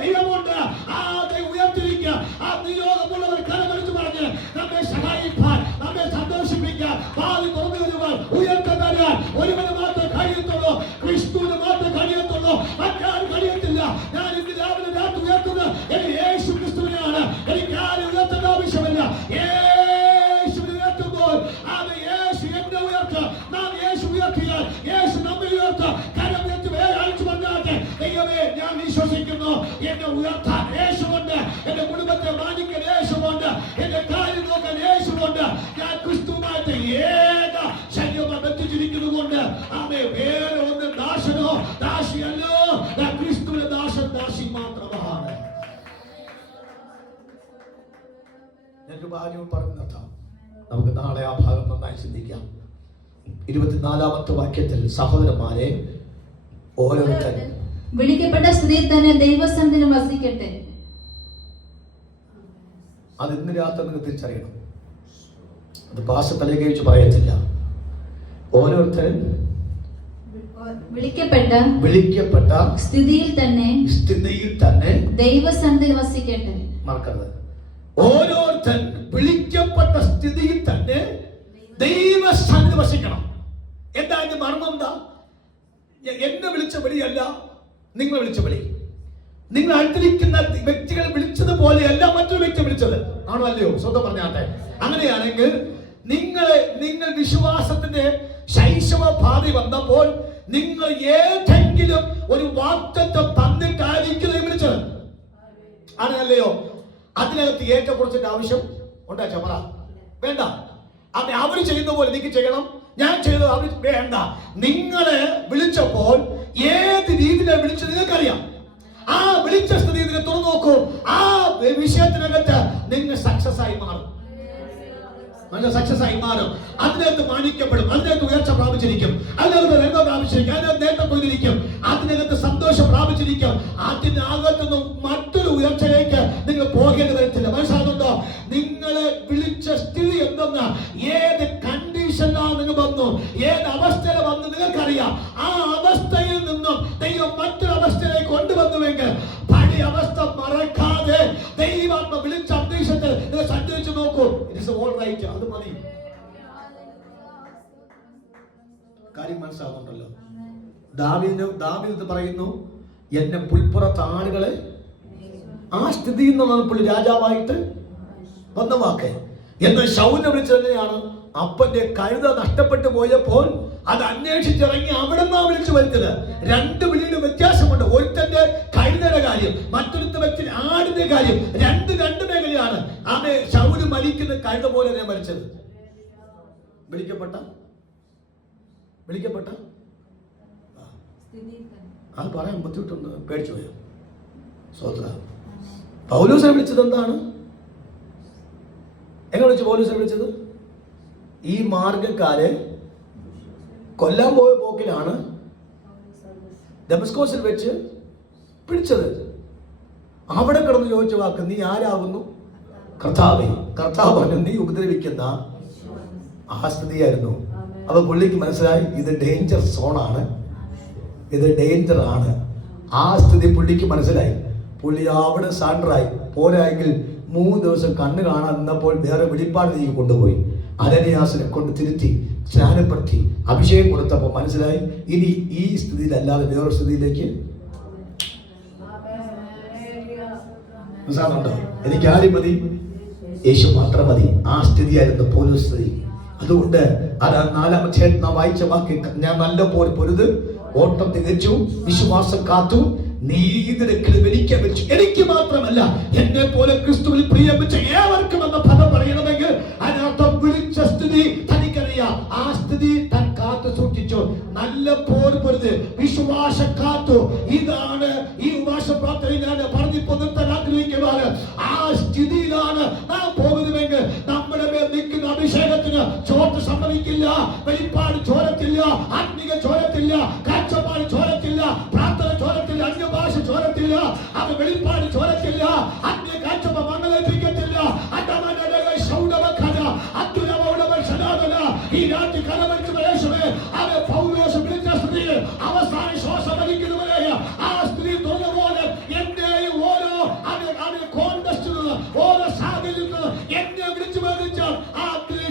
ദൈവമുണ്ട്. ആ ദൈവം ഉയർത്തിരിക്കുക. ആ നിയോഗമുള്ളവർ കരമടിച്ചു പറഞ്ഞ് നമ്മെ സഹായിക്കാൻ, നമ്മെ സന്തോഷിപ്പിക്കാൻ, പാതി തുറന്നു വരുവാൻ, ഉയർത്താൻ തരാൻ ഒരുവന് മാത്രം കഴിയത്തുള്ളൂ. ക്രിസ്തുവിന് മാത്രം കഴിയത്തുള്ളൂ, മറ്റാരും കഴിയത്തില്ല. ഞാൻ ഇന്ന് രാവിലെ രാത്രി ഉയർത്തുന്നത് എനിക്ക് യേശു ക്രിസ്തുവിനെയാണ്. എനിക്ക് ആരും ഉയർത്തേണ്ട ആവശ്യമില്ല. യേശുവിനെ ഉയർത്തുമ്പോൾ അത് യേശു എന്നെ ഉയർത്തും. ഞാനൊരു ഭാഗ്യം പറഞ്ഞു നിർത്താം. നമുക്ക് നാളെ ആ ഭാഗം നന്നായി ചിന്തിക്കാം. 24-ാമത്തെ വാക്യത്തിൽ സഹോദരന്മാരെ, ഓരോരുത്തരും വിളിക്കപ്പെട്ട സ്ഥിതിയിൽ തന്നെ ദൈവസന്നിധിയിൽ വസിക്കട്ടെ. അത് ഇന്ന് രാത്രി നിങ്ങൾ തിരിച്ചറിയണം. അത് പാസ് തലകെ വെച്ച് പറയത്തില്ല. ഓരോരുത്തരും വിളിക്കപ്പെട്ട സ്ഥിതിയിൽ തന്നെ ദൈവസന്നിധിയിൽ വസിക്കട്ടെ. മറക്കരുത്. ഓരോരുത്തൻ വിളിക്കപ്പെട്ട സ്ഥിതിയിൽ തന്നെ ദൈവസന്നിധി വസിക്കണം. എന്താ അതിന്റെ മർമ്മം? എന്താ? എന്നെ വിളിച്ച വിളിയല്ല നിങ്ങൾ വിളിച്ച വിളി. നിങ്ങൾ അടുത്തിരിക്കുന്ന വ്യക്തികൾ വിളിച്ചതുപോലെയല്ല മറ്റൊരു വ്യക്തി വിളിച്ചത്. ആണോ അല്ലയോ? സ്വന്തം പറഞ്ഞാട്ടെ. അങ്ങനെയാണെങ്കിൽ നിങ്ങൾ വിശ്വാസത്തിന്റെ ശൈശവ പാതി വന്നപ്പോൾ നിങ്ങൾ ഏതെങ്കിലും ഒരു വാഗ്ദത്തം തന്നിട്ടായിരിക്കും വിളിച്ചത്. ആണല്ലയോ? അതിനകത്ത് ഏറ്റക്കുറച്ചിന്റെ ആവശ്യം ഉണ്ടാ? ചമറ വേണ്ട. അത് അവർ ചെയ്യുന്ന പോലെ എനിക്ക് ചെയ്യണം, ഞാൻ ചെയ്തത് അവർ വേണ്ട. നിങ്ങളെ വിളിച്ചപ്പോൾ ഏത് രീതിയിലാണ് വിളിച്ചത് നിങ്ങൾക്കറിയാം. ആ വിളിച്ച സ്ഥിതി നിങ്ങൾ തുറന്നു നോക്കൂ. ആ വിഷയത്തിനകത്ത് നിങ്ങൾ സക്സസ് ആയി മാറും. സക്സസ് ആയി മാറും. അതിനകത്ത് മാനിക്കപ്പെടും. അതിനകത്ത് ഉയർച്ച പ്രാപിച്ചിരിക്കും. അതിനകത്ത് നേട്ടം പ്രാപിച്ചിരിക്കും. അതിനകത്ത് നേട്ടം കൊയ്തിരിക്കും. അതിനകത്ത് സന്തോഷം പ്രാപിച്ചിരിക്കും. അതിനകത്തുനിന്നും മറ്റൊരു ഉയർച്ചയിലേക്ക് നിങ്ങൾ പോകേണ്ടി വരത്തില്ല. മനസ്സിലാകുന്നുണ്ടോ? നിങ്ങളെ വിളിച്ച സ്ഥിതി എന്തെന്ന്, ഏത് കണ്ടീഷനിലാണ് നിങ്ങൾ വന്നു, ഏത് അവസ്ഥയിൽ വന്നു നിങ്ങൾക്കറിയാം. ആ അവസ്ഥയിൽ നിന്നും ദൈവം മറ്റൊരു അവസ്ഥയിലേക്ക് കൊണ്ടുവന്നുവെങ്കിൽ പഴയ അവസ്ഥ മറക്കാതെ ദൈവാത്മ വിളിച്ച അന്തരീക്ഷത്തിൽ നിങ്ങൾ സഞ്ചരിച്ചു നോക്കൂ. It is all right. അത് മതി. കാര്യം മനസ്സിലാകുന്നുണ്ടല്ലോ? ദാവീദ് പറയുന്നു, എന്നെ പുൽപ്പുറത്ത് ആളുകളെ, ആ സ്ഥിതിയിൽ നിന്നാണ് പുള്ളി രാജാവായിട്ട് വന്ന വാക്ക്. എന്നാൽ ശൗലിനെ വിളിച്ചത് എങ്ങനെയാണ്? അപ്പന്റെ കഴുത നഷ്ടപ്പെട്ടു പോയപ്പോൾ അത് അന്വേഷിച്ചിറങ്ങി അവിടെ നിന്നാ വിളിച്ചു വരുത്തത്. രണ്ട് വിളിയുടെ വ്യത്യാസമുണ്ട്. ഒരുത്തന്റെ കഴുതയുടെ കാര്യം, മറ്റൊരുത്ത വ്യക്തി ആടിന്റെ കാര്യം. രണ്ട് മേഖലയാണ്. ആമേ, ശൗല് മരിക്കുന്ന കഴുത പോലെ തന്നെ മരിച്ചത്. വിളിക്കപ്പെട്ട അത് പറയാൻ ബുദ്ധിമുട്ടുണ്ട്. പേടിച്ചു പോയോ? സ്വത്ര പൗലോസിനെ വിളിച്ചത് എന്താണ്? എങ്ങനെ വിളിച്ചു പൗലോസിനെ വിളിച്ചത്? ഈ മാർഗക്കാരെ കൊല്ലാൻ പോയ പോക്കിലാണ് ദമസ്കോസിൽ വെച്ച് പിടിച്ചത്. അവിടെ കിടന്ന് ചോദിച്ച വാക്ക്, നീ ആരാകുന്നു? കർത്താവേ. കർത്താവ് പറഞ്ഞു, നീ ഉപദ്രവിക്കുന്ന ആ സ്ഥിതിയായിരുന്നു. അപ്പൊ പുള്ളിക്ക് മനസ്സിലായി, ഇത് ഡേഞ്ചർ സോണാണ്, ഇത് ഡേഞ്ചർ ആണ്. ആ സ്ഥിതി പുള്ളിക്ക് മനസ്സിലായി. പുള്ളി അവിടെ സാൻഡറായി. പോരായെങ്കിൽ 3 ദിവസം കണ്ണ് കാണാൻ നിന്നപ്പോൾ വേറെ വെളിപ്പാട് നീ കൊണ്ടുപോയി അനനിയാസിനെ കൊണ്ട് തിരുത്തി സ്നാനപ്പെടുത്തി അഭിഷേകം കൊടുത്തപ്പോൾ മനസ്സിലായി, ഇനി ഈ സ്ഥിതിയിലല്ലാതെ വേറൊരു സ്ഥിതിയിലേക്ക് മനസ്സിലാകുന്നുണ്ടോ? എനിക്ക് ആരും മതി, യേശു മാത്രം മതി. ആ സ്ഥിതിയായിരുന്നു പൗലോസ് സ്ഥിതി. അതുകൊണ്ട് അത് 4-ാം വായിച്ച വാക്ക്, ഞാൻ നല്ല പോലെ പൊരുത്, ഓട്ടം തികച്ചു, വിശ്വാസം കാത്തു, നീതിരക്കിൽ വലിക്കാൻ വെച്ചു. എനിക്ക് മാത്രമല്ല, എന്നെ പോലെ ക്രിസ്തുവിൽ പ്രിയം വെച്ച ഏവർക്കും എന്ന പദം പറയണമെങ്കിൽ അതിനർത്ഥം വിളിച്ച സ്ഥിതി തനിക്കറിയാം. ആ സ്ഥിതി താൻ കാത്തു സൂക്ഷിച്ചു. നല്ല പോലെ പൊരുത്, വിശ്വാസം കാത്തു. ഇതാണ് ഈ ഉപവാസ പ്രാർത്ഥനയിൽ ഞാൻ പറഞ്ഞിപ്പോ നിർത്താൻ ആഗ്രഹിക്കുന്നത്. ആ സ്ഥിതിയിലാണ് നാം പോകുന്നുവെങ്കിൽ നമ്മുടെ മേൽ നിൽക്കുന്ന അഭിഷേകത്തിന് ചോർത്ത് സമ്മതിക്കില്ല, വെളിപ്പാട് ചോരത്തില്ല, ആത്മീക ചോരത്തില്ല, കാഴ്ചപ്പാട് ചോരത്തില്ല, പ്രാർത്ഥന ചോരത്തില്ല, അന്യഭാഷ ചോരത്തില്ല, അത് വെളിപ്പാട് ചോരത്തില്ല, ആത്മീയ കാഴ്ചപ്പാട് മംഗളേൽപ്പിക്കത്തില്ല. ഈ രാത്രി കലമരിച്ചു യേശുവേ, അത് പൗലോസ് വിളിച്ച സ്ഥിതിയിൽ അവസാന ശ്വാസം വലിക്കുന്നവരെ ആ സ്ഥിതി തുറന്നുപോലെ എന്റെയും ഓരോ കോൺടെസ്റ്റിൽ ഓരോ സാഹചര്യത്തിൽ എന്നെ വിളിച്ചു മേടിച്ചാൽ ആ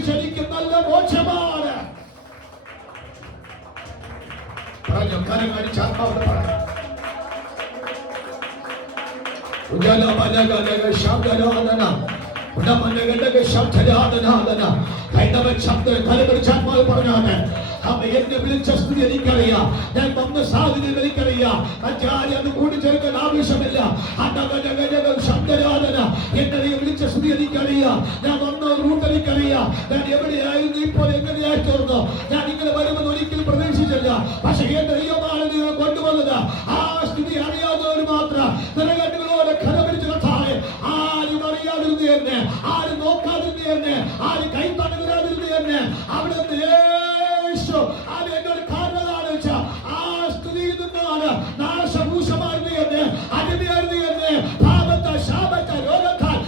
ശരിക്കും നല്ല മോശമാണ്. പറഞ്ഞു കരമടിച്ച പറഞ്ഞാണ്. എന്നെ വിളിച്ച സ്ഥിതി എനിക്കറിയാം, ഞാൻ വന്ന സാഹചര്യം എനിക്കറിയാം. മറ്റാരും കൂടിച്ചേർക്കാൻ ആവശ്യമില്ല. എന്നെ വിളിച്ച സ്ഥിതി എനിക്കറിയാം, ഞാൻ വന്ന റൂട്ട് എനിക്കറിയാം, ഞാൻ എവിടെയായിരുന്നു, ഇപ്പോൾ എങ്ങനെയായി തീർന്നു. ഞാൻ ഇങ്ങനെ വരുമെന്ന് ഒരിക്കലും പ്രതീക്ഷിച്ചില്ല. പക്ഷെ എന്റെ ദൈവമാണ് നിങ്ങൾ കൊണ്ടുവന്നത്. ആ സ്ഥിതി അറിയാവുന്നവർ മാത്രം നിലകെട്ടുകളോടെ കരപിടിച്ച് കഥാവേ, ആരും അറിയാതിരുന്ന എന്ന്, ആരും നോക്കാതിരുന്നു എന്ന്, ആരും കൈ തടവില്ലാതിരുന്നു എന്ന് അവിടെ യേശു അത് എന്നോട് കാരണതാണ് വെച്ചാൽ ആ സ്ഥിതിയിൽ നിന്നാണ് നാശഭൂഷമായിരുന്നു എന്ന്, അടിമയായിരുന്നു എന്ന്, പാപത്താൽ ശാപത്താൽ രോഗത്താൽ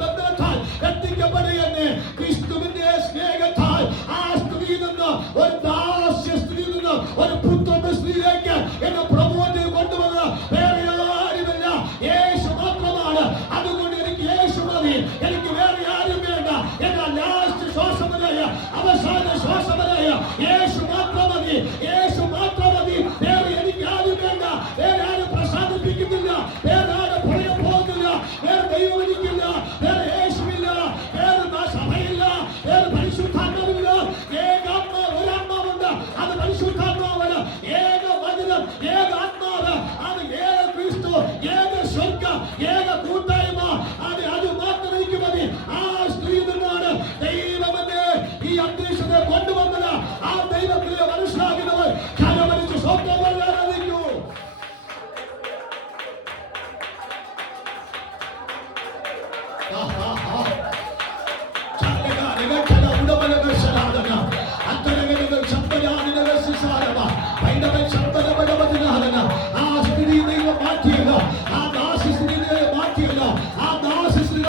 ബന്ധത്താൽ എത്തിക്കപ്പെടുകയെന്ന് ക്രിസ്തുവിന്റെ സ്നേഹത്താൽ ആ സ്ഥിതിയിൽ നിന്ന് ഒരു ദാസ്യ സ്ഥിതിയിൽ നിന്ന് ഒരു പുത്രന്റെ സ്ഥിതിയിലേക്ക് എന്നെ പ്രമോട്ട് കൊണ്ടുവന്നത് വേറെ ആരുമല്ല, യേശു മാത്രമാണ്.